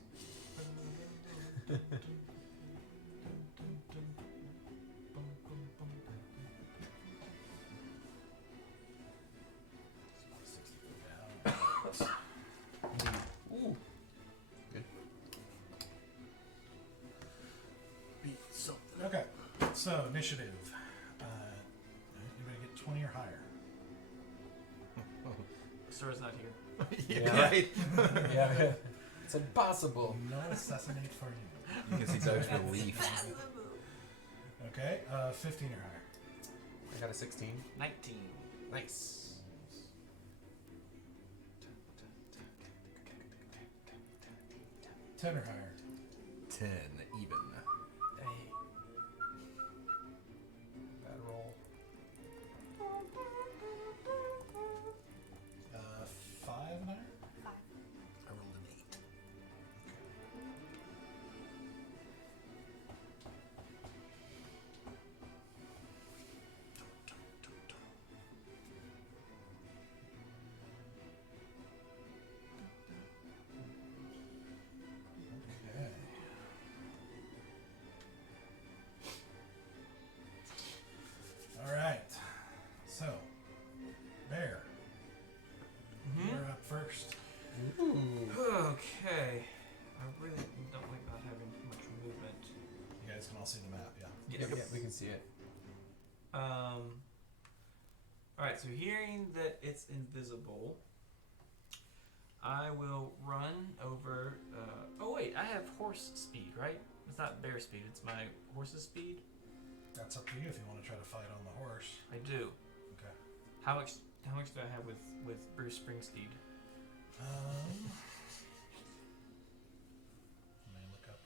Ooh. Good. Beat something. Okay, so initiative. Anybody get 20 or higher? Sora's not here. Yeah. Right. Yeah. It's impossible. No assassinate for you. You can see Doug's relief. Okay, 15 or higher. I got a 16. 19. Nice. 10 or higher. 10 even. Dang. Bad roll. 5 and higher. 5. I rolled an 8. Okay. Okay. I really don't like not having much movement. You guys can all see the map, yeah. Yes. Yeah, we can see it. Alright, so hearing that it's invisible, I will run over. Oh, wait, I have horse speed, right? It's not bear speed, it's my horse's speed. That's up to you if you want to try to fight on the horse. I do. Okay. How much do I have with Bruce Springsteen? Let me look up.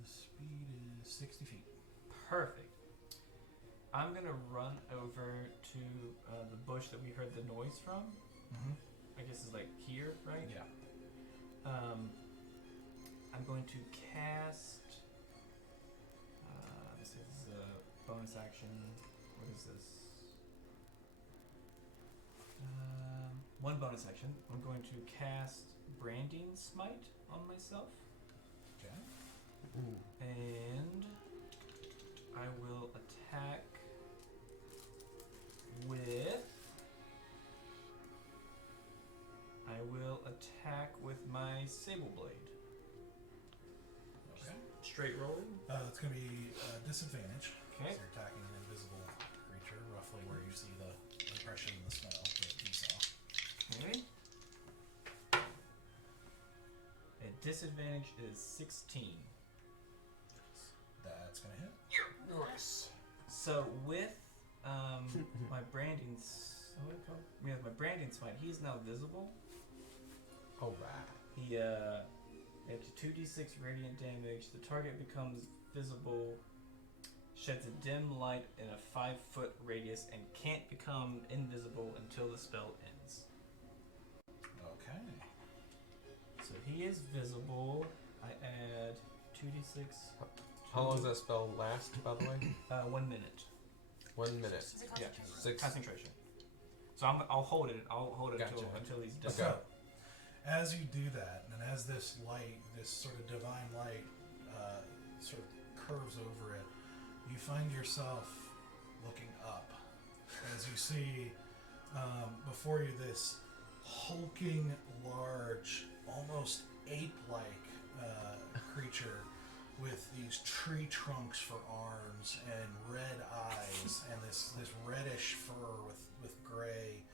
The speed is 60 feet. Perfect. I'm gonna run over to the bush that we heard the noise from. Mm-hmm. I guess it's like here, right? Yeah. I'm going to cast. Let's see, this is a bonus action. What is this? One bonus action. I'm going to cast Branding Smite on myself. Okay. And I will attack with. My Sable Blade. Okay. Straight rolling. It's going to be disadvantage. Okay. So you're attacking an invisible creature, roughly where you see the impression in the snow that you saw. Okay. And disadvantage is 16. That's going to hit. Nice. So with my branding, my branding smite, he is now visible. Oh, right. He it's 2d6 radiant damage. The target becomes visible, sheds a dim light in a 5-foot radius, and can't become invisible until the spell ends. Okay. So he is visible. I add 2d6. How long does that spell last, by the way? 1 minute. 1 minute. Is it Yeah. concentration? 6. Concentration. So I'll hold it. I'll hold it Gotcha. until he's done. Okay. So, as you do that, and as this light, this sort of divine light, sort of curves over it, you find yourself looking up as you see before you this hulking, large, almost ape-like creature with these tree trunks for arms and red eyes and this reddish fur with gray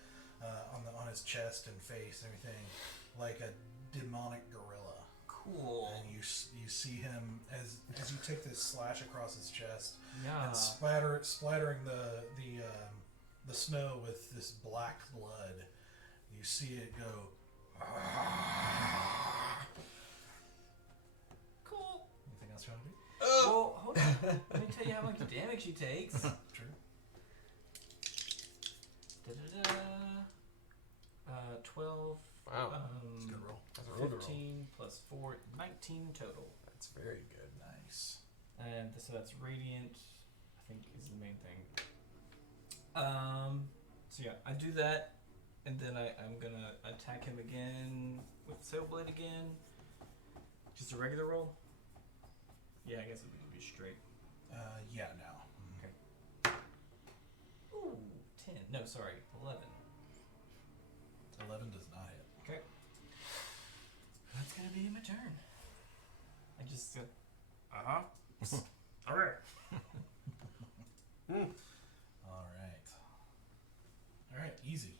on his chest and face and everything, like a demonic gorilla. Cool. And you see him as you take this slash across his chest Yeah. and splattering the snow with this black blood. You see it go. Cool. Anything else you want to do? Well, hold on. Let me tell you how much damage he takes. True. 12. Wow. It's a good roll. That's a really good roll. 15 plus 4, 19 total. That's very good. Nice. And so that's radiant, I think is the main thing. So yeah, I do that, and then I'm gonna attack him again with Sail Blade again. Just a regular roll? Yeah, I guess it would be straight. Yeah, now. Okay. Ooh, 10. No, sorry, 11. 11 does not hit. Okay. That's gonna be my turn. I just Alright. All right, easy.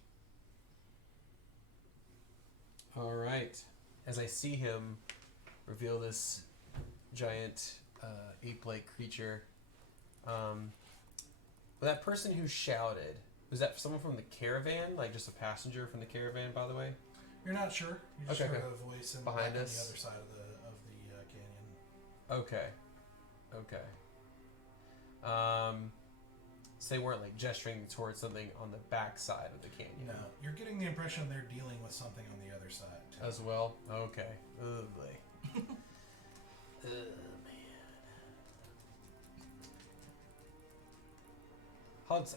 All right. As I see him reveal this giant ape-like creature, that person who shouted, was that someone from the caravan? Like just a passenger from the caravan, by the way? You're not sure. You just Okay, heard okay. a voice in Behind back us? on the other side of the canyon. Okay. Okay. So they weren't like gesturing towards something on the back side of the canyon. No, you're getting the impression they're dealing with something on the other side too. As well? Okay. Oh boy. Man.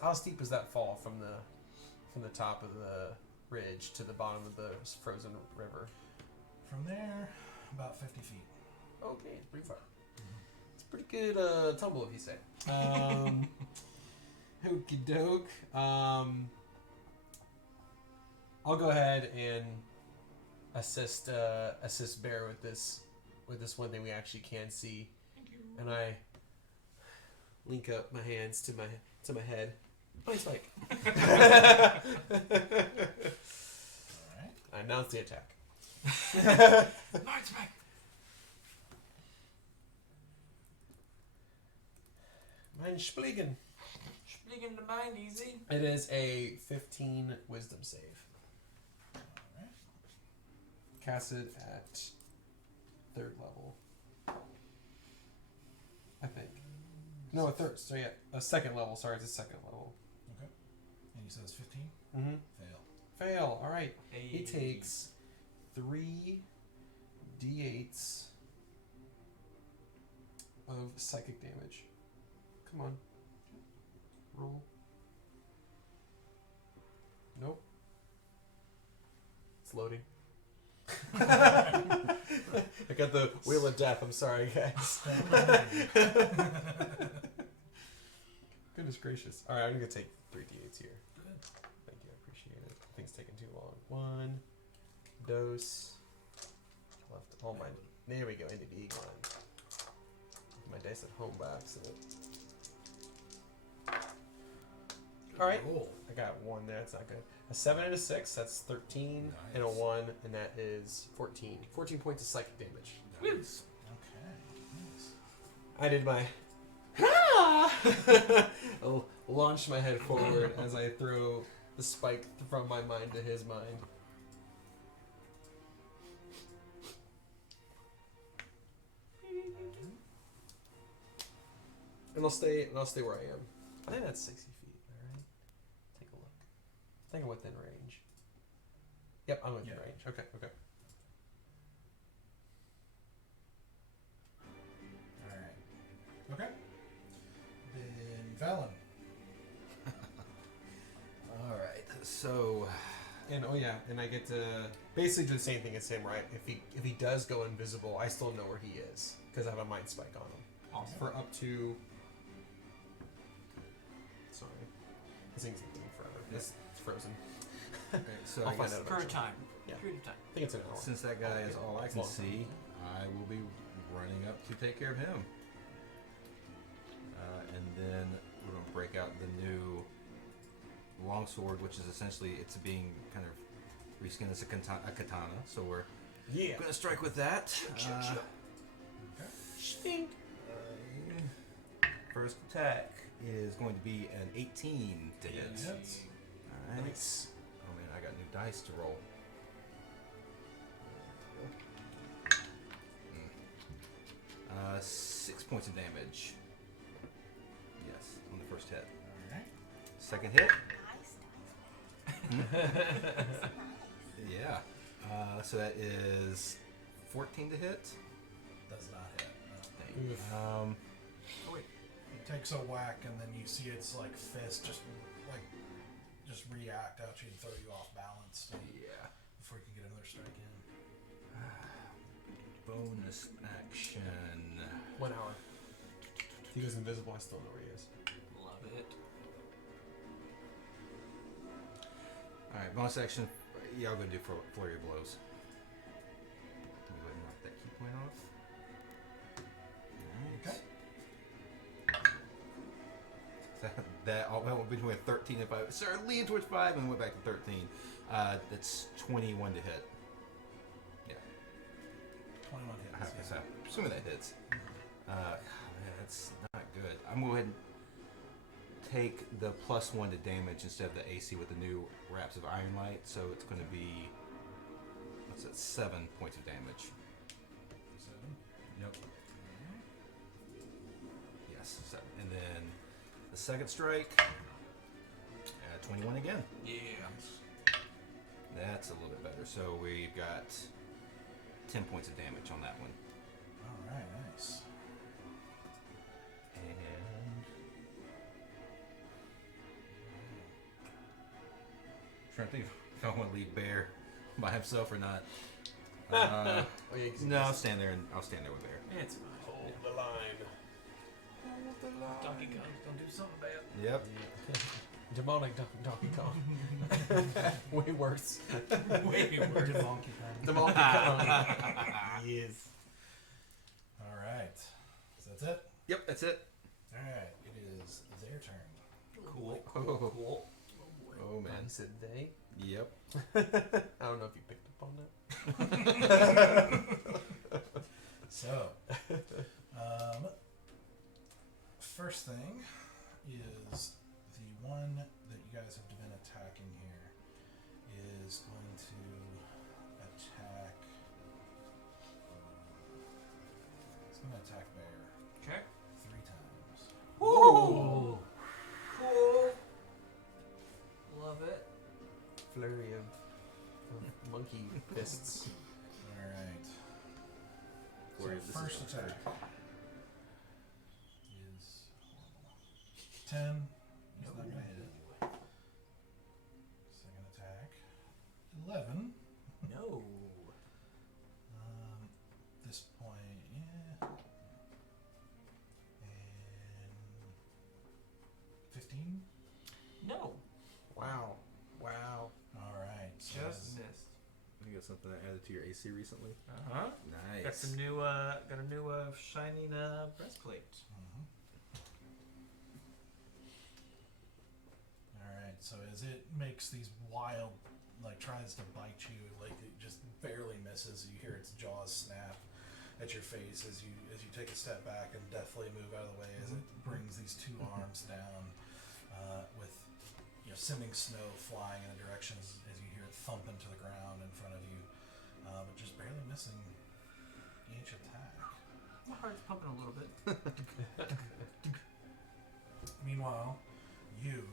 How steep is that fall from the top of the ridge to the bottom of the frozen river? From there, about 50 feet. Okay, it's pretty far. pretty good tumble, if you say. Okie doke. I'll go ahead and assist Bear with this one thing we actually can see, and I link up my hands to my head. Blind spike. Alright. I announce the attack. Blind spike. Mein Spliegen. Speaking to mind easy. It is a 15 wisdom save. Alright. Casted at 3rd level. I think. No, a 3rd. So yeah, a 2nd level. Sorry, it's a 2nd level. Okay. And you said it's 15? Mm-hmm. Fail. Fail. All right. Hey. He takes 3 d8s of psychic damage. Come on. Roll. Nope. It's loading. I got the Wheel of Death. I'm sorry, guys. Goodness gracious. All right, I'm going to take 3 d8s here. Good. Thank you. I appreciate it. I think it's taking too long. 1 dose. Left all my... There we go. Into the E1. My dice at home by accident. Alright. Roll. I got 1 there. That's not good. A 7 and a 6. That's 13. And a Nice. 1. And that is 14. 14 points of psychic damage. Nice. Okay. Nice. I did my... I'll launch my head forward as I throw the spike from my mind to his mind. And I'll stay where I am. I think that's 60 feet. All right. Take a look. I think I'm within range. Yep, I'm within Yeah. range. Okay. Alright. Okay. Then Valen. Alright, so And and I get to basically do the same thing as him, right? If he does go invisible, I still know where he is because I have a mind spike on him. Awesome. For up to... Sorry. This thing's taking forever. It's frozen. so I'll I find guess out Current eventually. time. Yeah. Period of time. I think it's an hour. since that guy is all I can Long see, I will be running up to take care of him. And then we're going to break out the new longsword, which is essentially, it's being kind of reskinned as a katana. So we're Yeah. going to strike with that. Stink. First attack is going to be an 18 to hit. Hits. Alright. Nice. Oh man, I got new dice to roll. 6 points of damage. Yes, on the first hit. Alright. Second hit. Nice. Yeah. So that is 14 to hit. Does not hit. No. Dang. Oof. Oh wait. He takes a whack and then you see its like fist just react out you and throw you off balance Yeah. before you can get another strike in. Bonus action. 1 hour. If he goes invisible, I still know where he is. Love it. Alright, bonus action. Yeah, I'm going to do flurry of blows. Let me go ahead and knock that key point off. Okay. That all went between 13 and 5. Started leaning towards 5 and went back to 13. That's 21 to hit. Yeah. 21 I hits. have to Yeah. say, assuming that hits. Man, that's not good. I'm going to go ahead and take the +1 to damage instead of the AC with the new wraps of Iron Light. So it's going to be, what's that, 7 points of damage. 7. Yep. Yes, 7. And then the second strike, 21 again. Yeah. That's a little bit better. So we've got 10 points of damage on that one. Alright, nice. And trying to think if I want to leave Bear by himself or not. Oh, yeah, 'cause he No, I'll does- stand there with Bear. It's fine. Hold the line. Donkey Kong's gonna do something bad. Yep. Demonic Donkey Kong. Way worse. Way worse. Donkey Kong. Demonic Kong. Yes. All right. So that's it. Yep, that's it. All right. It is their turn. Cool. Cool. Oh, man. He said they. Yep. I don't know if you picked up on that. So, first thing is the one that you guys have been attacking here is going to attack. It's going to attack Bear Okay. 3 times. Woo! Cool. Love it. Flurry of monkey fists. All right. So Worried this is first gonna attack hurt. is 10. He's not going to hit it. Second attack, 11. No. This point, yeah. And 15. No. Wow. Wow. All right. So Just missed. You got something added to your AC recently? Uh-huh. Nice. Got some new shining breastplate. Mhm. All right. So as it makes these wild, like tries to bite you, like it just barely misses. You hear its jaws snap at your face as you take a step back and deftly move out of the way as it brings these 2 arms down, with sending snow flying in a direction as you hear it thump into the ground in front of you, but just barely missing each attack. My heart's pumping a little bit. Meanwhile, you,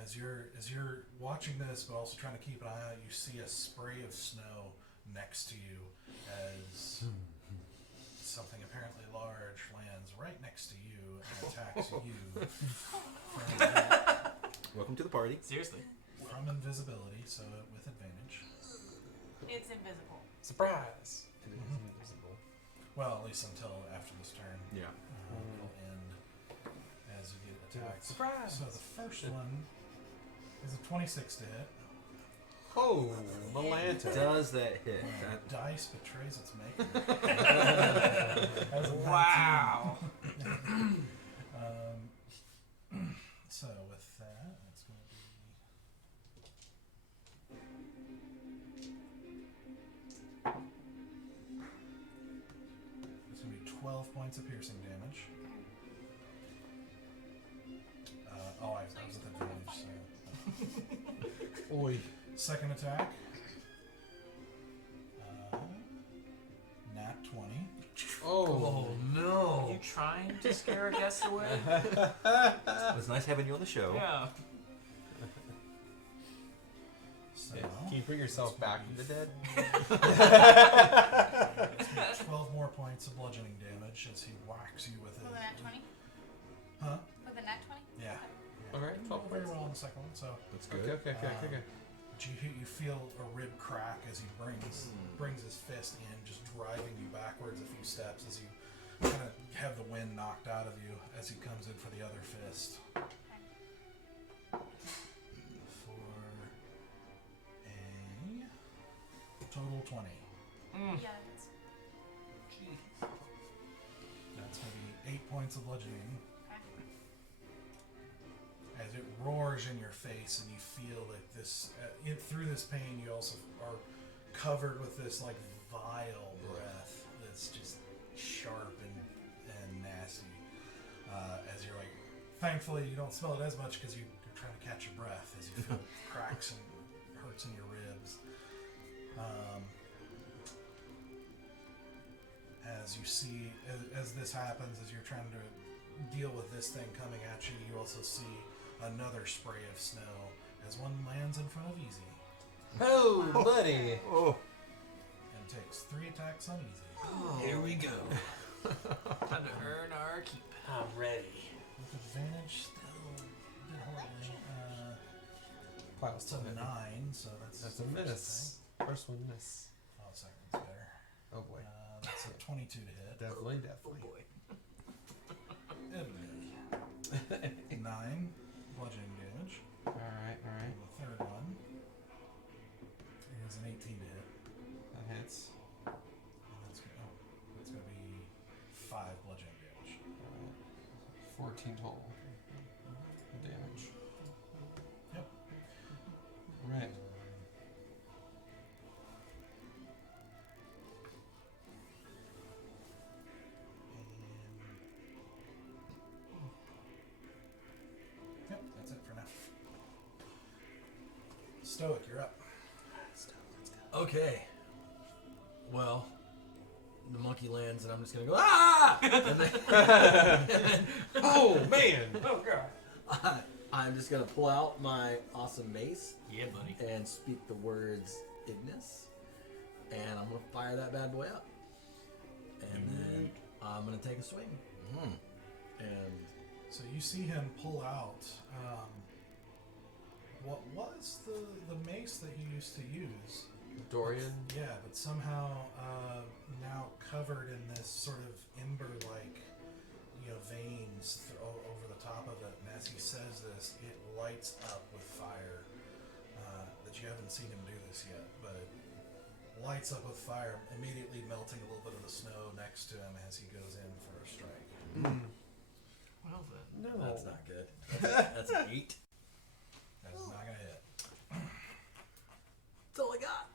as you're watching this, but also trying to keep an eye out, you see a spray of snow next to you as something apparently large lands right next to you and attacks you Welcome to the party. Seriously. from invisibility, so with advantage. It's invisible. Surprise. It is Mhm. invisible. Well, at least until after this turn. Yeah. It'll end as you get attacked. Surprise. So the first one is a 26 to hit. Oh, Malanta. Does that hit? Dice betrays its maker. That was a 19. Wow. So with that, it's going to be it's going to be 12 points of piercing damage. I was at advantage, so. Oi. Second attack. Nat 20. Oh. no. Are you trying to scare a guest away? It was nice having you on the show. Yeah. So, Can you bring yourself back from the dead? 12 more points of bludgeoning damage as he whacks you with With a his. nat 20? Huh? With a nat 20? Yeah. Alright, 12 Very points. well on the second one, so. That's good. Okay. But you feel a rib crack as he brings his fist in, just driving you backwards a few steps as you kind of have the wind knocked out of you as he comes in for the other fist. For a total 20. Yeah, that's That's going to be 8 points of bludgeoning. okay. As it roars in your face, and you feel that this, through this pain, you also are covered with this like vile breath that's just sharp and nasty. As you're like, thankfully you don't smell it as much because you're trying to catch your breath as you feel cracks and hurts in your ribs. As you see, as this happens, as you're trying to deal with this thing coming at you, you also see another spray of snow as one lands in front of Easy Oh, buddy. Oh. and takes 3 attacks on Easy. Here we go. Time to earn our keep. I'm ready. With advantage, still did horribly. Piles It's a 9, so that's That's the a first miss. First one miss. thing. Oh, second one's better. Oh boy. That's a 22 to hit. Definitely. Oh boy. Every 9 bludgeoning damage. Alright. And the third one is an 18 to hit. That hits. And that's going to be 5 bludgeoning damage. Alright. 14 total. Damage. Yep. Alright. Yep, that's it for now. Stoic, you're up. Okay. Well, the monkey lands, and I'm just gonna go ah! And then, Oh, man! Oh god. I'm just gonna pull out my awesome mace Yeah, buddy. and speak the words Ignis, and I'm gonna fire that bad boy up, and then I'm gonna take a swing. And So you see him pull out. What was the mace that he used to use? Dorian. Yeah, but somehow now covered in this sort of ember-like, veins over the top of it. And as he says this, it lights up with fire. That you haven't seen him do this yet, but it lights up with fire, immediately melting a little bit of the snow next to him as he goes in for a strike. Well then. No. that's not good. That's an 8. That is not gonna hit. That's all I got.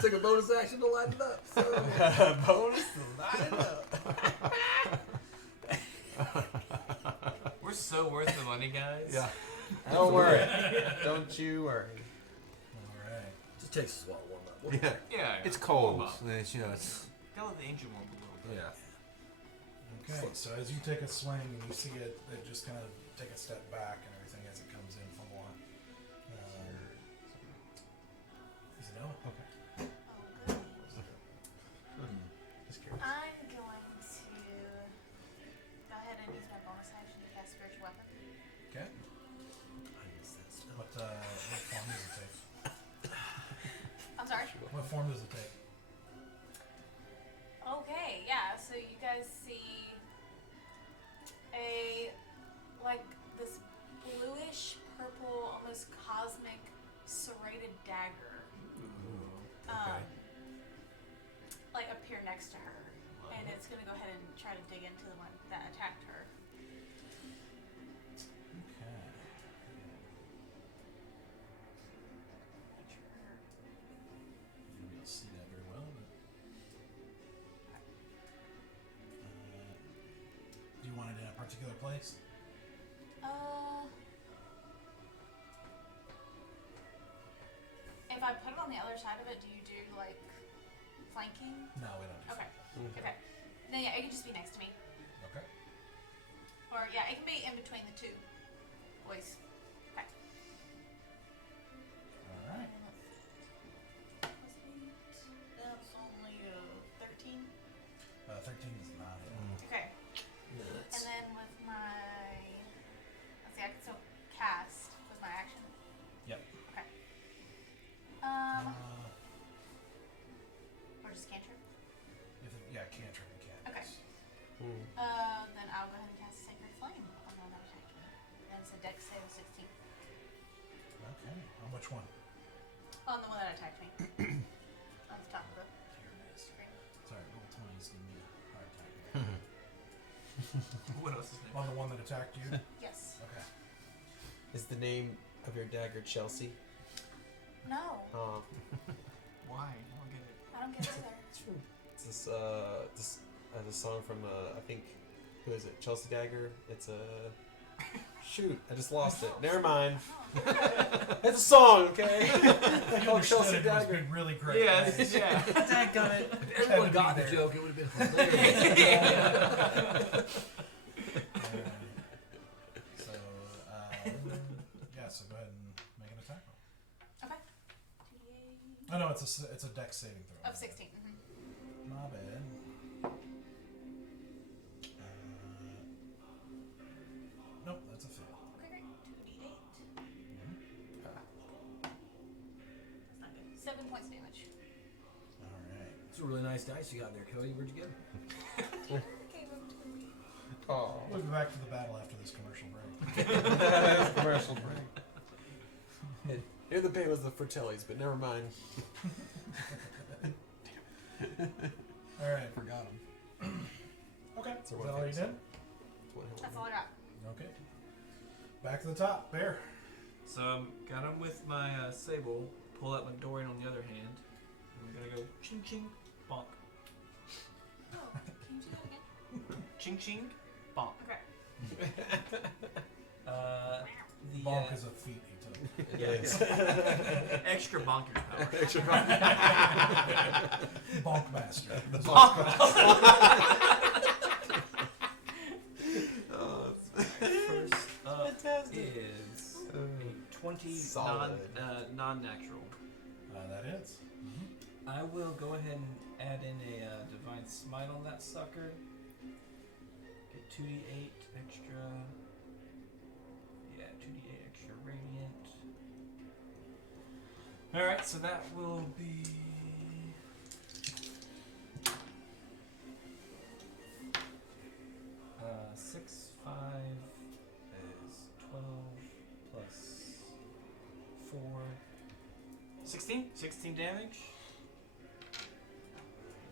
Took a bonus action to light it up. So. Bonus to light it up. We're so worth the money, guys. Yeah. Don't worry. Don't you worry. All right. Just takes us a while to warm up. Yeah. Yeah. It's cold. Warm up. And it's, it's Go with the ancient one a little bit. yeah. Okay, so as you take a swing and you see it just kind of take a step back and everything as it comes in for more. Is it Ella? Okay. Oh, goodies. Just curious. I'm going to go ahead and use my bonus action to cast Spiritual Weapon. Okay. What form does it take? I'm sorry? What form does it take? Okay, yeah, so you guys see this bluish, purple, almost cosmic, serrated dagger appear next to her. And it's going to go ahead and try to dig into the one that attacked her. Okay. You'll be able to see that very well, but do you want it in a particular place? If I put it on the other side of it, do you do flanking? No, we don't do Okay. Okay. Then yeah, it can just be next to me. that. Okay. Or yeah, it can be in between the two boys. Okay. All right. That's only 13. 13 is not it. Okay. And then with my, let's see, I can still cast was my action. Yep. Okay. Or just cantrip. Cantrip and cantrip. Okay. Then I'll go ahead and cast Sacred Flame on the one that attacked me. And it's a dex save of 16. Okay. On which one? On the one that attacked me. On the top of the screen. Sorry, roll 20s give me a hard time. What else is there? On the one that attacked you? Yes. Okay. Is the name of your dagger Chelsea? No, Why? I don't get it. I don't get it either. It's this song from I think, who is it? Chelsea Dagger. It's a shoot. I just lost it. Never mind. It's a song, okay? Called Chelsea It was Dagger. really great. Yes, Thanks. yeah. Dadgummit. Had Everyone to got be the there. joke. It would have been hilarious. So, so go ahead and make an attack roll. Okay. Oh no, it's a dex saving throw. Of 16. Mm-hmm. Not bad. Nope, that's a fail. Okay, great. 2d8. That's not good. 7 points damage. All right. It's a really nice dice you got there, Cody. Where'd you get them? Gave them to me. Oh. We'll be back to the battle after this commercial break. Commercial break. Here the pay was the Fratellis, but never mind. All right. Forgot him. Okay. So Is what that all you things? did? That's all I got. Okay. Back to the top. Bear. So got him with my sable. Pull out my Dorian on the other hand. And we're gonna go ching ching bonk. Oh, can you do that again? Ching ching bonk. Okay. The Bonk is a feat he took. Yes. extra bonkers power. Bonk master. The bonk. First up Fantastic. is a 20 Solid. non-natural. That hits. I will go ahead and add in a divine smite on that sucker. Get 2d8 extra. Yeah, 2d8 extra radiant. Alright, so that will be. Uh, 6, 5 is 12 plus 4. 16? 16 damage.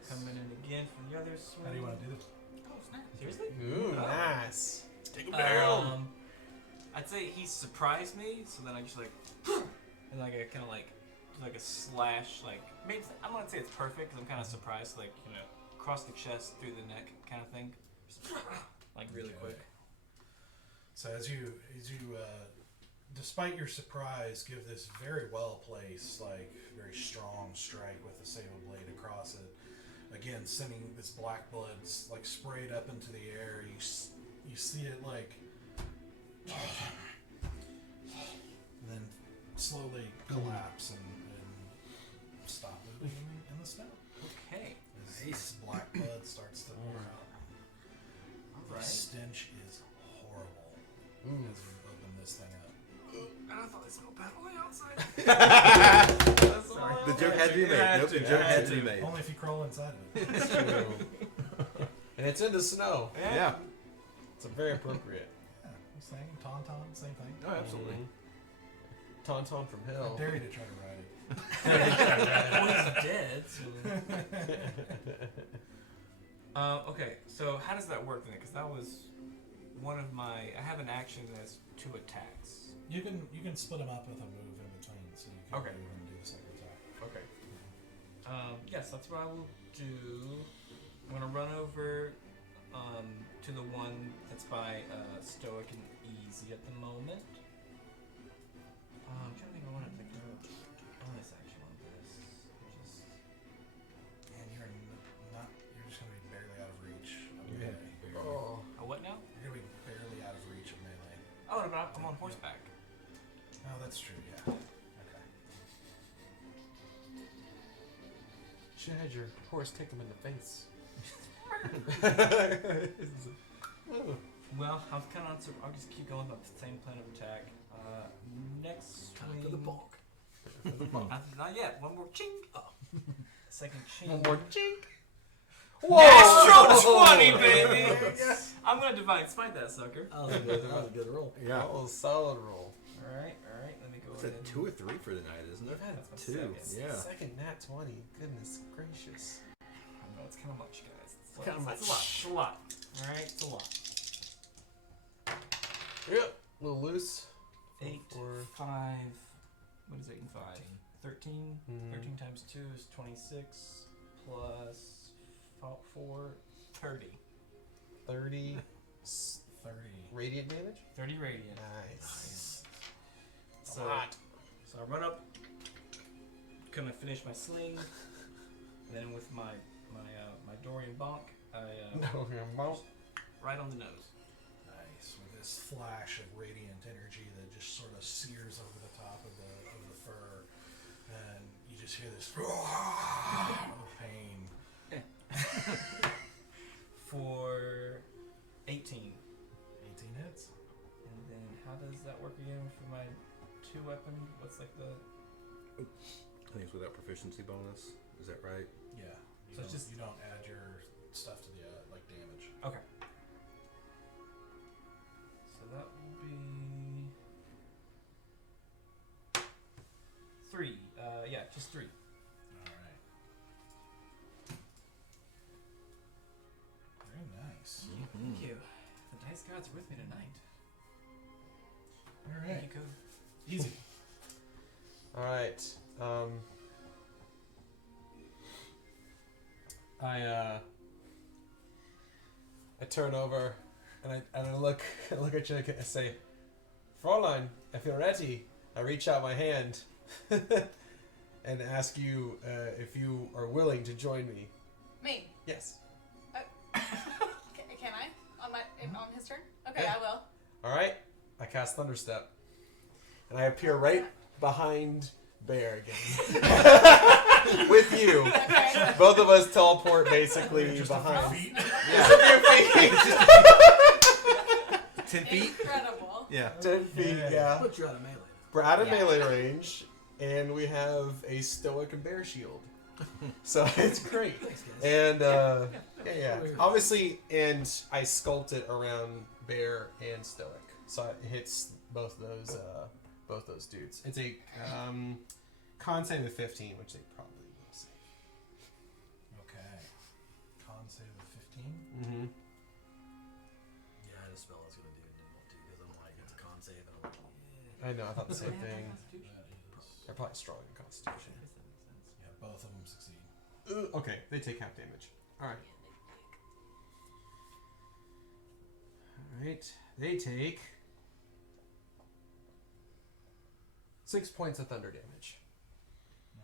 Coming in again for the other swing. How do you want to do this? Oh, snap. Seriously? Ooh, Oh. nice. Take I'd say he surprised me, so then I just like, and like I kind of like, do like a slash, like maybe I'm not gonna say it's perfect because I'm kind of surprised, like across the chest, through the neck, kind of thing, just, like really quick. So as you despite your surprise, give this very well placed, like very strong strike with the sable blade across it. Again, sending this black blood like sprayed up into the air. You see it like, and then slowly collapse and stop moving in the snow. Okay. As this black blood starts to pour out. The Alright. stench is horrible as we open this thing up. And I thought this little battle on the outside. Sorry. The joke had to be made. Nope, the joke had to be made. Only if you crawl inside of it. It's true. And it's in the snow. Yeah. It's very appropriate. Yeah, same tauntaun, same thing. Oh, absolutely. Tauntaun from I hell. dare you to try to ride it. Well, he's dead. So. Okay, so how does that work then? Because that was one of my. I have an action that's 2 attacks. You can split them up with a move in between, so you can Okay. move and do the second attack. Okay. Yes, that's what I will do. I'm gonna run over to the one that's by Stoic and Easy at the moment. I'm trying to think if I want to take a bonus action on this. Which is And you're just gonna be barely out of reach of Yeah. melee. Oh. a what now? You're gonna be barely out of reach of melee. Oh, no, but I'm on horseback. Oh, that's true. Yeah. Okay. Should have had your horse kick him in the face. Well, I'm kind of. I'll just keep going with the same plan of attack. Next Time swing. for the bonk. Not yet. One more ching. Oh. Second ching. One more chink. Natural 20, baby. I'm gonna divine smite that sucker. That was a good roll. Yeah. Oh, solid roll. All right. Let me go It's ahead. a 2 or 3 for the night, isn't it? That's my 2. second. Yeah. Second nat 20. Goodness gracious. I know it's kind of much, guys. It's Kinda It's a lot. It's a lot. All right. It's a lot. Yep. A little loose. 8, Four. 5. What is 8 and 5? 13. Mhm. 13 times 2 is 26 plus 4, 30. 30 30. radiant damage. 30 radiant. Nice. So, so I run up, gonna finish my sling, and then with my Dorian bonk, I No, mount. right on the nose. Nice. With this flash of radiant energy that just sort of sears over the top of the fur, and you just hear this of pain. For 18. 18 hits. And then how does that work again for my 2 weapon? What's like the I think it's without proficiency bonus. Is that right? Yeah. So it's just- you don't add your stuff to the like damage. okay? 3. Yeah, just 3. All right. Very nice. Thank you. The dice gods are with me tonight. All Thank right. you, Cody. Easy. All right. I turn over and I look at you and I say, Fräulein, if you're ready, I reach out my hand and ask you if you are willing to join me. Me. Yes. Can I? On his turn? Okay, Yeah. I will. All right. I cast Thunderstep, and I appear right behind Bear again with you. Okay. Both of us teleport basically Just behind. a few feet. Yeah. 10 feet? Incredible. Yeah. 10 feet, Yeah. yeah. Put you out of melee. We're out of Yeah. melee range, and we have a stoic and bear shield. So it's great. Thanks, guys. And yeah. Obviously, and I sculpt it around bear and stoic, so it hits both those dudes. It's a con save of 15, which they probably will save. Okay. Con save of 15. Mm-hmm. Yeah, I had a spell I was gonna do and didn't want to because I'm like, it's a con save and I'm like, I know. I thought the same thing. That is. They're probably strong in Constitution. Yeah, both of them succeed. Okay, they take half damage. All right. All right. They take 6 points of thunder damage.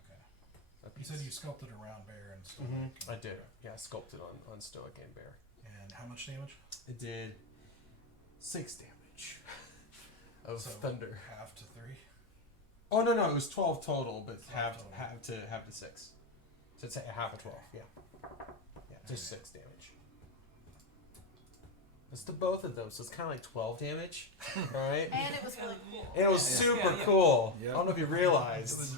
Okay. You said you sculpted around bear and stoic. I did. Yeah, sculpted on stoic and bear. And how much damage? It did 6 damage of So, thunder. Half to 3. Oh no, it was 12 total, but 12 half total. to 6. So it's a half of 12. Yeah, just 6 damage. It's to both of them, so it's kind of like 12 damage. All right. And it was really cool. And it was Yeah. super Yeah. cool. Yep. I don't know if you realized,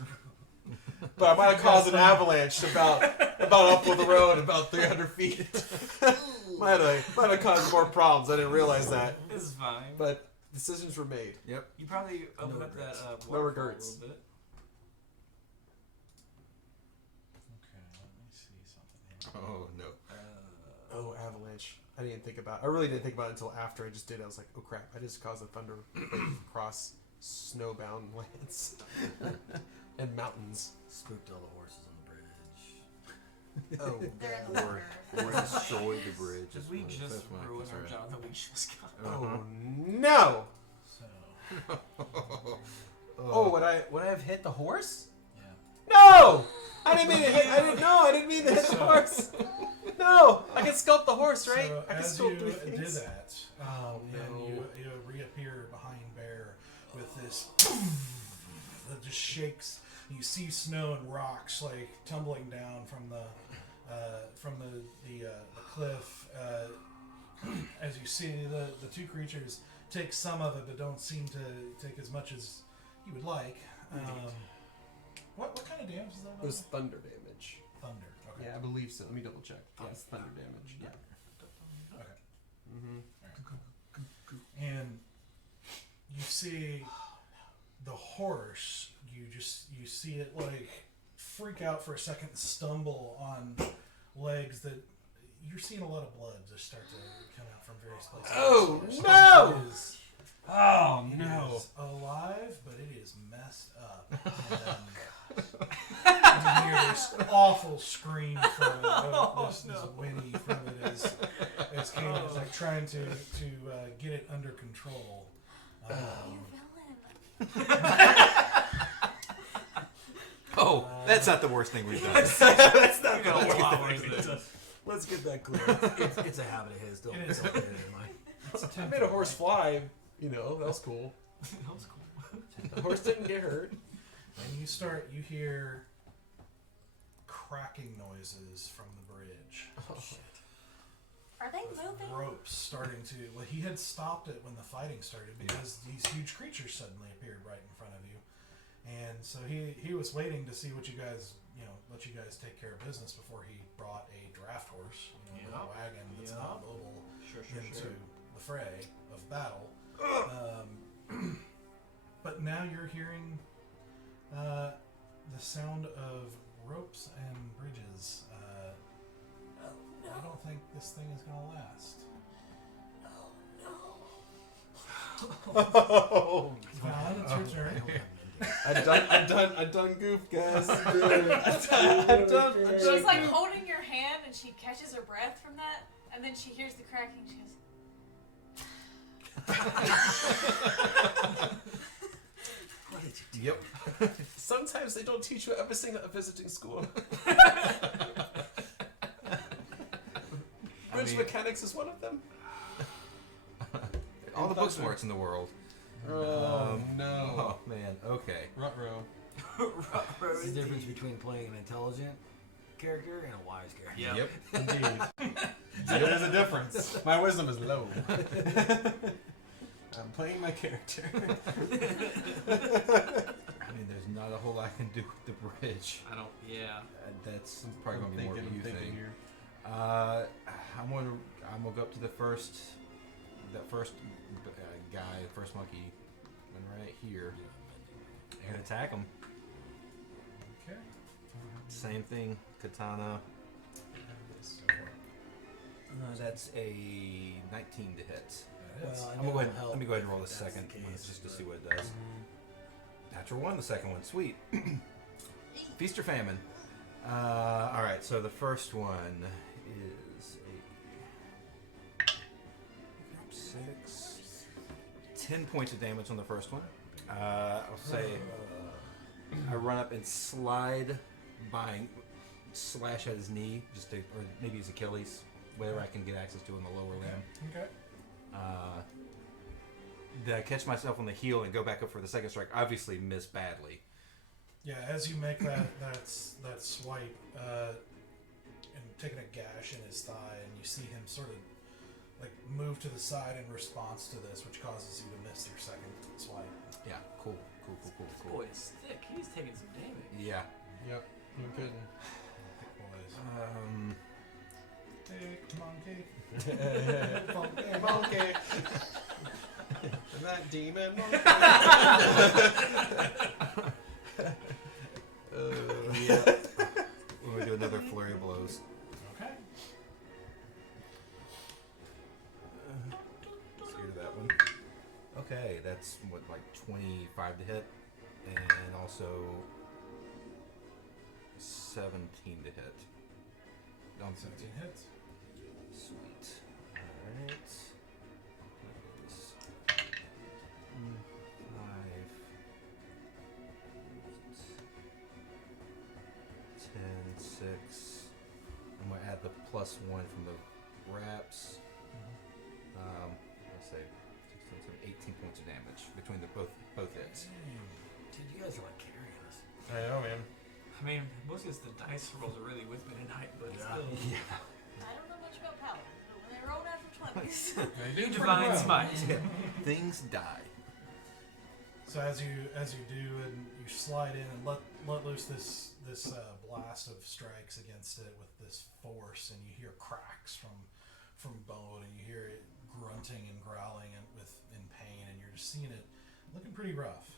but I might have caused an avalanche about up the road, about 300 feet. might have caused more problems. I didn't realize that, This is fine. but decisions were made. Yep. You probably opened up that regrets. waterfall No regrets. a little bit. Okay, let me see something here. Oh, no. Oh, avalanche! I really didn't think about it until after I just did it. I was like, oh crap! I just caused a thunder wave across snowbound lands and mountains. spooked all the horses on the bridge. Oh, They're in the Or thunder. destroyed the bridge. Did That's we what- just that's my ruin our concern. job that we just got? Uh-huh. oh no! So, Oh, would I have hit the horse? yeah. No! I didn't mean to hit. I didn't mean to hit the horse. No, I can sculpt the horse, right? So I can as sculpt you 3 did things. that, Oh, and no. you reappear behind Bear with this that just shakes. You see snow and rocks like tumbling down from the cliff. As you see the two creatures take some of it, but don't seem to take as much as you would like. What kind of damage is that? It was thunder damage. Thunder. Okay. Yeah, I believe so. Let me double check. Yeah, it's thunder damage. Yeah. Okay. Mm-hmm. And you see the horse. You see it like freak out for a second, stumble on legs that you're seeing a lot of blood just start to come out from various places. Oh, This no! horse is- Oh it no! is alive, but it is messed up. And you hear this awful scream from it, this whinny from it as Kane is like trying to get it under control. You villain. Oh, that's not the worst thing we've done. That's not You know, good. a lot worse than this. Let's get that clear. It's a habit of his. Don't It is. bear it in mind. I made a horse fly. You know, that was cool. That was cool. The horse didn't get hurt. And you hear cracking noises from the bridge. Oh, Are they With moving? ropes starting to. Well, he had stopped it when the fighting started because these huge creatures suddenly appeared right in front of you, and so he was waiting to see what you guys, let you guys take care of business before he brought a draft horse, with a wagon that's not mobile into the fray of battle. But now you're hearing sound of ropes and bridges. I don't think this thing is going to last. Oh, Paladin, it's your turn. I'm done goofed, guys. I'm done. She's like holding your hand and she catches her breath from that, and then she hears the cracking. She goes, What did you do? Yep. Sometimes they don't teach you everything at a visiting school. Bridge mechanics is one of them. All the book smarts in the world. Oh no. Oh man. Okay. Ruh-roh. It's the difference between playing an intelligent character and a wise character. Yep. Indeed. There's a difference. My wisdom is low. I'm playing my character. I mean, there's not a whole lot I can do with the bridge. I don't. Yeah. That's probably gonna be more of a you thing. here. I'm gonna go up to that first guy, first monkey, and right here, and attack him. Okay. Same thing, katana. That's a 19 to hit. That hits. Let me go ahead and roll the second one just to see what it does. Natural one, the second one, sweet. Feast or famine. All right, so the first one is a 10 points of damage on the first one. I'll say I run up and slide slash at his knee, or maybe his Achilles, whatever I can get access to in the lower limb. Okay. Then I catch myself on the heel and go back up for the second strike. Obviously, miss badly. Yeah, as you make that swipe, and taking a gash in his thigh, and you see him sort of like move to the side in response to this, which causes you to miss your second swipe. Yeah, cool. Boy is thick. He's taking some damage. Yeah. Yep. You couldn't. Thick monkey. Monkey. That demon monkey. Yeah. We're gonna do another flurry of blows. Okay. Let's hear that one. Okay, that's what, like 25 to hit, and also 17 to hit. 17 hits. Sweet. Alright. 6. I'm gonna add the +1 from the wraps. Let's say 16, 18 points of damage between the both hits. Dude, you guys are like carrying us. I know, man. I mean, most of the dice rolls are really with me tonight, but still. I don't know much about Paladin, but when they roll natural 20s. They do Divine pretty well. smite. Things die. So as you do, and you slide in and let loose this blast of strikes against it with this force, and you hear cracks from bone, and you hear it grunting and growling and in pain, and you're just seeing it looking pretty rough.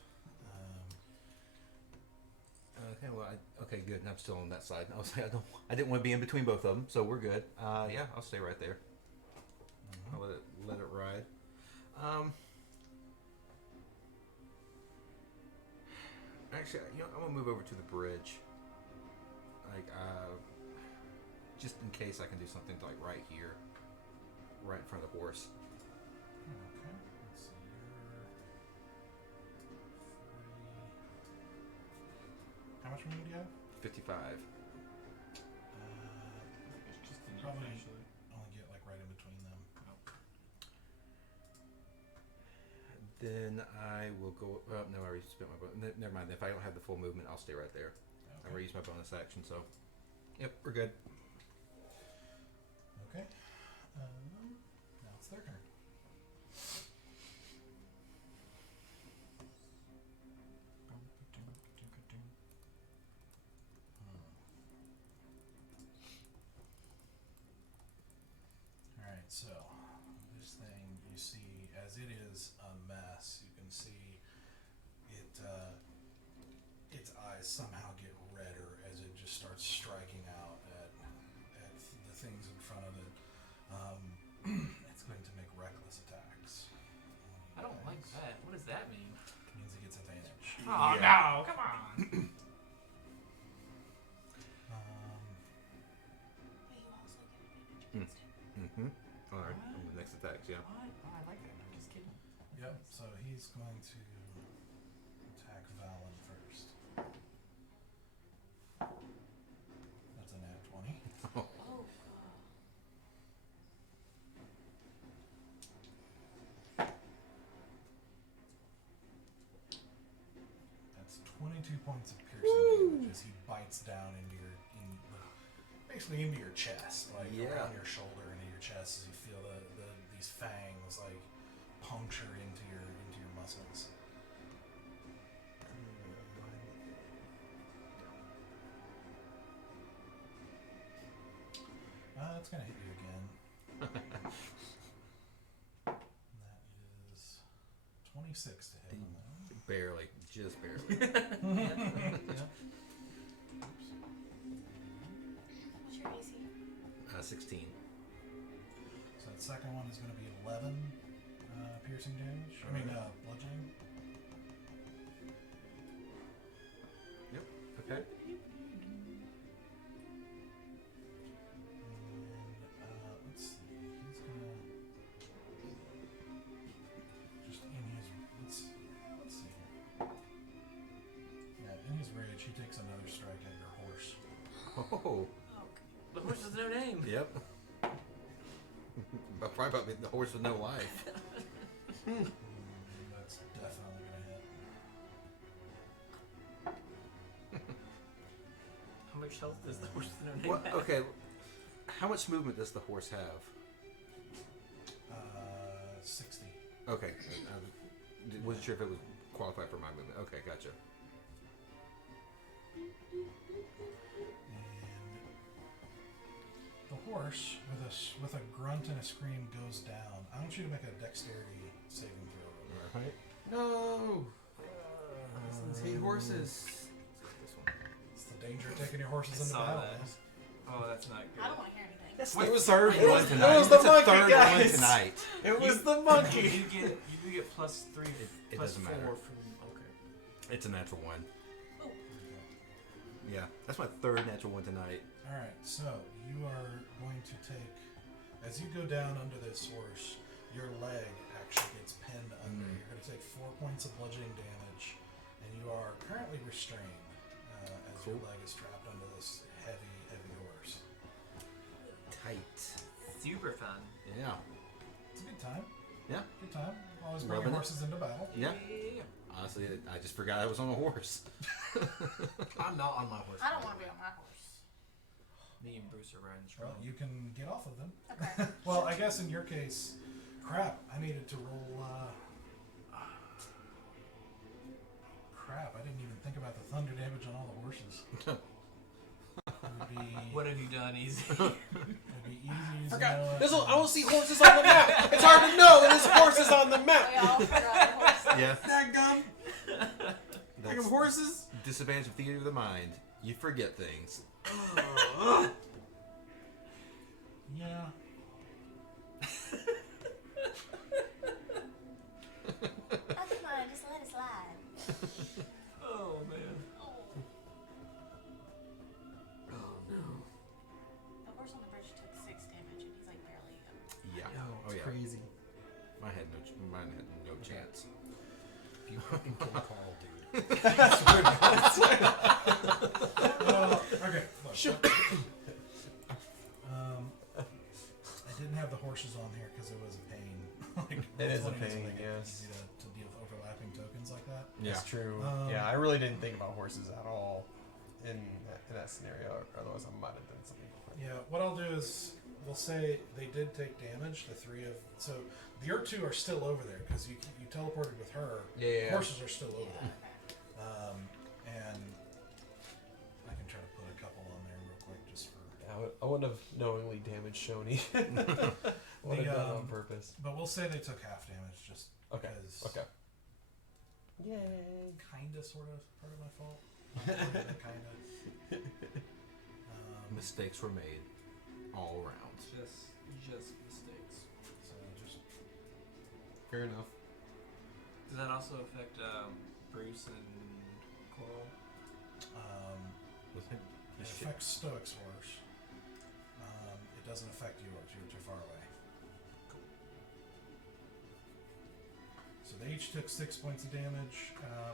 Okay, well, okay, good. I'm still on that side. I was like, I didn't want to be in between both of them, so we're good. Yeah, I'll stay right there. I'll let it ride. Actually, I'm gonna move over to the bridge. Like, just in case I can do something like right here, right in front of the horse. Okay, let's see. How much room do you have? 55. It's just enough, Probably actually. only get like right in between them. Then I will go. No, I already spent my bonus. Never mind. If I don't have the full movement, I'll stay right there. I already used my bonus action, so. Yep, we're good. Okay. Now it's their turn. Alright, so this thing you see, as it is a mess, you can see it its eyes somehow get striking out at the things in front of it. It's going to make reckless attacks. I don't like that. What does that mean? It means it gets advantage. Oh no! Come on. But you also get advantage against it. Alright, on the next attacks, yeah. What? Oh, I like that. I'm just kidding. Yep. So he's going to attack Valen first. That's a nat 20. Oh. That's 22 points of piercing damage as he bites down into basically into your chest, like around your shoulder and into your chest, as you feel these fangs like puncture into your muscles. That's gonna hit you again. And that is 26 to hit on that one. Barely, just barely. What's your AC? 16. So that second one is going to be 11 piercing damage. I mean, bludgeoning. Yep. Okay. And let's see. He's gonna just in his let's see here. Yeah, in his rage, he takes another strike at your horse. Oh. The horse has no name. Yep. But probably the horse with no life. That's definitely gonna hit. How much health does the horse with no name What? have? Okay. How much movement does the horse have? 60. Okay. I wasn't sure if it would qualify for my movement. Okay, gotcha. The horse, with a grunt and a scream, goes down. I want you to make a dexterity saving throw. Alright. No. I hate horses. This one. It's the danger of taking your horses I into saw battle. that. man. Oh, that's not good. I don't want to hear anything. It was third one one. tonight. It was the It's a monkey, third one guys. tonight. It was the You monkey. do get plus 3. It plus doesn't 4 matter. from. Okay. It's a natural one. Oh. Yeah, that's my third natural one tonight. Alright, so you are going to take, as you go down under this horse, your leg actually gets pinned under. You're going to take 4 points of bludgeoning damage, and you are currently restrained as your leg is trapped under this heavy, heavy horse. Tight. Super fun. Yeah. It's a good time. Yeah. Good time. Always bring Rubbing your it. horses into battle. Yeah. Honestly, I just forgot I was on a horse. I'm not on my horse. I don't want to be on my horse. Me and Bruce are riding strong. Well, you can get off of them. Okay. Well, I guess in your case, crap, I needed to roll, crap, I didn't even think about the thunder damage on all the horses. It would be, What have you done, Easy? it'd be easy to Forgot. know. I don't see horses on the map. It's hard to know that there's horses on the We map. all forgot the horse. Yeah. Dadgum. Think of horses. Disadvantage of theater of the mind. You forget things. Yeah. That's fine. Just let it slide. Oh, man. Oh. Oh, no. The horse on the bridge took 6 damage, and he's like barely. Yeah. Yo, it's crazy. Mine had no chance. If you fucking kill Carl, dude. Well, okay, look. I didn't have the horses on here because it was a pain. Like, It is a Roll20 doesn't pain, make it yes. easy to deal with overlapping tokens like that. Yeah. That's true. Um, Yeah, I really didn't think about horses at all in that scenario. Otherwise, I might have done something different. Yeah, what I'll do is we'll say they did take damage. The three of so your two are still over there because you teleported with her. Yeah. Horses are still over Yeah. there. And I can try to put a couple on there real quick just for. I wouldn't have knowingly damaged Shoni. Would have done it on purpose. But we'll say they took half damage just Okay. because. Okay. Yay. Kinda, sort of, part of my fault. Kinda. mistakes were made all around. Just mistakes. So just Fair enough. Does that also affect Bruce and Coral? Was it? it affects Stoic's horse. It doesn't affect yours. You're too far away. So they each took 6 points of damage,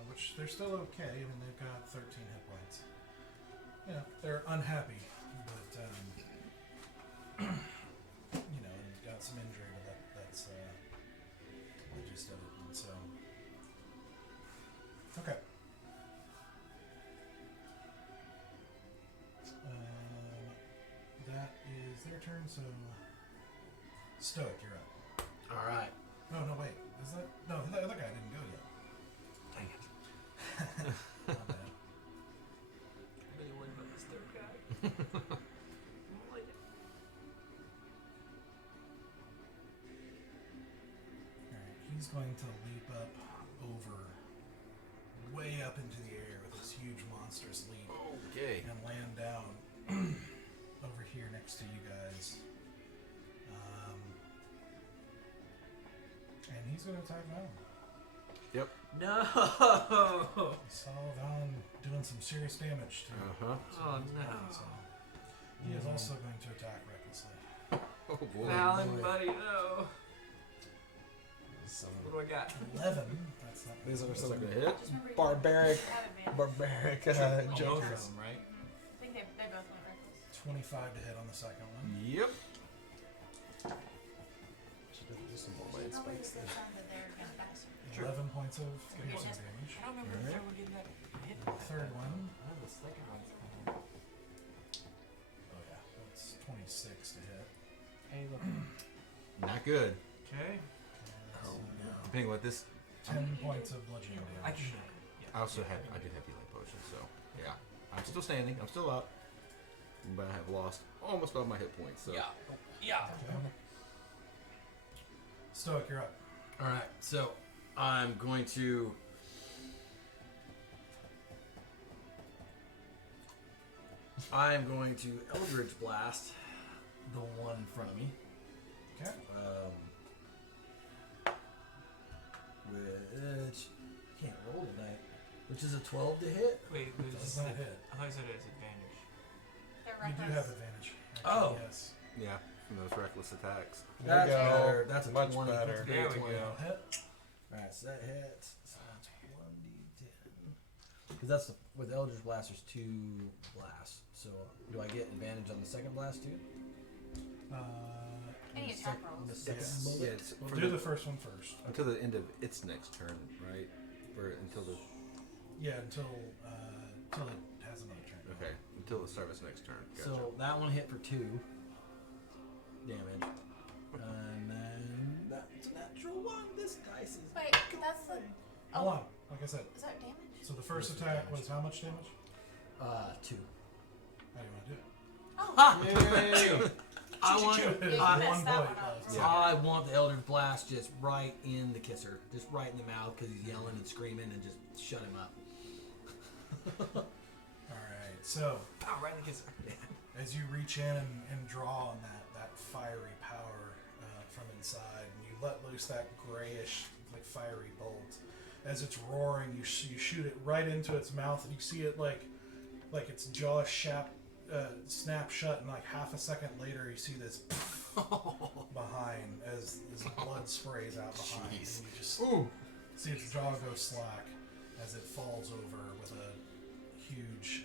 which they're still okay. I mean, they've got 13 hit points. You know, they're unhappy, but you know, and got some injury, but that's the gist of it. And so, okay. That is their turn. So, Stoic, you're up. All right. No, wait. Is that no? The other guy didn't go yet. Dang it. Not bad. I'm really worried about this third guy. I don't like it. Alright, he's going to leap up over, way up into the air with this huge monstrous leap Okay. and land down over here next to you guys. And he's going to attack Val. No! Saw Val doing some serious damage to Uh-huh. Oh, his no. body, so he is also going to attack recklessly. Oh boy. Fallon, boy. buddy, no. Some What do I got? 11. That's not These are That's some not gonna hit. Just remember you barbaric, have advantage. barbaric Oh, both of jokers. them, right? I think they both went reckless. 25 to hit on the second one. Yep. Should do some more Probably blade the spikes same there. time that they're gonna pass you. 11 points of good. piercing damage. I don't remember if I were getting that hit. Third one. Oh, the second one's Oh yeah, that's 26 to hit. Hey, look. Not good. Okay. Oh no. Depending on what this, 10 points of bludgeoning I damage. can. I also have, I do have healing potions, so yeah. I'm still standing. I'm still up, but I have lost almost all my hit points. So Yeah. Yeah. Okay. Stoic, you're up. All right. So I'm going to. I'm going to Eldritch Blast the one in front of me. Okay. Which can't roll tonight. Which is a 12 to hit. Wait, Does not hit. I thought you said it has advantage. They're You reckless. do have advantage. Oh. Yes. yeah, from those reckless attacks. There That's you go. better. That's a Much 20. better. There we 20. go. Hit. Alright, so that hits. So that's 1d10. Because that's the, with Eldritch Blast, there's 2 blasts. So do I get advantage on the second blast too? Any attack rolls. The second Yes. bullet? Yeah, it's We'll for do the, the first one first. until the end of its next turn, right? Or until the Yeah, until it has another turn. okay, until the start of its next turn. Gotcha. So that one hit for 2 damage. And then that's a natural 1. This dice is. Wait, that's the. Hold on. Like I said, Is that damage? so the first Versus attack damage. was how much damage? 2. How do you want to do it? Oh, Yay! I want. yeah, you One messed that bullet one up. left. Yeah. I want the Eldritch Blast just right in the kisser, just right in the mouth because he's yelling and screaming, and just shut him up. Alright, so Pow, right in the kisser. as you reach in and draw on that fiery power from inside, and you let loose that grayish, like fiery bolt, as it's roaring, you shoot it right into its mouth, and you see it like its jaw snap shut, and like half a second later, you see this behind as blood sprays out behind, Jeez. and you just Ooh. see its jaw go slack as it falls over with a huge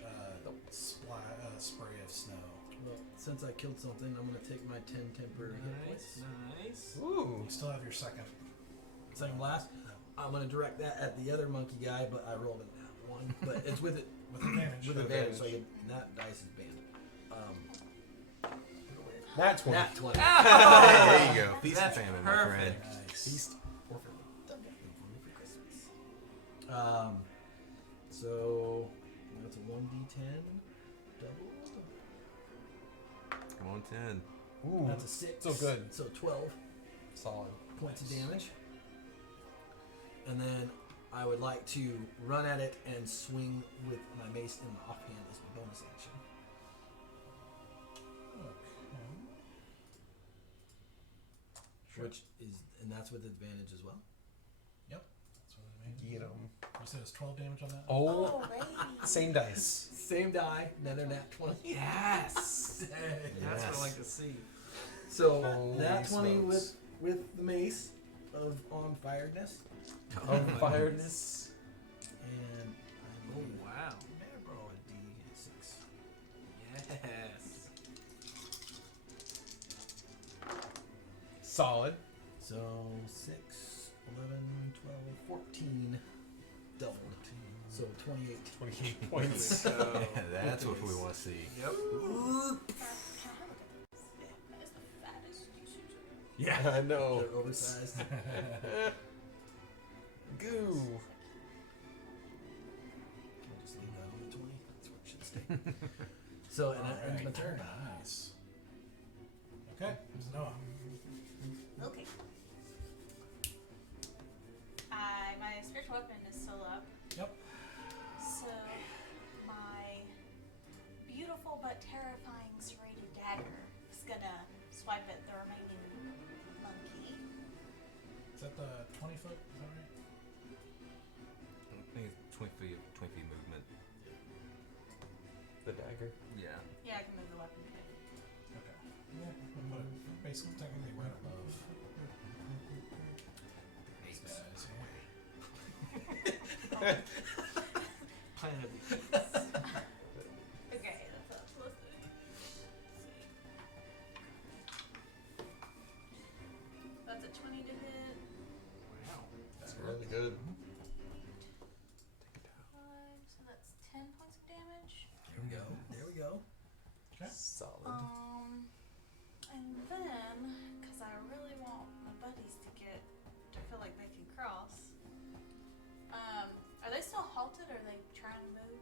spray of snow. Well, since I killed something, I'm gonna take my 10 temporary hit points. Nice. Ooh. You still have your second. Second blast. I'm gonna direct that at the other monkey guy, but I rolled a nat 1. But it's with it With advantage. with advantage, so I get, and that dice is banned. That's one. Nat 20. There you go. Feast and That's famine, my friend. perfect. Nice. Feast or famine. For Christmas. So that's a 1d10 double. Come on, 10. Ooh. That's a 6. So good. So 12 Solid. points of damage. And then I would like to run at it and swing with my mace in my offhand as my bonus action. sure. And that's with advantage as well. Yep. That's what I mean. Get 'em. You said it's 12 damage on that? Oh, baby. same dice. Same die, another nat 20. Yes. That's what I like to see. So Holy nat 20 smokes. with the mace of on firedness, Unfiredness. and I Oh believe wow. may I roll a d6. Yes. Solid. So 6, 11, 12, 14 doubled. So 28. 28 points. So, That's what we want to see. yep. Can I look at this? That is the fattest you Yeah. I know. They're oversized. Goo. I'll just leave that on the 20. That's where it should stay. So, and that ends my turn. Nice. Okay, so Noah. Okay. My spiritual weapon is still up. Yep. So my beautiful but terrifying serrated dagger is gonna swipe at the remaining monkey. Is that the 20 foot? Is that right? I think it's 20 feet movement. The dagger. Yeah. Yeah, I can move the weapon. Okay. Yeah, we'll put it basically technically right above these guys here. Planet of the Okay, that's what I'm supposed to do. That's a 20 to hit. Wow. That's really good. 5, so that's 10 points of damage. There we go. There we go. Okay. Solid. And then, because I really want my buddies to feel like they can cross, are they still halted or are they trying to move?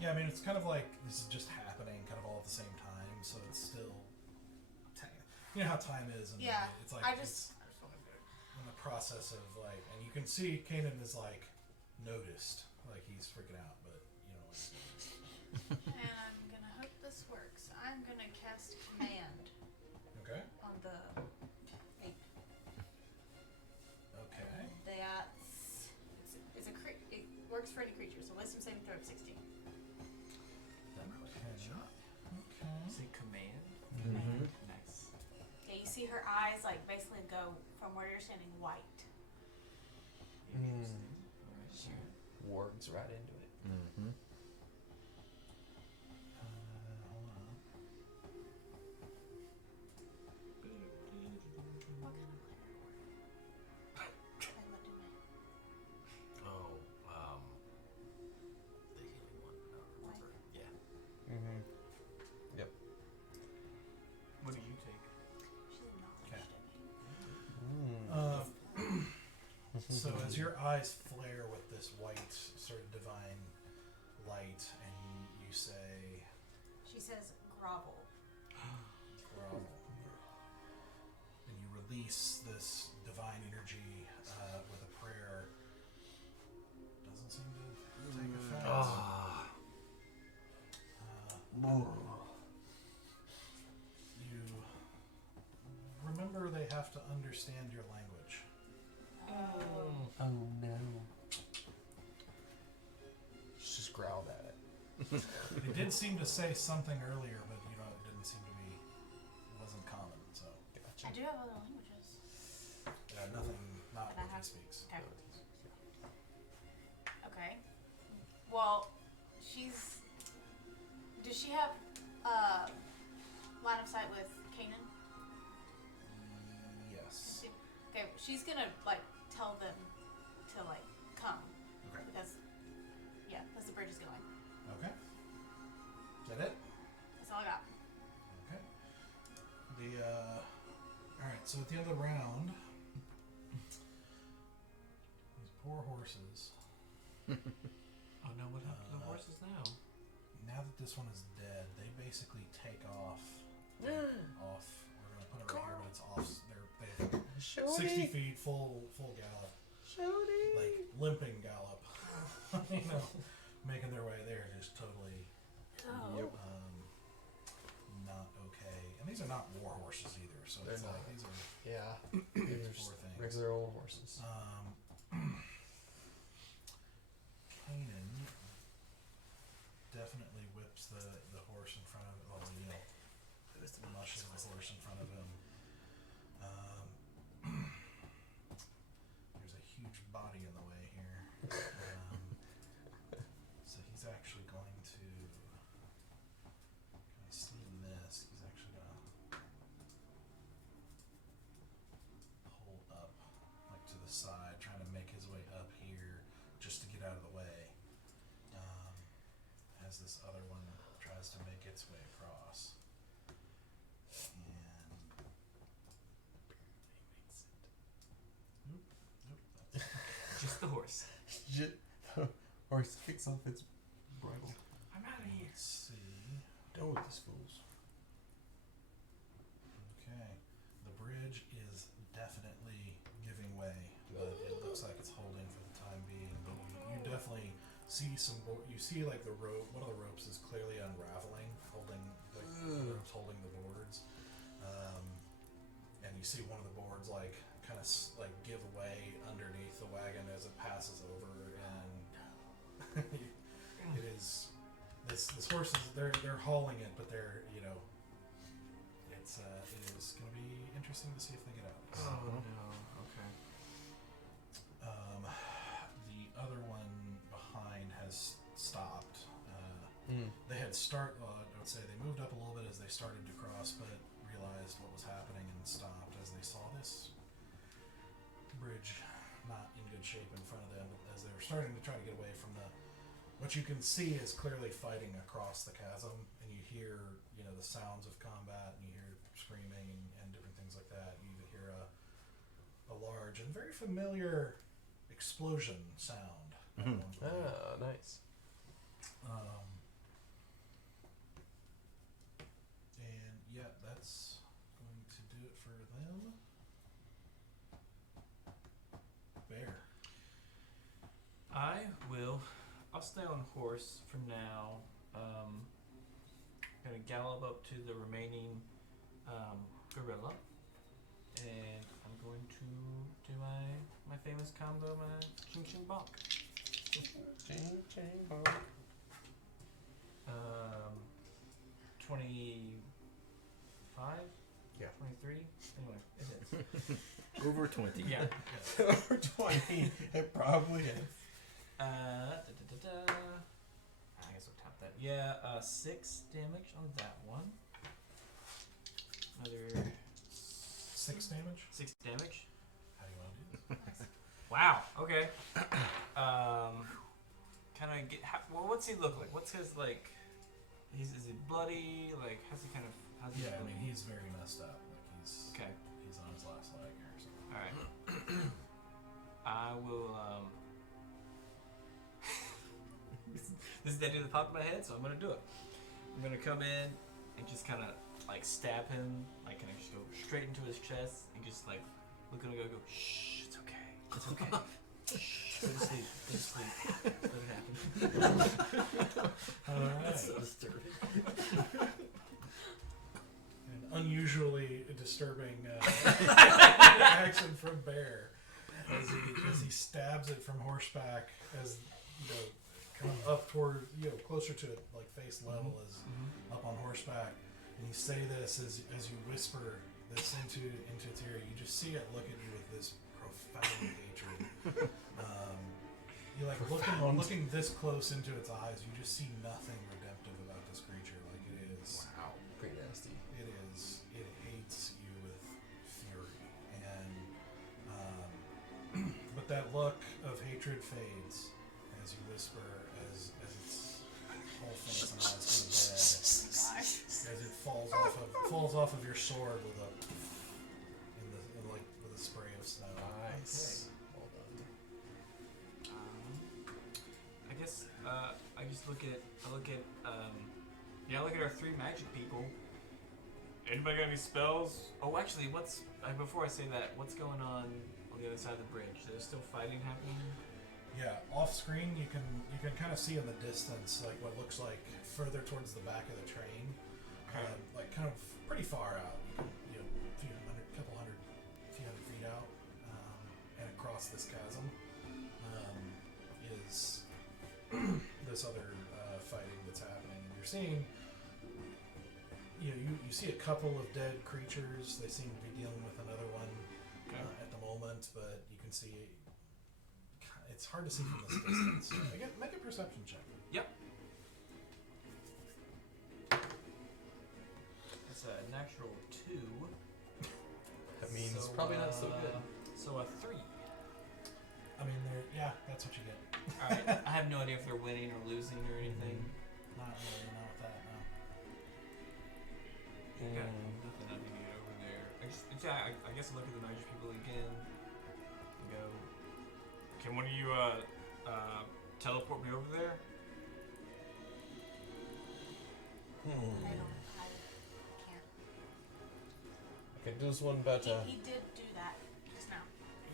Yeah, I mean, it's kind of like this is just happening kind of all at the same time, so it's still. You know how time is, and Yeah, it's like I it's just want to do. in the process of like, and you can see Kanan is like noticed, like he's freaking out, but you know. And I'm gonna hope this works. I'm gonna cast command Okay. on the ape. Okay. It works for any creature. So wisdom saving throw of 16. Okay. Say command. Mm-hmm. Nice. Yeah, you see her eyes like basically go from where you're standing white. Interesting. Alright, sure. Wargs right into it. Mm-hmm. Hold on. What kind of player were you? I looked at my Oh, the healing one. I don't remember. Yeah. Mm-hmm. What do you take? she's acknowledged it. So as your eyes flare with this white sort of divine light, and you say, She says grovel. grovel, and you release this divine energy with a prayer, doesn't seem to take effect. You remember they have to understand your language. Oh no. Just growled at it. They did seem to say something earlier, but you know it didn't seem to be. It wasn't common, so I do have other languages. nothing. Not And I what he have- speaks. Okay. Okay. Well, she's. Does she have line of sight with Kanan? Yes. Okay, she's gonna like tell them to like come Okay. because the bridge is going. Okay. Is that it? That's all I got. Okay. All right. So at the end of the round, these poor horses. Oh no, what happened to the horses now? Now that this one is dead, they basically take off. Off. We're gonna put it right here, but it's off. They have 60 feet, full gallop, like limping gallop. You know, making their way there, just totally Oh. not okay. And these are not war horses either. So They're it's like not. these are Yeah. These are poor things. regular old horses. Kanan definitely whips the horse in front of well, mushes the horse in front of him. There's a huge body in the way here. So he's actually going to seeing this, he's actually gonna pull up like to the side, trying to make his way up here just to get out of the way. As this other one tries to make its way across. And that's Just the horse. Horse kicks off its bridle. I'm out of here. let's see. Done with these fools. Okay. The bridge is definitely giving way, but it looks like it's holding for the time being. But you definitely see you see like the rope, one of the ropes is clearly unraveling, holding the ropes holding the boards. And you see one of the boards like kind of like give way underneath the wagon as it passes over, and it is this horse is they're hauling it, but they're it's it is going to be interesting to see if they get out. Oh no. Okay. The other one behind has stopped. They had I would say they moved up a little bit as they started to cross, but realized what was happening and stopped as they saw this bridge not in good shape in front of them, as they were starting to try to get away from what you can see is clearly fighting across the chasm, and you hear the sounds of combat, and you hear screaming and different things like that. You even hear a large and very familiar explosion sound. At one point. Ah, nice. And yeah, that's going to do it for them. Bear. I'll stay on horse for now. Gonna gallop up to the remaining gorilla, and I'm going to do my famous combo, my ching ching bonk. Ching, ching, bonk. 25? Yeah. 23? Anyway, it is. Over 20. Yeah. Over 20. It probably is. I guess I'll tap that. Yeah, 6 damage on that one. Another 6 damage. 6 damage. How do you want to do this? Wow. Okay. Kind of get. Well, what's he look like? What's his like? Is he bloody? Like, how's he kind of? How's he? Yeah, I feeling? mean he's very messed up. Like he's Okay. he's on his last leg or something. All right. I will. This is the idea that popped in my head, so I'm gonna do it. I'm gonna come in and just kind of like stab him. Like, can I just go straight into his chest and just like look at him and go, shh, it's okay, it's okay. Shh, go to sleep, go to sleep. Let it happen. Alright. That's so disturbing. An unusually disturbing action from Bear as he stabs it from horseback, as kind of up toward closer to it, like face level, as up on horseback. And you say this as you whisper this into its ear. You just see it look at you with this profound hatred. You like looking this close into its eyes. You just see nothing redemptive about this creature. Like it is. Wow. Pretty nasty. It is. It hates you with fury, and but that look of hatred fades as you whisper, as its whole face and eyes go dead, as it falls off of your sword with a spray of snow. Nice. Well done. I guess I just look at our 3 magic people. Anybody got any spells? Oh, actually, before I say that, what's going on the other side of the bridge? There's still fighting happening. Yeah, off screen you can kind of see in the distance like what looks like further towards the back of the train, Okay. like kind of pretty far out. You can, a few across this chasm is this other fighting that's happening. And you're seeing, you see a couple of dead creatures. They seem to be dealing with another one at the moment, but you can see it's hard to see from this distance. So again, make a perception check. Yep. That's a natural 2. That means So, probably not so good. So a 3. I mean, that's what you get. Alright. I have no idea if they're winning or losing or anything. Not really, not with that, no. Got nothing I can get over there. I guess I look at the magic people again and go, can one of you teleport me over there? I can't. I can do this one, but He did do that just now.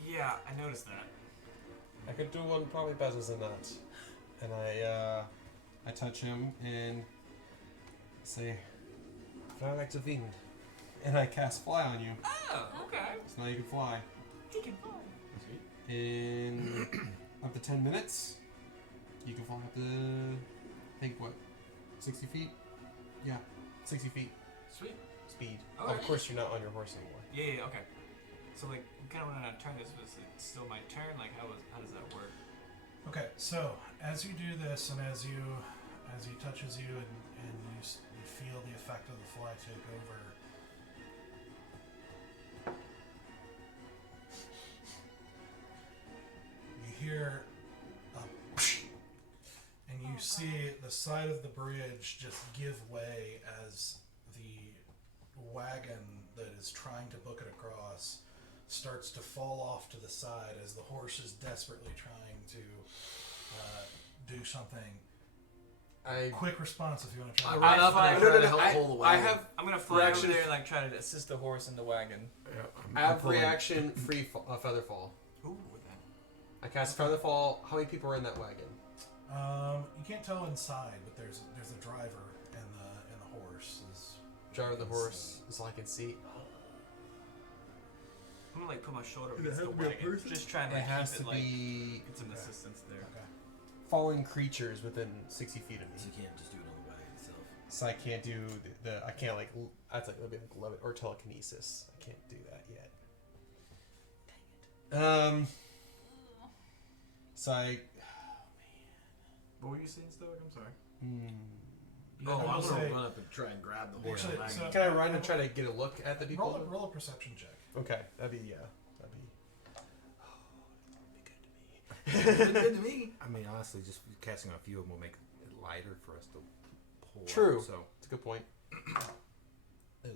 Yeah, I noticed that. I could do one probably better than that. And I touch him and say, fly like the wind. And I cast fly on you. Oh, okay. So now you can fly. He can fly. In up to 10 minutes, you can fly up to, I think, what, 60 feet? Yeah, 60 feet Sweet. speed. Alright. Of course, you're not on your horse anymore. Yeah, okay. So like, kind of when I turn this, was it still my turn? Like, how does that work? Okay, so as you do this, and as he touches you, and you feel the effect of the fly take over, you hear a and you see the side of the bridge just give way as the wagon that is trying to book it across starts to fall off to the side as the horse is desperately trying to do something. Quick response if you want to try. I run up and I try to help pull the wagon. I'm gonna fly Reaction- over there and like try to assist the horse in the wagon. I have reaction free feather fall. Ooh, with that. I cast feather fall. How many people are in that wagon? You can't tell inside, but there's a driver and the horse is. Jar of the horse is all I can see. I'm gonna like put my shoulder Does it against the have to be a wagon, person? just trying to It like, has keep to it like be get some Okay. assistance there. Okay. fallen creatures within 60 feet of So me. you can't just do it on the wagon itself. So I can't do the I can't like that's like it'll be like levit or telekinesis. I can't do that yet. Dang it. So I. What were you saying, Stoic? I'm sorry. Oh, I I'm will gonna say- run up and try and grab the horse. Actually, and so- Can I run and try to get a look at the people? Roll a perception check. Okay, that'd be good Good to me. I mean, honestly, just casting a few of them will make it lighter for us to pull. True. Out, so It's a good point. Ooh.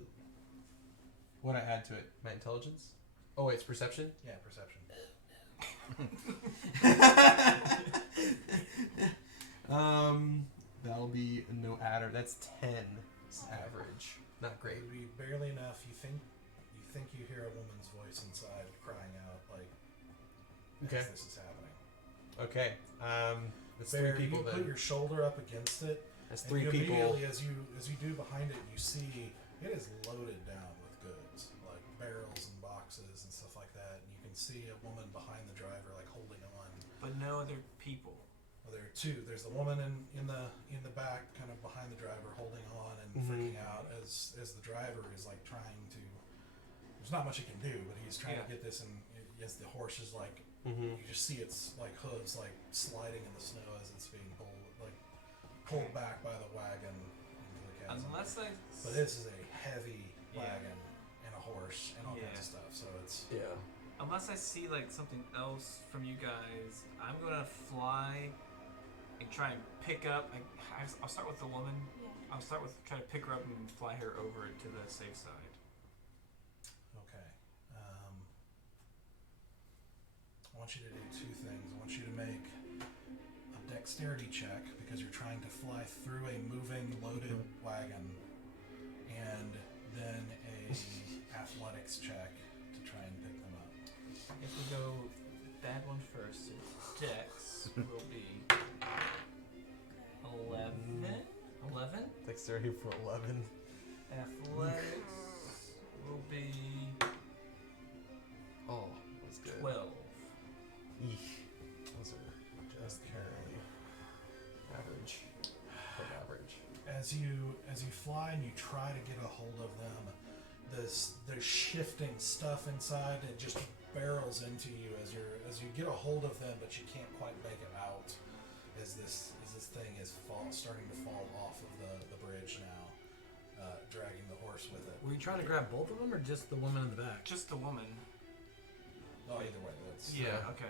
What I add to it? My intelligence? Oh wait, it's perception? Yeah, perception. That'll be no adder. That's 10. It's average. Not It great. would be barely enough. You think you hear a woman's voice inside crying out like, Okay. as this is happening. Okay. That's Bear, 3 people you then. put your shoulder up against it. That's And 3 you people. Immediately, as you do behind it, you see it is loaded down with goods, like barrels and boxes and stuff like that. And you can see a woman behind the driver, like holding on. But no other people. Well, there are two. There's the woman in the back, kind of behind the driver, holding on and Mhm. freaking out as the driver is like trying to. There's not much he can do, but he's trying Yeah. to get this, and as the horse is like, Mm-hmm. you just see its like hooves like sliding in the snow as it's being pulled back by the wagon into the chasm. Unless I. But this is a heavy Yeah. wagon and a horse and all kinds Yeah. of stuff. So it's Yeah. Unless I see like something else from you guys, I'm gonna fly and try and pick up. I'll start with the woman. Yeah. I'll start with try to pick her up and fly her over to the safe side. okay. I want you to do 2 things. I want you to make a dexterity check because you're trying to fly through a moving loaded wagon, and then a athletics check to try and pick them up. I guess we'll go that one first. So Dex will be 11. 11. Dexterity for 11. Athletics will be Oh, that's good. 12. as you fly and you try to get a hold of them, there's shifting stuff inside. It just barrels into you as you get a hold of them, but you can't quite make it out. As this thing is starting to fall off of the bridge now, dragging the horse with it. Were you trying to grab both of them or just the woman in the back? Just the woman. Oh, either way, that's Yeah. Okay.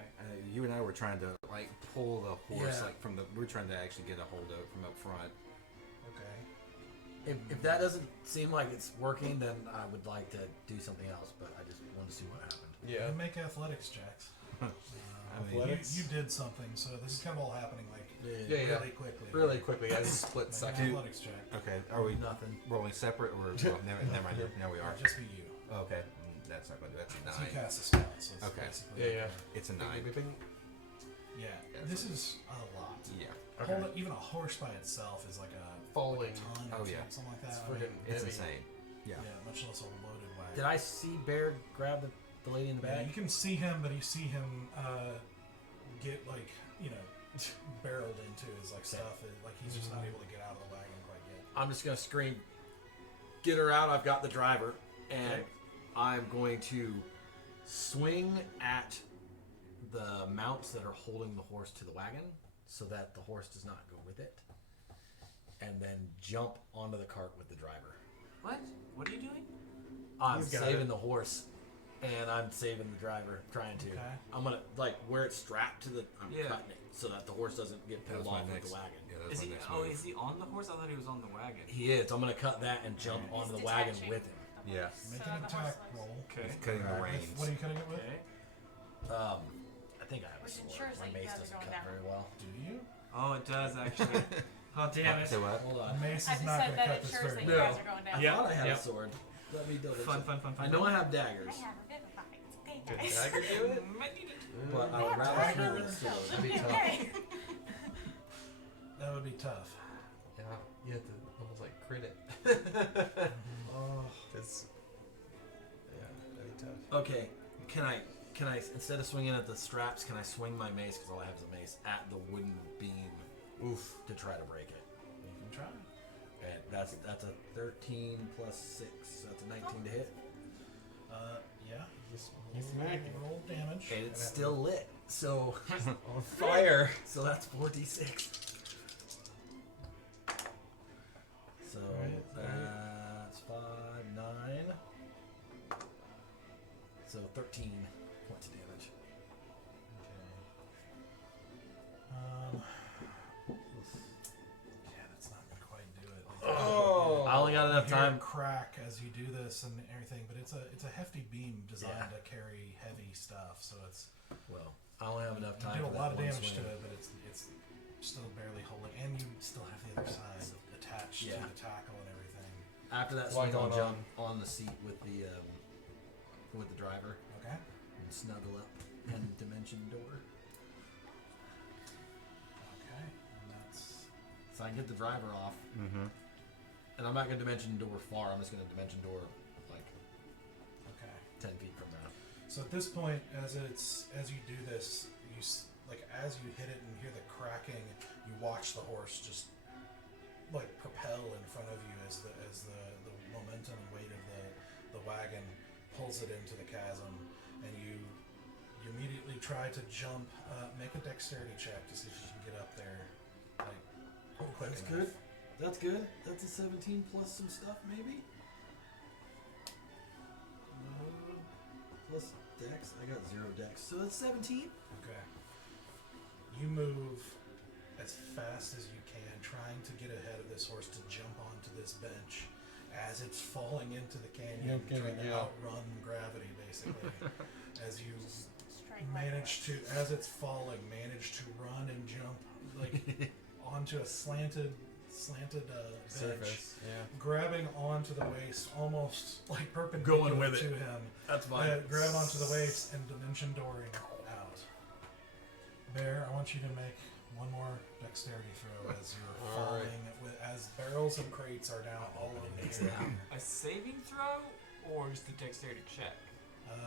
You and I were trying to like pull the horse Yeah. like from the. We're trying to actually get a hold of it from up front. okay. If that doesn't seem like it's working, then I would like to do something else, but I just want to see what happened. Yeah. You make athletics checks. I mean, Athletics? You did something, so this is kind of all happening like Yeah. really quickly. Really quickly, as a split Make second. an athletics check. Okay, are we Nothing. rolling separate or well, never mind? Now we are. It'll just be you. Okay, that's not going to do. That's a So you 9. cast a spell, so it's Okay. basically Yeah. It's a 9. Bing, bing, bing. Yeah, Yeah, this so- is a lot. Yeah, Okay. Even a horse by itself is like a Falling. ton Oh, or yeah. something like that. It's I mean, friggin' it's heavy. insane. Yeah. much less a loaded wagon. Did I see Bear grab the lady in the Yeah, back? you can see him, but you see him get like barreled into his stuff. Like he's just not able to get out of the wagon quite yet. I'm just gonna scream, "Get her out! I've got the driver!" And Okay. I'm going to swing at the mounts that are holding the horse to the wagon, so that the horse does not go with it, and then jump onto the cart with the driver. What? What are you doing? I'm He's got saving it. the horse, and I'm saving the driver. Trying to. Okay. I'm gonna where it's strapped to the. I'm Yeah. cutting it so that the horse doesn't get That was pulled my off with next. the wagon. Yeah, that was Is my he? next Oh, move. is he on the horse? I thought he was on the wagon. He is. I'm gonna cut that and jump He's onto the wagon detaching with him. the Yeah. horse Make so an the attack horse roll. Okay. It's cutting the With- reins. What are you cutting it with? Okay. I think I have a Which sword. ensures My that you mace guys are doesn't going cut down. very well. Do you? Oh, it does actually. Oh damn it. Say what? Hold The on. mace I is just not said going to that cut this ensures that very you well. guys are going down. I thought I had Yep. a sword. Let me double Fun, check. fun, fun, fun. I know I have I daggers, have a bit of fight. It's okay, Good. guys. Dagger do it? Might need it. but I I would have rather dagger have a and sword. stuff. That'd be It's tough. okay. That would be tough. Yeah. You have to almost like crit it. Oh, It's. Yeah, that'd be tough. Okay, can I instead of swinging at the straps, can I swing my mace, because all I have is a mace, at the wooden beam to try to break it? you can try. And that's a 13 plus 6, so that's a 19 to hit. Yeah. Just smack it. Roll damage. And it's still lit, so On fire. so that's 4d6. So Right, that's 5, 9. So 13 points of damage. Yeah, that's not going to quite do it. Oh. I only got enough You hear time. it crack as you do this and everything, but it's a hefty beam designed to carry heavy stuff, so it's Well, I only have enough you time. do for a lot that of one damage swing. to it, but it's still barely holding, and you still have the other side attached Yeah. to the tackle and everything. After that Why swing, I'll not jump on the seat with the driver Okay. and snuggle up and dimension door, Okay. And that's so I can get the driver off. Mm-hmm. And I'm not gonna dimension door far. I'm just gonna dimension door like okay. 10 feet from that. So at this point, as you do this, as you hit it and hear the cracking, you watch the horse just like propel in front of you as the momentum and weight of the wagon pulls it into the chasm, and you immediately try to jump. Make a dexterity check to see if you can get up there. Like quick That's enough. good. That's good. That's a 17 plus some stuff, maybe. Plus dex. I got 0 dex, so that's 17. Okay. You move as fast as you can, trying to get ahead of this horse to jump onto this bench as it's falling into the canyon, Okay, trying to yeah. outrun gravity, basically. As you Straight manage to, as it's falling, manage to run and jump like onto a slanted bench, Surface. Yeah. grabbing onto the waist, almost like perpendicular Going with to it. him. That's fine. Grab onto the waist and dimension dooring out. Bear, I want you to make one more dexterity throw as you're All falling, right. as barrels and crates are now all over the area. A saving throw or just a dexterity check?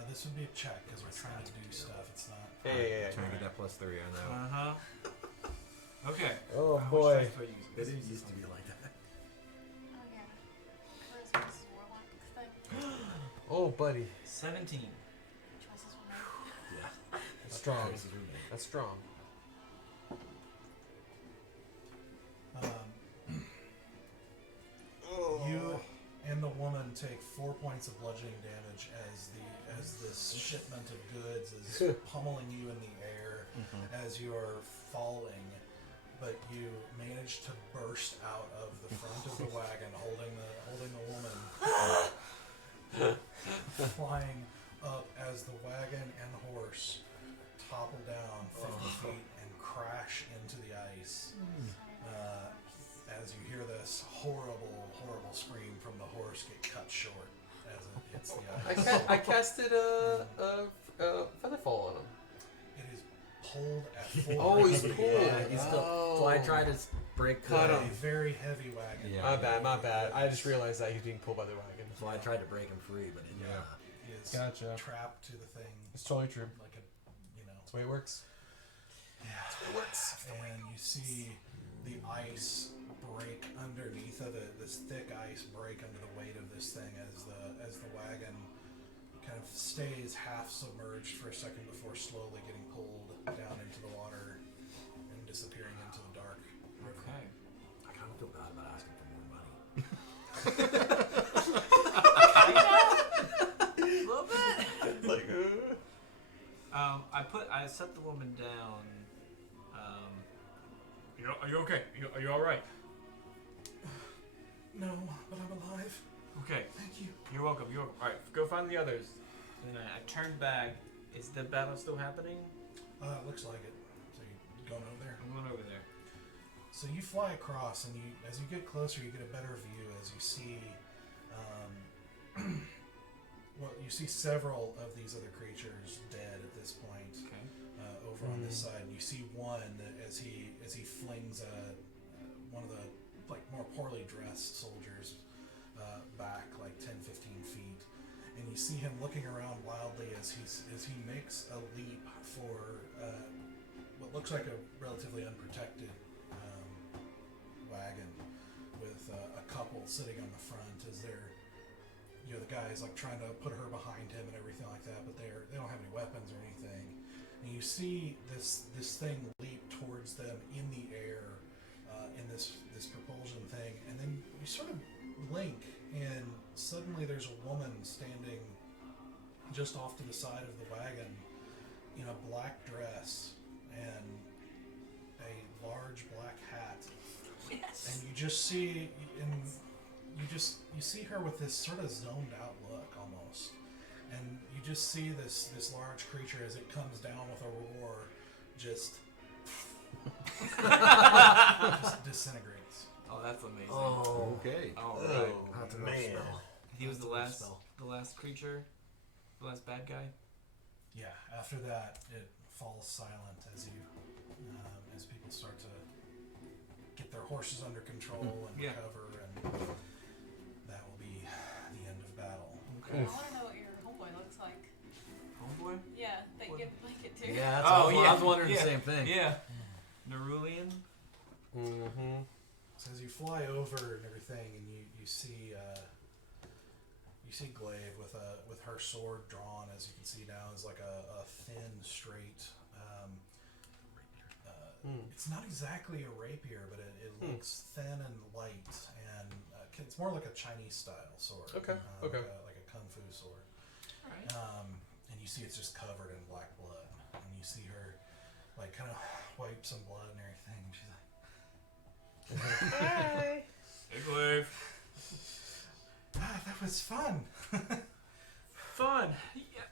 This would be a check because we're trying to do stuff. It's not. Yeah. Trying to get that +3, I know. Uh huh. Okay. Oh How much boy. dice do I use? It used to be like that. buddy. 17. Choices were made. Yeah. That's strong. Choices we made. That's strong. You and the woman take 4 points of bludgeoning damage as this shipment of goods is pummeling you in the air as you are falling. But you manage to burst out of the front of the wagon, holding the woman, flying up as the wagon and the horse topple down 50 feet and crash into the ice. As you hear this horrible, horrible scream from the horse get cut short as it hits the ice. I casted a Featherfall on him. It is pulled at full Oh, he's speed. pulled. Yeah, he's still. So I tried to break Cut A him. very heavy wagon. Yeah. My bad. I just realized that he's being pulled by the wagon. So I tried to break him free, but it He is Gotcha. trapped to the thing It's totally true. like a, That's the way it works. It works. And you see the ice break underneath of it. This thick ice break under the weight of this thing as the wagon kind of stays half submerged for a second before slowly getting pulled down into the water and disappearing into the dark river. Okay. I kind of feel bad about asking for more money. A little bit. Like, I set the woman down. Are you okay? Are you all right? No, but I'm alive. Okay. Thank you. You're welcome. All right. Go find the others. And then I turned back. Is the battle still happening? Looks like it. So you going over there? I'm going over there. So you fly across, and as you get closer, you get a better view as you see, you see several of these other creatures dead at this point. Okay. Over on this side, and you see one that as he flings one of the more poorly dressed soldiers back 10-15 feet, and you see him looking around wildly as he makes a leap for what looks like a relatively unprotected wagon with a couple sitting on the front as they're the guys trying to put her behind him and everything like that, but they don't have any weapons or anything. And you see this thing leap towards them in the air in this propulsion thing, and then you sort of blink, and suddenly there's a woman standing just off to the side of the wagon in a black dress and a large black hat. Yes. And you just see, you see her with this sort of zoned out look almost, and you just see this large creature as it comes down with a roar, just disintegrates. Oh, that's amazing. Oh, Okay. All right. that's enough man. spell. He was the That's last, enough spell. the last creature, the last bad guy. Yeah. After that, it falls silent as as people start to get their horses under control and Yeah. recover, and that will be the end of battle. Okay. I want to know what your homeboy looks like. Homeboy. Yeah, they What? give the blanket to. Yeah, that's Oh, I yeah, was wondering yeah, the same thing. Yeah. Nerulian. Mm-hmm. So as you fly over and everything, and you see Glaive with her sword drawn, as you can see now, is like a thin, straight. It's not exactly a rapier, but it looks thin and light, and it's more like a Chinese style sword. Okay, okay. Like a kung fu sword. All right. And you see it's just covered in black blood, and you see her kind of wipe some blood and everything, and she's like, Hi. Hey, Glaive. that was fun. Fun. Yeah,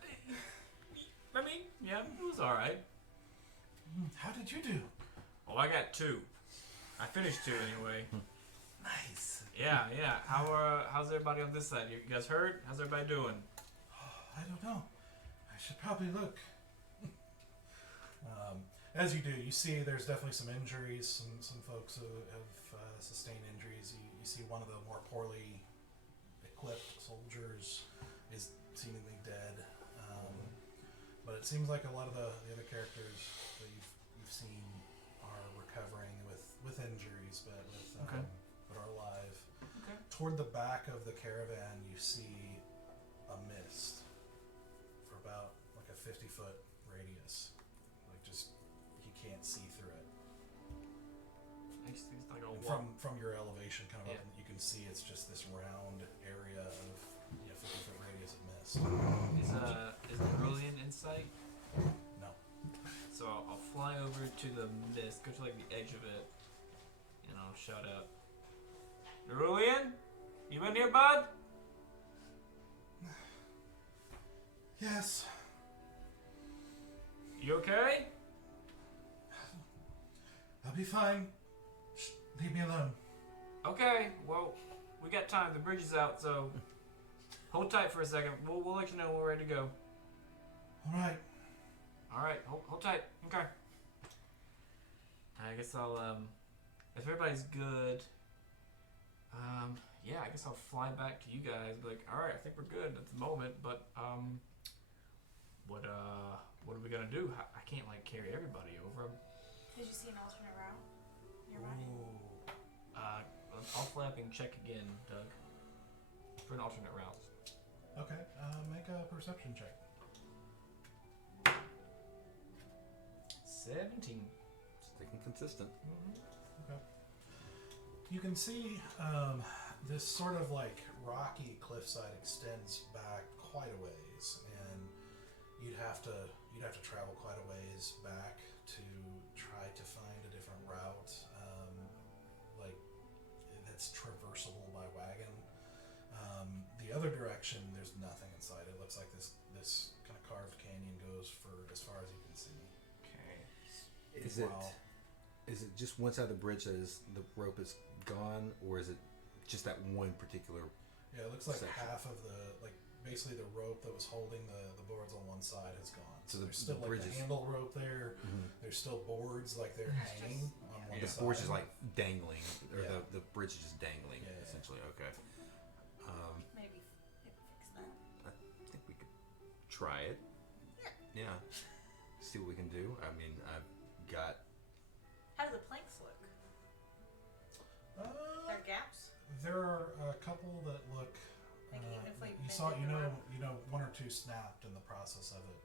I mean, yeah, it was all right. How did you do? Oh, I got 2. I finished 2 anyway. Nice. Yeah. How's everybody on this side? You guys hurt? How's everybody doing? I don't know. I should probably look. As you do, you see there's definitely some injuries. Some folks who have sustained injuries. You see one of the more poorly equipped soldiers is seemingly dead. But it seems like a lot of the other characters that you've seen are recovering with injuries, but but are alive. Okay. Toward the back of the caravan, you see a mist 50-foot radius. Like, just, you can't see through it. I just think it's like a And wall. from your elevation, kind of Yeah. up, you can see it's just this round area of 50-foot radius of mist. Is Brilliant in sight? No. So I'll fly over to the mist, go to like the edge of it, and I'll shout out, Cerulean? You in here, bud? Yes. You okay? I'll be fine. Shh, leave me alone. Okay, well, we got time. The bridge is out, so hold tight for a second. We'll let you know when we're ready to go. All right. Alright, hold tight. Okay. I guess I'll, if everybody's good, yeah, I guess I'll fly back to you guys. Be like, alright, I think we're good at the moment, but, what are we gonna do? I can't, like, carry everybody over. Did you see an alternate route nearby? I'll fly up and check again, Doug, for an alternate route. Okay. Make a perception check. 17. Sticking consistent. Okay. You can see this sort of like rocky cliffside extends back quite a ways, and you'd have to travel quite a ways back to try to find a different route, like that's traversable by wagon. The other direction, there's nothing in sight. It looks like this kind of carved canyon goes for as far as you can see. Okay. Is it just one side of the bridge that is the rope is gone, or is it just that one particular? Yeah, it looks like section? half of basically the rope that was holding the boards on one side is gone. So the there's still like bridge the is- handle rope there. Mm-hmm. There's still boards like they're hanging on one The side. board's just like dangling, or Yeah. the bridge is just dangling, Yeah, yeah. essentially. Okay. Maybe fix that. I think we could try it. Yeah. See what we can do. I mean, I've got. How do the planks look? There are gaps? There are a couple that look. Like even if we you bend saw, it you know, around? one or two snapped in the process of it.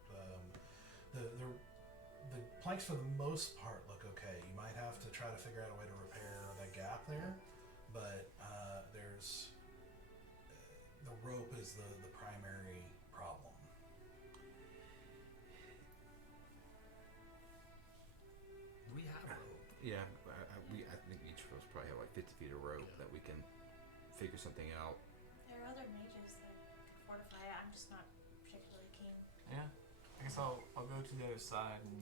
The planks for the most part look okay. You might have to try to figure out a way to repair that gap there, but there's the rope is the primary problem. We have rope. Yeah, I think each of us probably have like 50 feet of rope that we can figure something out. There are other mages that could fortify it. I'm just not particularly keen. Yeah. I guess I'll go to the other side and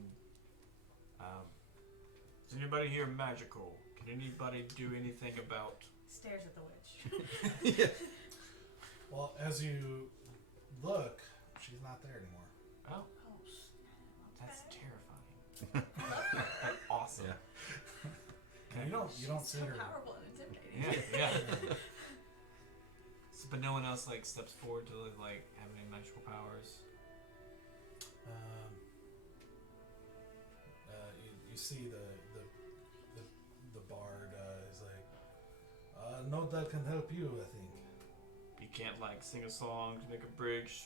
is anybody here magical? Can anybody do anything about Stares at the witch. Well, as you look, she's not there anymore. Oh, Oh, that's okay. terrifying. That's awesome. Yeah. And you don't see So her. powerful and intimidating. Yeah, yeah. But no one else like steps forward to like have any magical powers. You see the bard is like, no, that can help you, I think. You can't like sing a song to make a bridge,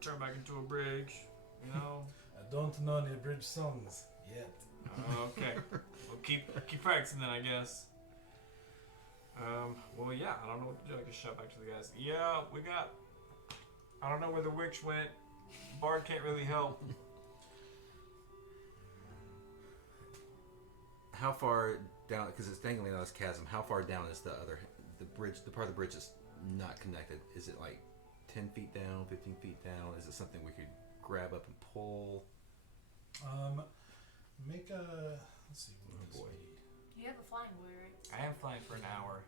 turn back into a bridge, you know? I don't know any bridge songs yet. Okay. Well, keep practicing then, I guess. Well, yeah, I don't know what to do. I can shout back to the guys. Yeah, we got. I don't know where the witch went. Bard can't really help. How far down? Because it's dangling out this chasm. How far down is the bridge? The part of the bridge is not connected. Is it like 10 feet down, 15 feet down? Is it something we could grab up and pull? Make a. Let's see. What Oh, is boy. speed? You have a flying boy, right? I am flying for an hour.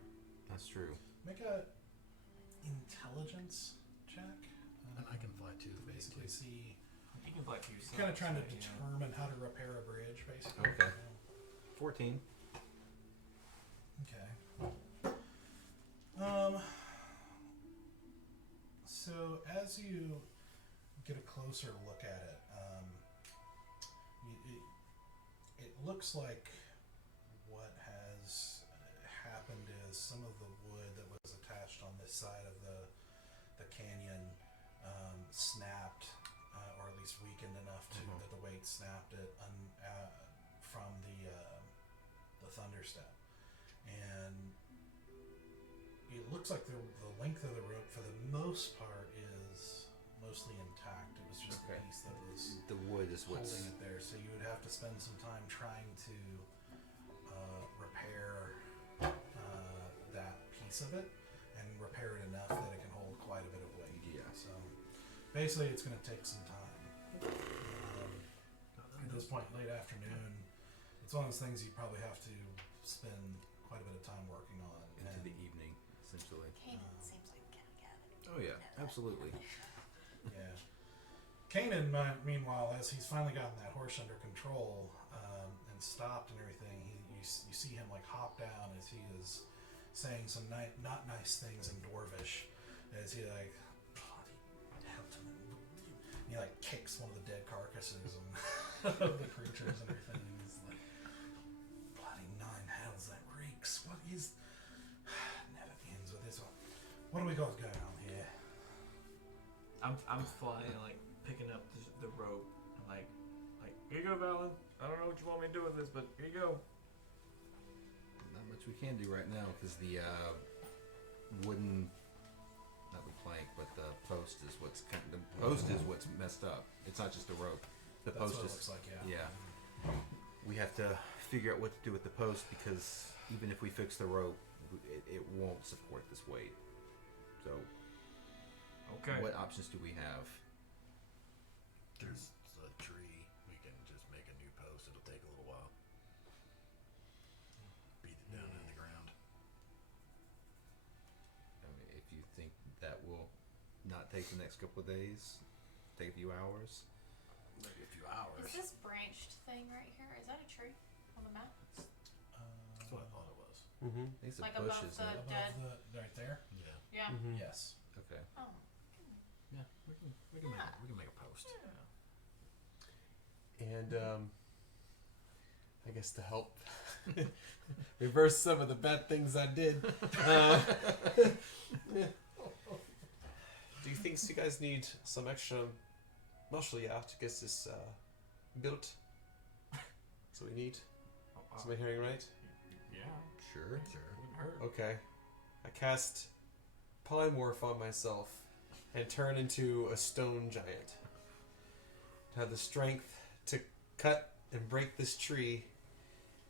That's true. Make a intelligence check. And I can fly too, Basically, see. You can fly for yourself. Kind of trying to so, you know. determine how to repair a bridge, basically. Okay. 14. Okay. So as you get a closer look at it, it looks like what has happened is some of the wood that was attached on this side of the canyon snapped, or at least it's weakened enough to that the weight snapped it from the thunderstep, and it looks like the length of the rope for the most part is mostly intact. It was just the piece that was The wood is what's holding it there, so you would have to spend some time trying to repair that piece of it and repair it enough that it can hold quite a bit of weight. Yeah. So basically it's going to take some time. At this point, late afternoon, it's one of those things you probably have to spend quite a bit of time working on. into and the evening, essentially. Kanan seems like kind of got it. Oh yeah, absolutely. Yeah. Kanan, meanwhile, as he's finally gotten that horse under control and stopped and everything, you see him like hop down as he is saying some not nice things in Dwarvish, as he like, bloody hell, and he like kicks one of the dead carcasses and of the creatures and everything. And he's like, bloody nine hells, that reeks. What is? Never ends with this one. What do we got going on here? I'm flying, like picking up the rope, and like here you go, Valen. I don't know what you want me to do with this, but here you go. Not much we can do right now because the wooden, not the plank, but the post is what's what's messed up. It's not just the rope. The That's post what is it looks like, yeah. yeah. We have to figure out what to do with the post because even if we fix the rope, it won't support this weight. So, Okay. what options do we have? There's a tree. We can just make a new post. It'll take a little while. Beat it down in the ground. I mean, if you think that will not take the next couple of days, take a few hours. Maybe a few hours. Is this branched thing right here? Is that a tree on the map? That's what I thought it was. Mm-hmm. These are Like above bushes. the- isn't it? dead. Right there? Yeah. Yeah. Mm-hmm. Yes. Okay. Oh. Yeah. We can make a post. And I guess to help reverse some of the bad things I did. Do you think you guys need some extra muscle, yeah, to get this built? So we need. Is my hearing right? Yeah. Sure. Wouldn't hurt. Okay. I cast polymorph on myself and turn into a stone giant. To have the strength to cut and break this tree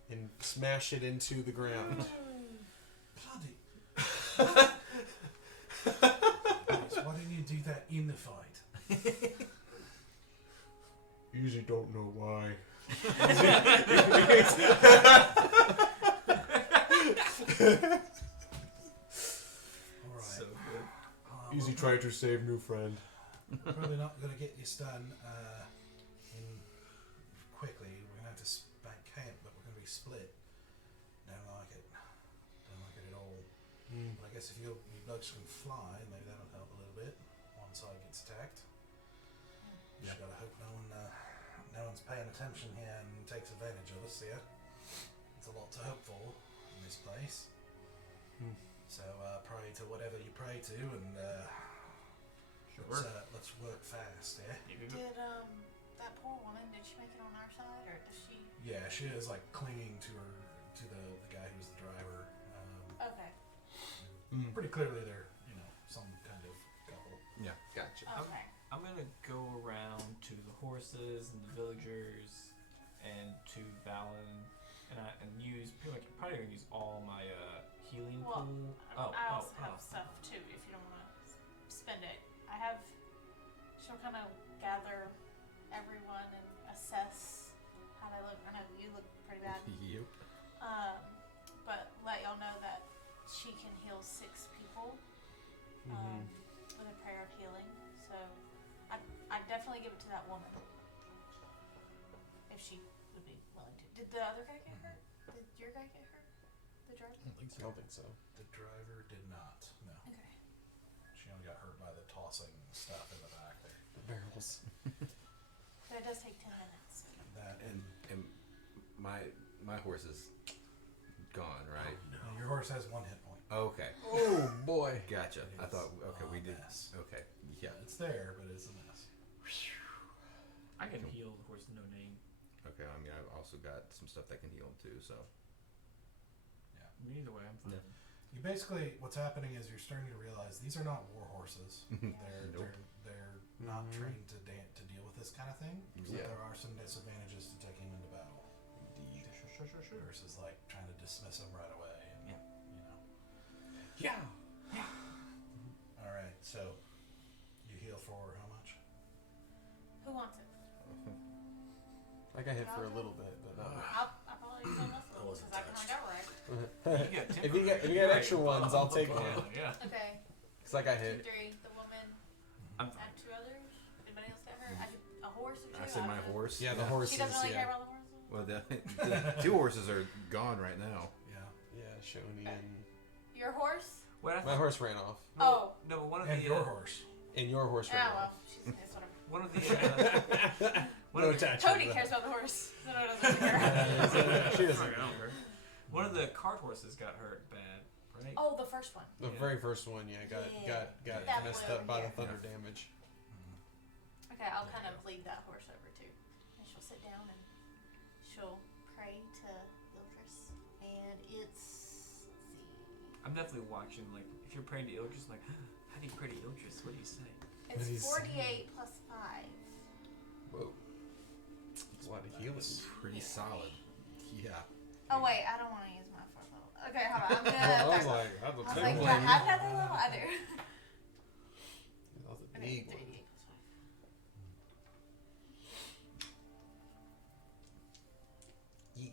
and smash it into the ground. Bloody. Why didn't you do that in the fight? Usually don't know why. Alright. So good. Easy try to save new friend. Probably not going to get this done in quickly. We're going to have to back camp, but we're going to be split. Don't like it. Don't like it at all. But I guess if you blokes can fly, maybe that'll help a little bit. One side gets attacked. Just got to hope no one's paying attention here and takes advantage of us here. It's a lot to hope for in this place. So pray to whatever you pray to, and let's work fast, yeah? Did that poor woman, did she make it on our side, or does she? Yeah, she is like clinging to the guy who's the driver. Okay. Pretty clearly they're, some kind of couple. Yeah. Gotcha. Okay. I'm gonna go around to the horses and the villagers and to Valen and use probably gonna use all my healing Well, pool. I also have stuff too, if you don't want to spend it. She'll kind of gather everyone and assess how they look. I know you look pretty bad. Yep. But let y'all know that she can heal 6 people with a prayer of healing. So I'd definitely give it to that woman if she would be willing to. Did the other guy get hurt? Did your guy get hurt? The driver? I don't think so. The driver did not. No. Okay. She only got hurt by the tossing stuff in the back there. The barrels. But it does take 10 minutes. That And my horse is gone, right? your horse has 1 hit point. Okay. Oh boy. Gotcha. I It's thought. Okay, a we did. mess. Okay. Yeah. It's there, but it's a mess. I can heal the horse, no name. Okay, I mean, I've also got some stuff that can heal him too, so. Either way, I'm fine. Yeah. You basically, what's happening is you're starting to realize these are not war horses. Nope. They're not trained to deal with this kind of thing. So Yeah. there are some disadvantages to taking them into battle. Indeed. Sure. Versus like trying to dismiss them right away. And, Yeah. You know. Yeah. All right. So you heal for how much? Who wants it? I got hit for a little bit, but not much. I'll probably use one I wasn't because I kind of got wrecked. You got If you got extra ones, I'll take one. Yeah. Okay. Cause I got 2, hit. 3. The woman. I'm I have 2 others. Anybody else got hurt? A horse or 2? I said my don't know. horse. Yeah, the horses. She doesn't really care Yeah, about the horses. Well, the 2 horses are gone right now. Yeah. yeah, Shoni and Your horse? What I my horse ran off, Oh. No, one of And the your horse. and your horse Ah, ran well. off. It's whatever. one of the one No of the, attachment. Cody cares about the horse. So no, it doesn't care. She doesn't. One of the cart horses got hurt bad, right? Oh, the first one. The very first one, got That messed flew up by the over thunder damage. Okay, I'll kind of lead that horse over too. And she'll sit down and she'll pray to Ildris. And it's, let's see. I'm definitely watching. Like, if you're praying to Ildris, like, how do you pray to Ildris? What do you say? What do you It's say? 48 plus 5. Whoa, it's a lot of healing. Pretty solid. Yeah. Oh wait, I don't want to use my 4th level. Okay, hold on. I'm gonna. I was like, I was like, do I have another level? I do. that was a Okay, big one. 3d Yeah.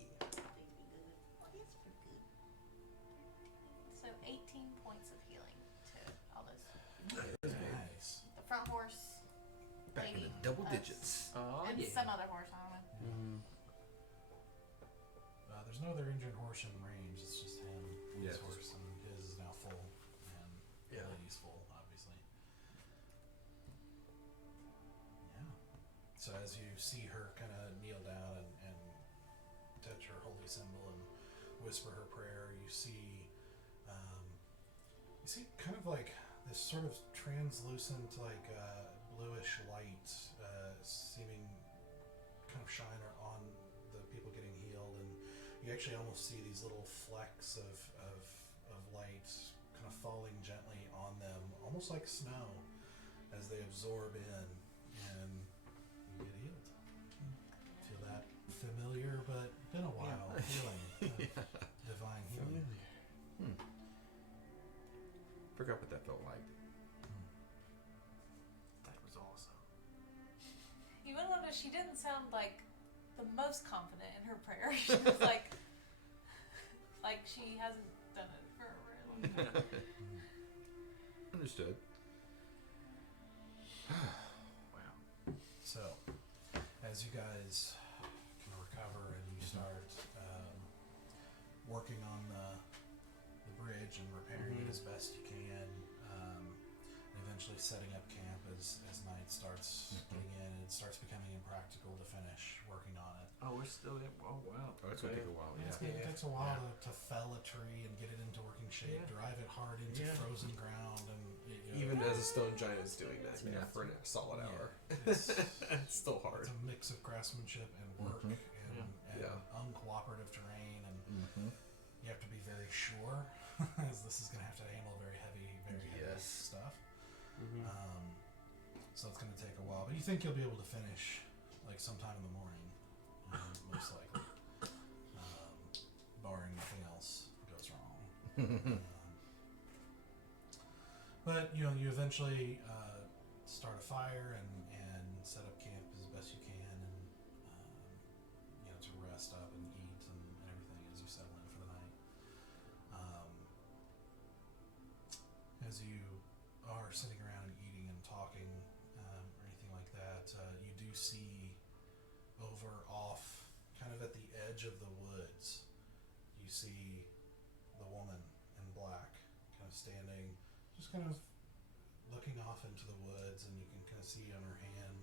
So 18 points of healing to all those. Nice. The front horse, Back in the lady, double us, digits. Oh and some other horse. I don't know. Mm-hmm. There's no other injured horse in range. It's just him. And Yeah, his it's horse, and his is now full, and the Yeah. lady's full, obviously. Yeah. So as you see her kind of kneel down and touch her holy symbol and whisper her prayer, you see kind of like this sort of translucent, like bluish light, seeming kind of shine on the people getting healed, and you actually almost see these little flecks of light kind of falling gently on them, almost like snow, as they absorb in, and you get healed. Feel that familiar but been a while feeling of divine healing. Forgot what that felt like. That was awesome. You will notice she didn't sound like the most confident in her prayer. She was like she hasn't done it for a very long time. Understood. Wow. So, as you guys kind of recover and you start working on the bridge and repairing it as best you can, and eventually setting up camp as night starts getting in, it starts becoming impractical to finish working on it. Oh, we're still there. Oh, wow. Oh, it's gonna take a while. It takes a while to fell a tree and get it into working shape, Yeah. drive it hard into frozen ground, and Even as a stone giant is doing that Yeah. for a solid hour. It's, It's still hard. it's a mix of craftsmanship and work and Yeah. uncooperative terrain, and Mm-hmm. you have to be very sure, as this is going to have to handle very heavy Yes. stuff. Mm-hmm. So it's going to take a while, but you think you'll be able to finish like sometime in the morning, most likely, barring nothing else goes wrong. But you eventually start a fire and set up camp as best you can, and to rest up and eat and everything as you settle in for the night. As you are sitting around eating and talking or anything like that, you do see over off, kind of at the edge of the woods, you see the woman in black kind of standing, just kind of looking off into the woods, and you can kind of see on her hand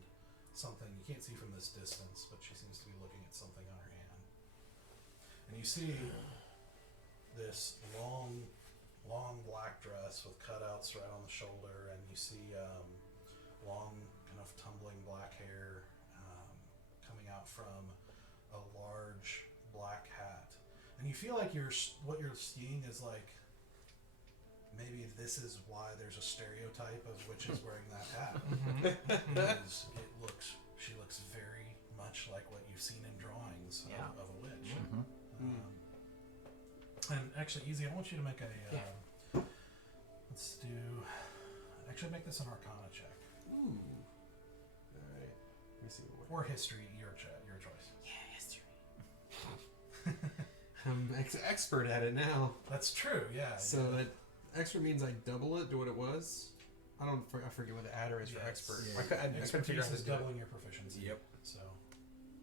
something you can't see from this distance, but she seems to be looking at something on her hand. And you see this long black dress with cutouts right on the shoulder, and you see long kind of tumbling black hair, out from a large black hat, and you feel like what you're seeing is like maybe this is why there's a stereotype of witches wearing that hat. Because she looks very much like what you've seen in drawings of a witch. And actually, Easy, I want you to make a. Let's do. Actually, make this an Arcana check. Ooh. All right. Let me see. Or history, your choice. Yeah, history. I'm expert at it now. That's true. Yeah. So that expert means I double it to what it was. I forget what the adder is for expert. Yeah. I couldn't figure out how Expertise is to do it. doubling your proficiency. Yep. So.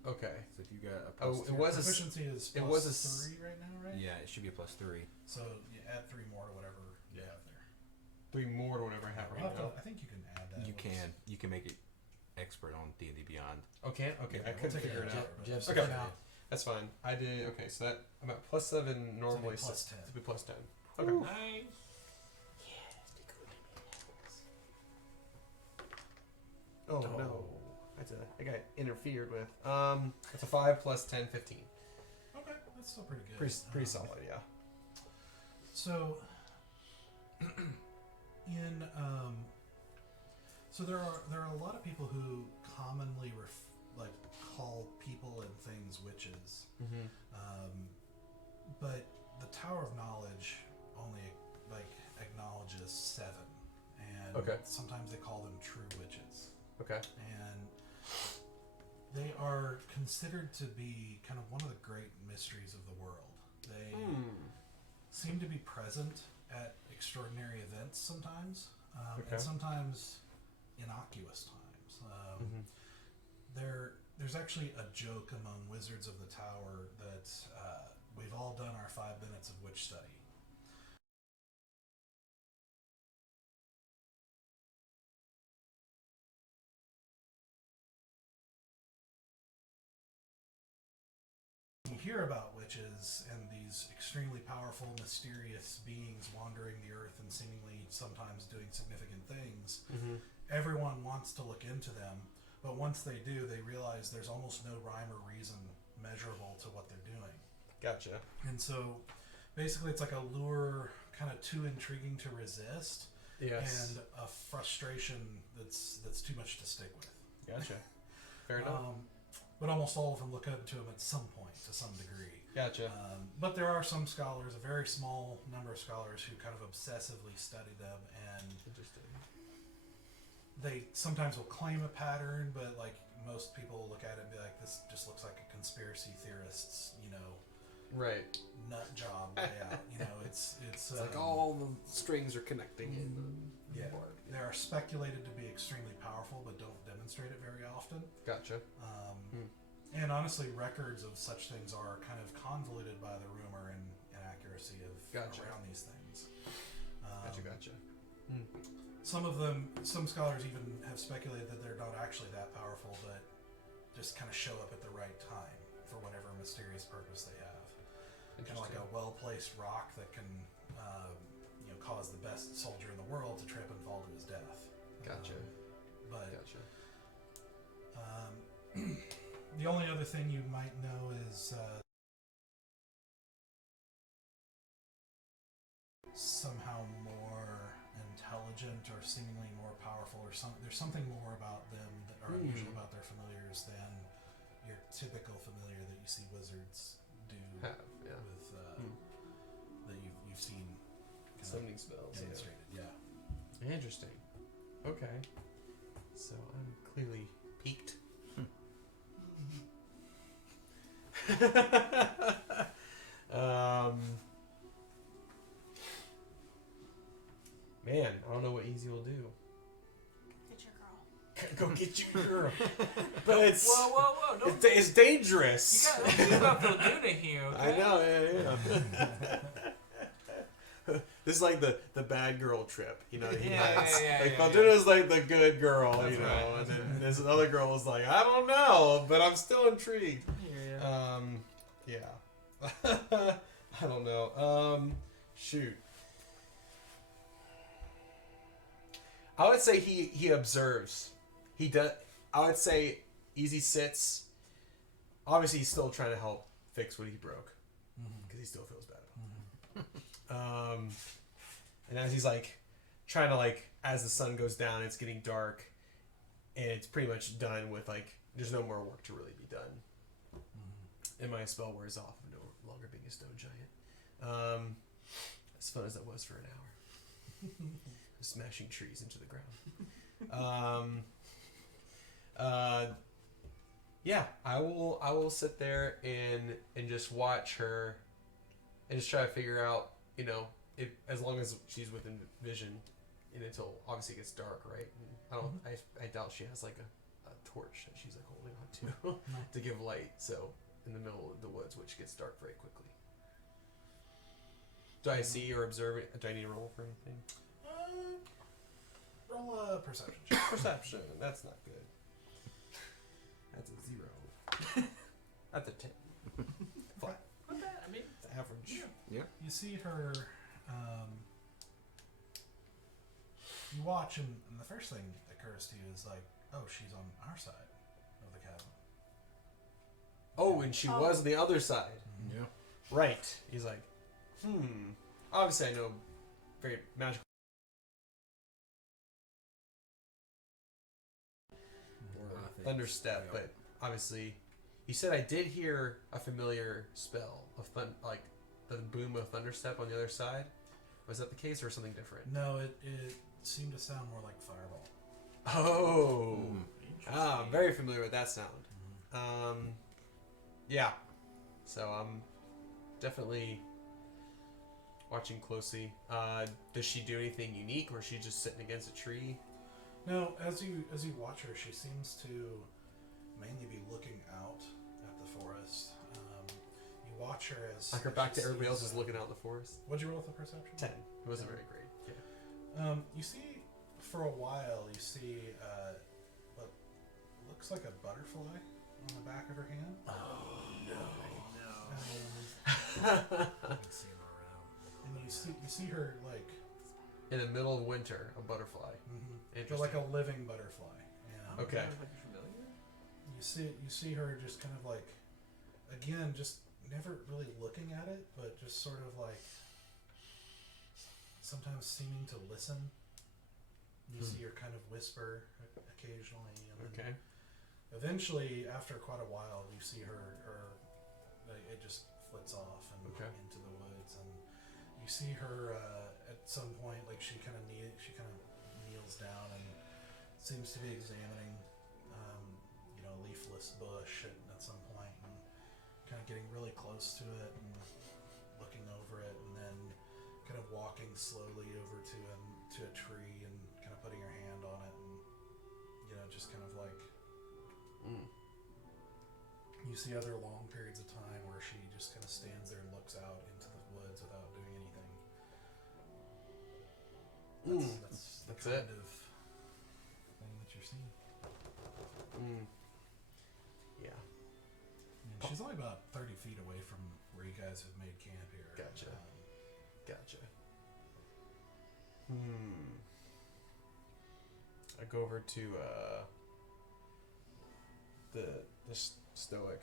Okay. So if you got a Oh, plus it was a proficiency is it plus was a 3 right now, right? yeah, it should be a +3. So you add 3 more to whatever you have there. 3 more to whatever I have right now. I think you can add that. You can make it expert on D&D Beyond. Okay. Okay. I couldn't figure it out. Jeb's Okay. figured it out. That's fine. I did. Okay. So that I'm at +7 normally. So plus 10. To be +10. Okay. Nice. Oh no. I got interfered with. It's a 5 + 10, 15. Okay, that's still pretty good. Pretty solid, yeah. So, so there are a lot of people who commonly call people and things witches, but the Tower of Knowledge only acknowledges 7, and sometimes they call them true witches. Okay. And they are considered to be kind of one of the great mysteries of the world. They seem to be present at extraordinary events sometimes, and sometimes innocuous times. There's actually a joke among Wizards of the Tower that we've all done our 5 minutes of witch study. You hear about witches and these extremely powerful, mysterious beings wandering the earth and seemingly sometimes doing significant things. Everyone wants to look into them, but once they do, they realize there's almost no rhyme or reason measurable to what they're doing. Gotcha. And so basically it's like a lure kind of too intriguing to resist, and a frustration that's too much to stick with. Gotcha. Fair enough. But almost all of them look up to them at some point, to some degree. Gotcha. But there are some scholars, a very small number of scholars, who kind of obsessively study them, and Interesting. they sometimes will claim a pattern, but like most people look at it and be like, this just looks like a conspiracy theorist's, Right. nut job layout. It's like all the strings are connecting in. Yeah. They are speculated to be extremely powerful, but don't demonstrate it very often. Gotcha. And honestly, records of such things are kind of convoluted by the rumor and inaccuracy of around these things. Gotcha. Some scholars even have speculated that they're not actually that powerful, but just kind of show up at the right time for whatever mysterious purpose they have. Kind of like a well-placed rock that can, cause the best soldier in the world to trip and fall to his death. Gotcha. Gotcha. The only other thing you might know is somehow more intelligent or seemingly more powerful, or there's something more about them that are unusual about their familiars than your typical familiar that you see wizards do with that you've seen summoning spells demonstrated. Yeah. Interesting. Okay. So I'm clearly piqued. Man, I don't know what Easy will do. Get your girl. Go get your girl. But it's Whoa! Don't it's dangerous. you gotta think about Vilduna here, okay? I know, yeah. This is like the bad girl trip, he has. Valduna's like the good girl, That's know, right. and then this other girl is like, I don't know, but I'm still intrigued. Yeah. I don't know. Shoot. I would say he observes. He does. I would say Easy sits obviously he's still trying to help fix what he broke Mm-hmm. because he still feels bad about it. And as he's like trying to like, as the sun goes down, it's getting dark, and it's pretty much done with like, there's no more work to really be done. And my spell wears off of no longer being a stone giant. As fun as that was for an hour. Smashing trees into the ground. Yeah, I will sit there and just watch her and just try to figure out, you know, if as long as she's within vision and until obviously it gets dark, right? And I doubt she has like a torch that she's like holding on to to give light, so in the middle of the woods, which gets dark very quickly. Do I see or observe it? Do I need to roll for anything? Roll a perception check. Perception. That's not good. That's a 0. That's a 10. Flat. Not bad. I mean, It's average. Yeah. You see her. You watch, and the first thing that occurs to you is like, oh, she's on our side of the chasm. Oh, and she was on the other side. Yeah. Right. He's like, Obviously, I know very magical. Thunderstep, but obviously, you said I did hear a familiar spell of like the boom of thunderstep on the other side. Was that the case, or something different? No, it seemed to sound more like fireball. Oh, I'm very familiar with that sound. Yeah. So I'm definitely watching closely. Does she do anything unique, or is she just sitting against a tree? No, as you watch her, she seems to mainly be looking out at the forest. You watch her as Like her back to everybody else is looking out in the forest. What'd you roll for perception? 10. It wasn't very great. Yeah. You see, for a while, you see what looks like a butterfly on the back of her hand. Oh no! And I can see him around. you see her like In the middle of winter, a butterfly. they're like a living butterfly. Yeah. Okay. like familiar. You see her just kind of like, again, just never really looking at it, but just sort of like sometimes seeming to listen. You see her kind of whisper occasionally, and then eventually, after quite a while, you see her, like, it just flits off and into the woods, and you see her at some point, like she kind of kneels down and seems to be examining, a leafless bush at some point, and kind of getting really close to it and looking over it, and then kind of walking slowly over to a tree and kind of putting her hand on it, and just kind of like you see other long periods of time where she just kind of stands there and looks out into the woods without doing anything. That's the kind of thing that you're seeing. Yeah. And she's only about 30 feet away from where you guys have made camp here. Gotcha. Gotcha. I go over to the stoic.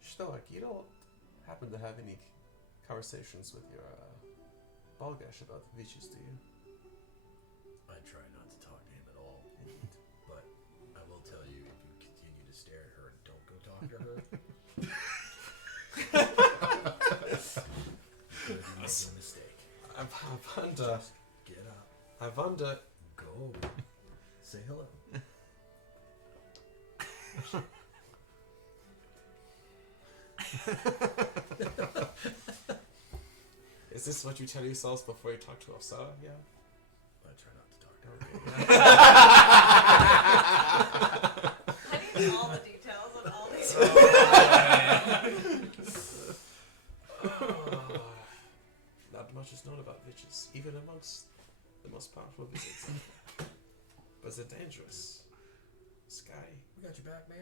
Stoic, you don't happen to have any conversations with your Balgash about the Vichys, do you? I try not to talk to him at all, but I will tell you, if you continue to stare at her and don't go talk to her, you're gonna make a mistake. I wonder. Just get up, I wonder. go, say hello. Is this what you tell yourselves before you talk to Afsara? Yeah. I try not to talk to her. I need all the details of all these. Not much is known about witches, even amongst the most powerful wizards. But they're dangerous. Scary. We got your back, man.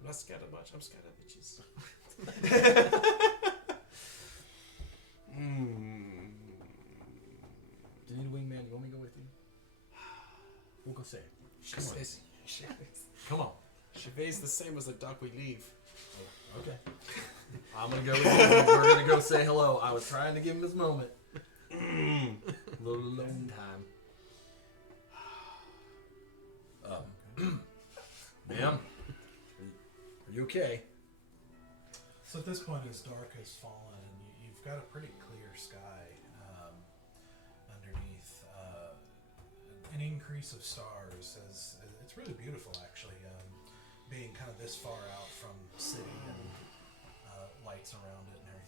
I'm not scared of much, I'm scared of witches. Do you need a wingman? You want me to go with you? We'll go say it. Come on. Come on. Chevet's the same as the duck we leave. Okay. I'm gonna go with you. We're gonna go say hello. I was trying to give him his moment. Little alone time. Ma'am, are you okay? So at this point, as dark has fallen, and you've got a pretty clear sky underneath, an increase of stars. As it's really beautiful, actually, being kind of this far out from the city and lights around it and everything.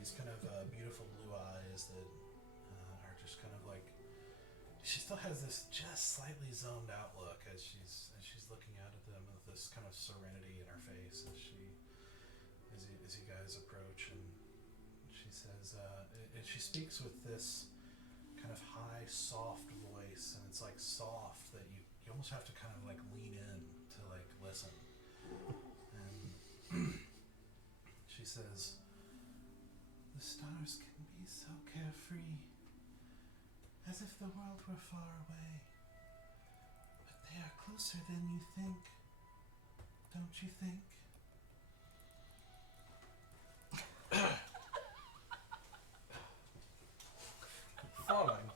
These kind of beautiful blue eyes that are just kind of like, she still has this just slightly zoned out look as she's looking out at them with this kind of serenity in her face as you guys approach, and she says, and she speaks with this kind of high, soft voice, and it's like soft that you almost have to kind of like lean in to like listen. And she says, "The stars can be so carefree, as if the world were far away. But they are closer than you think, don't you think?" Fräulein,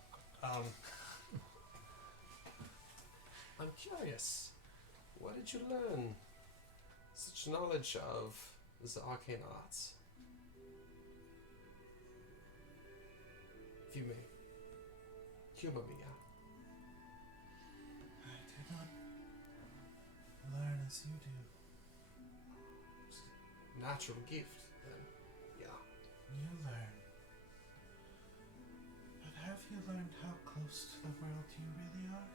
I'm curious. Where did you learn such knowledge of the arcane arts? If you may humor me, yeah? I did not learn as you do. Natural gift, then. Yeah. You learn. But have you learned how close to the world you really are?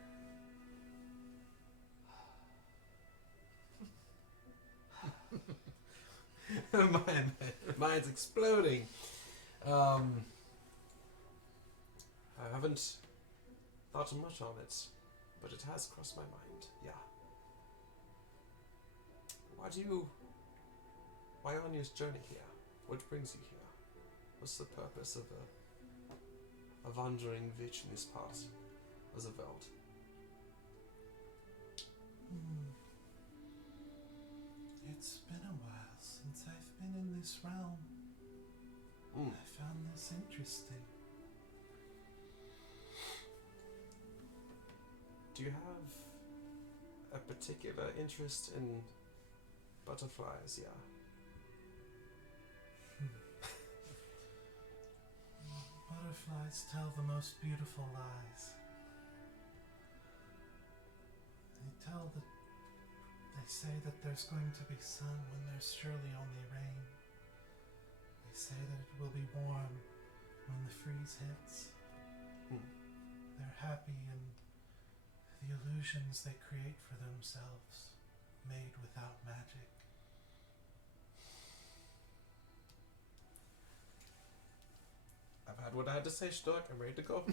Mine's exploding. I haven't thought much on it, but it has crossed my mind, yeah. Why on your journey here? What brings you here? What's the purpose of a wandering witch in this part of the world? It's been a while since I've been in this realm. I found this interesting. Do you have a particular interest in butterflies, yeah? Butterflies tell the most beautiful lies. They say that there's going to be sun when there's surely only rain. They say that it will be warm when the freeze hits. They're happy in the illusions they create for themselves, made without magic. I've had what I had to say, Stark. I'm ready to go.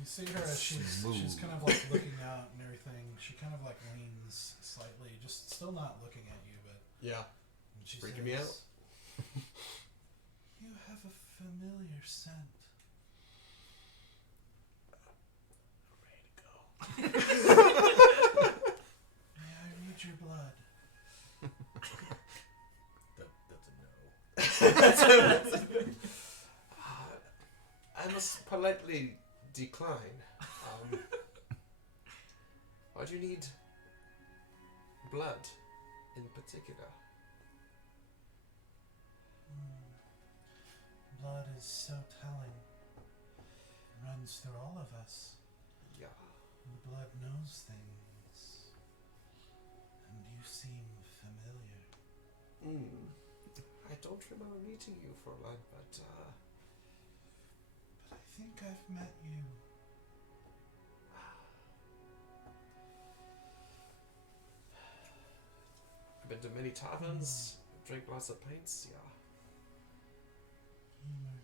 You see her as she's kind of like looking out and everything. She kind of like leans slightly, just still not looking at you, but Yeah. and she Freaking me out. says, "You have a familiar scent." I'm ready to go. May I read your blood? That's a no. I must politely decline. Why do you need blood in particular? Blood is so telling. It runs through all of us. Yeah. And blood knows things. And you seem familiar. I don't remember meeting you for a while, but But I think I've met you. I've been to many taverns, drank lots of pints, yeah, Humor.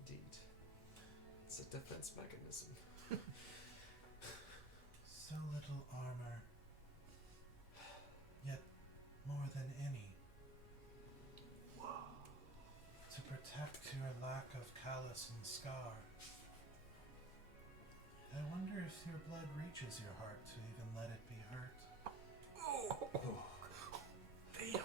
indeed. It's a defense mechanism. So little armor, yet more than any. To protect your lack of callus and scar. I wonder if your blood reaches your heart to even let it be hurt. Damn.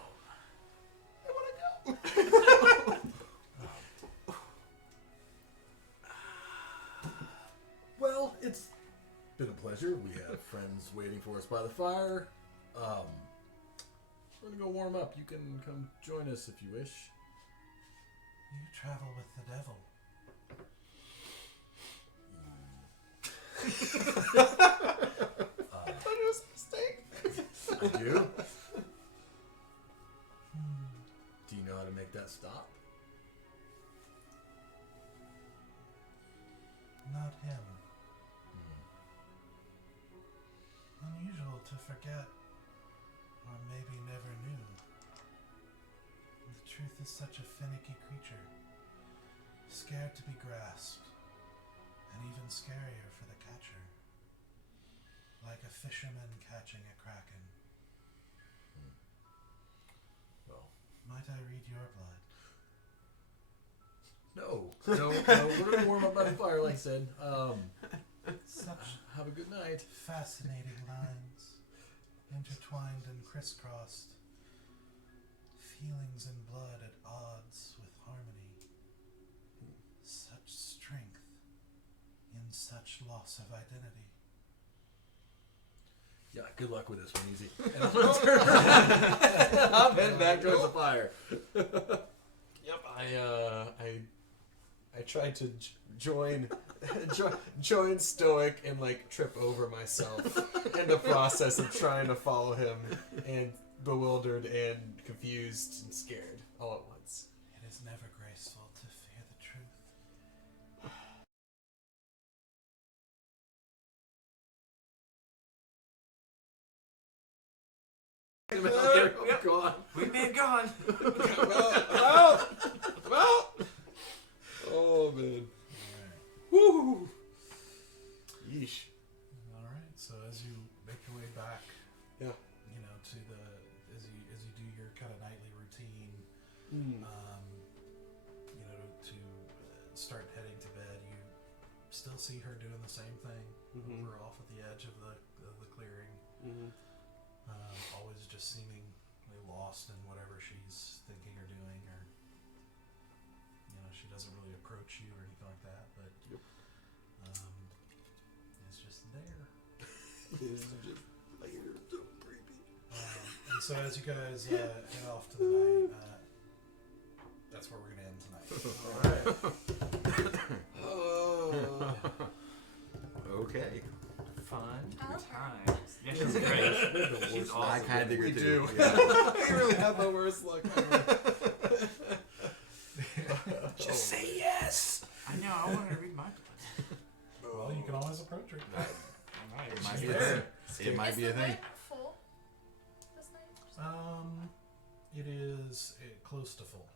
Well, it's been a pleasure. We have friends waiting for us by the fire. We're gonna go warm up. You can come join us if you wish. You travel with the devil. I thought it was a mistake. I do. Do you know how to make that stop? Not him. Unusual to forget, or maybe never knew. The truth is such a finicky creature, scared to be grasped, and even scarier for the catcher. Like a fisherman catching a kraken. Well, Might I read your blood? no. We're gonna warm up by the fire, like I said. Such Have a good night. fascinating lines, intertwined and crisscrossed. Feelings and blood at odds with harmony. Such strength in such loss of identity. Yeah, good luck with this one, easy. And I'm heading back towards the fire. Yep. I tried to join Stoic and like trip over myself in the process of trying to follow him, and bewildered and confused and scared all at once. It is never graceful to fear the truth. Oh, God. We may have gone. Oh man. Alright. Woo. Yeesh. Alright, so as you make your way back, Yeah. you know, to the as you do your kind of nightly routine, you know, to start heading to bed, you still see her doing the same thing over off at the edge of the clearing. Always just seemingly lost in whatever she's thinking or doing, or you know, she doesn't really approach you or anything like that, but it's just there. It's just later. So creepy. And so as you guys head off to the night, that's where we're gonna end tonight. Oh. Okay. Fun Okay. times. Yeah, she's great. She's I awesome. kind of We figured do. too. Yeah. We really have the worst luck ever. Just say yes. I know. I want to read my blood. Well, you can always approach her. It might She's be a there. thing. It might be a thing. Is the night full this night? It is close to full.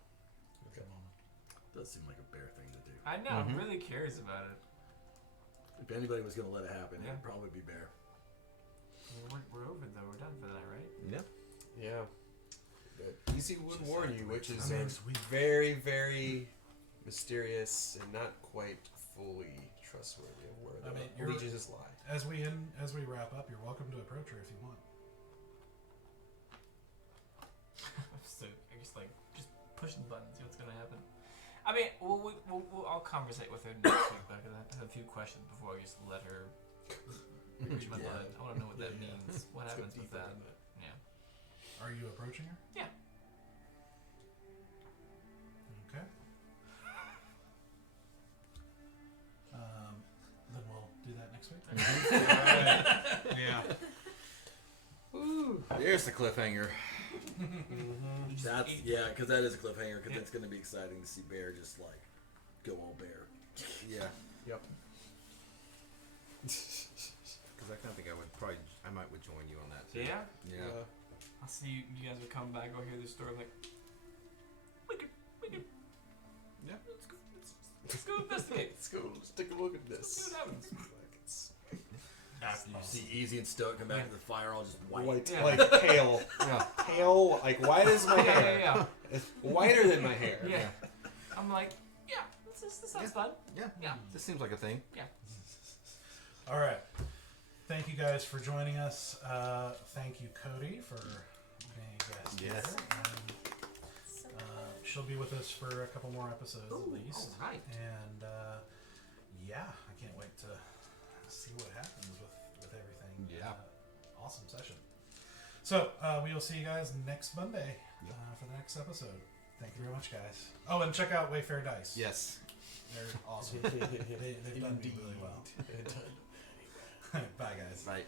Okay. At the moment. Does seem like a bear thing to do. I know. Really cares about it. If anybody was going to let it happen, Yeah. it'd probably be bear. We're over though. We're done for the night, right? Yeah. Yeah. Easy would Just warn like you, which is next week. very, very mysterious and not quite fully trustworthy of where I the mean, you're- allegiances lie. As we wrap up, you're welcome to approach her if you want. So I just like pushing buttons, see what's gonna happen. I mean, I'll conversate with her next week, but I have a few questions before I just let her reach my blood. I want to know what that means. What Let's go happens with deeper that? in that. Yeah. Are you approaching her? Yeah. Okay. Then we'll do that next week. Alright. Yeah. Woo. There's the cliffhanger. That's because that is a cliffhanger. Because it's going to be exciting to see Bear just like go all bear. Yeah. Yep. Because I kind of think I might would join you on that too. Yeah. Yeah. I'll see you guys would come back. I'll hear this story. I'm like, we could. Yeah. Let's go investigate. Let's go. Let's take a look at See this. what happens. After you see Easy and Stoic come back to the fire, all just white. White, Yeah. like pale, pale, like white as my hair. Yeah. It's whiter than my hair. Yeah. I'm like, yeah, this sounds fun. Yeah. Yeah. This seems like a thing. All right. Thank you guys for joining us. Thank you, Cody, for being a guest. Yes. here. And, she'll be with us for a couple more episodes at least. All right. And yeah, I can't wait to see what happens with everything. Yeah. Awesome session. So we will see you guys next Monday for the next episode. Thank you very much, guys. Oh, and check out Wayfarer Dice. Yes. They're awesome. They've done me really well. Bye, guys. Right.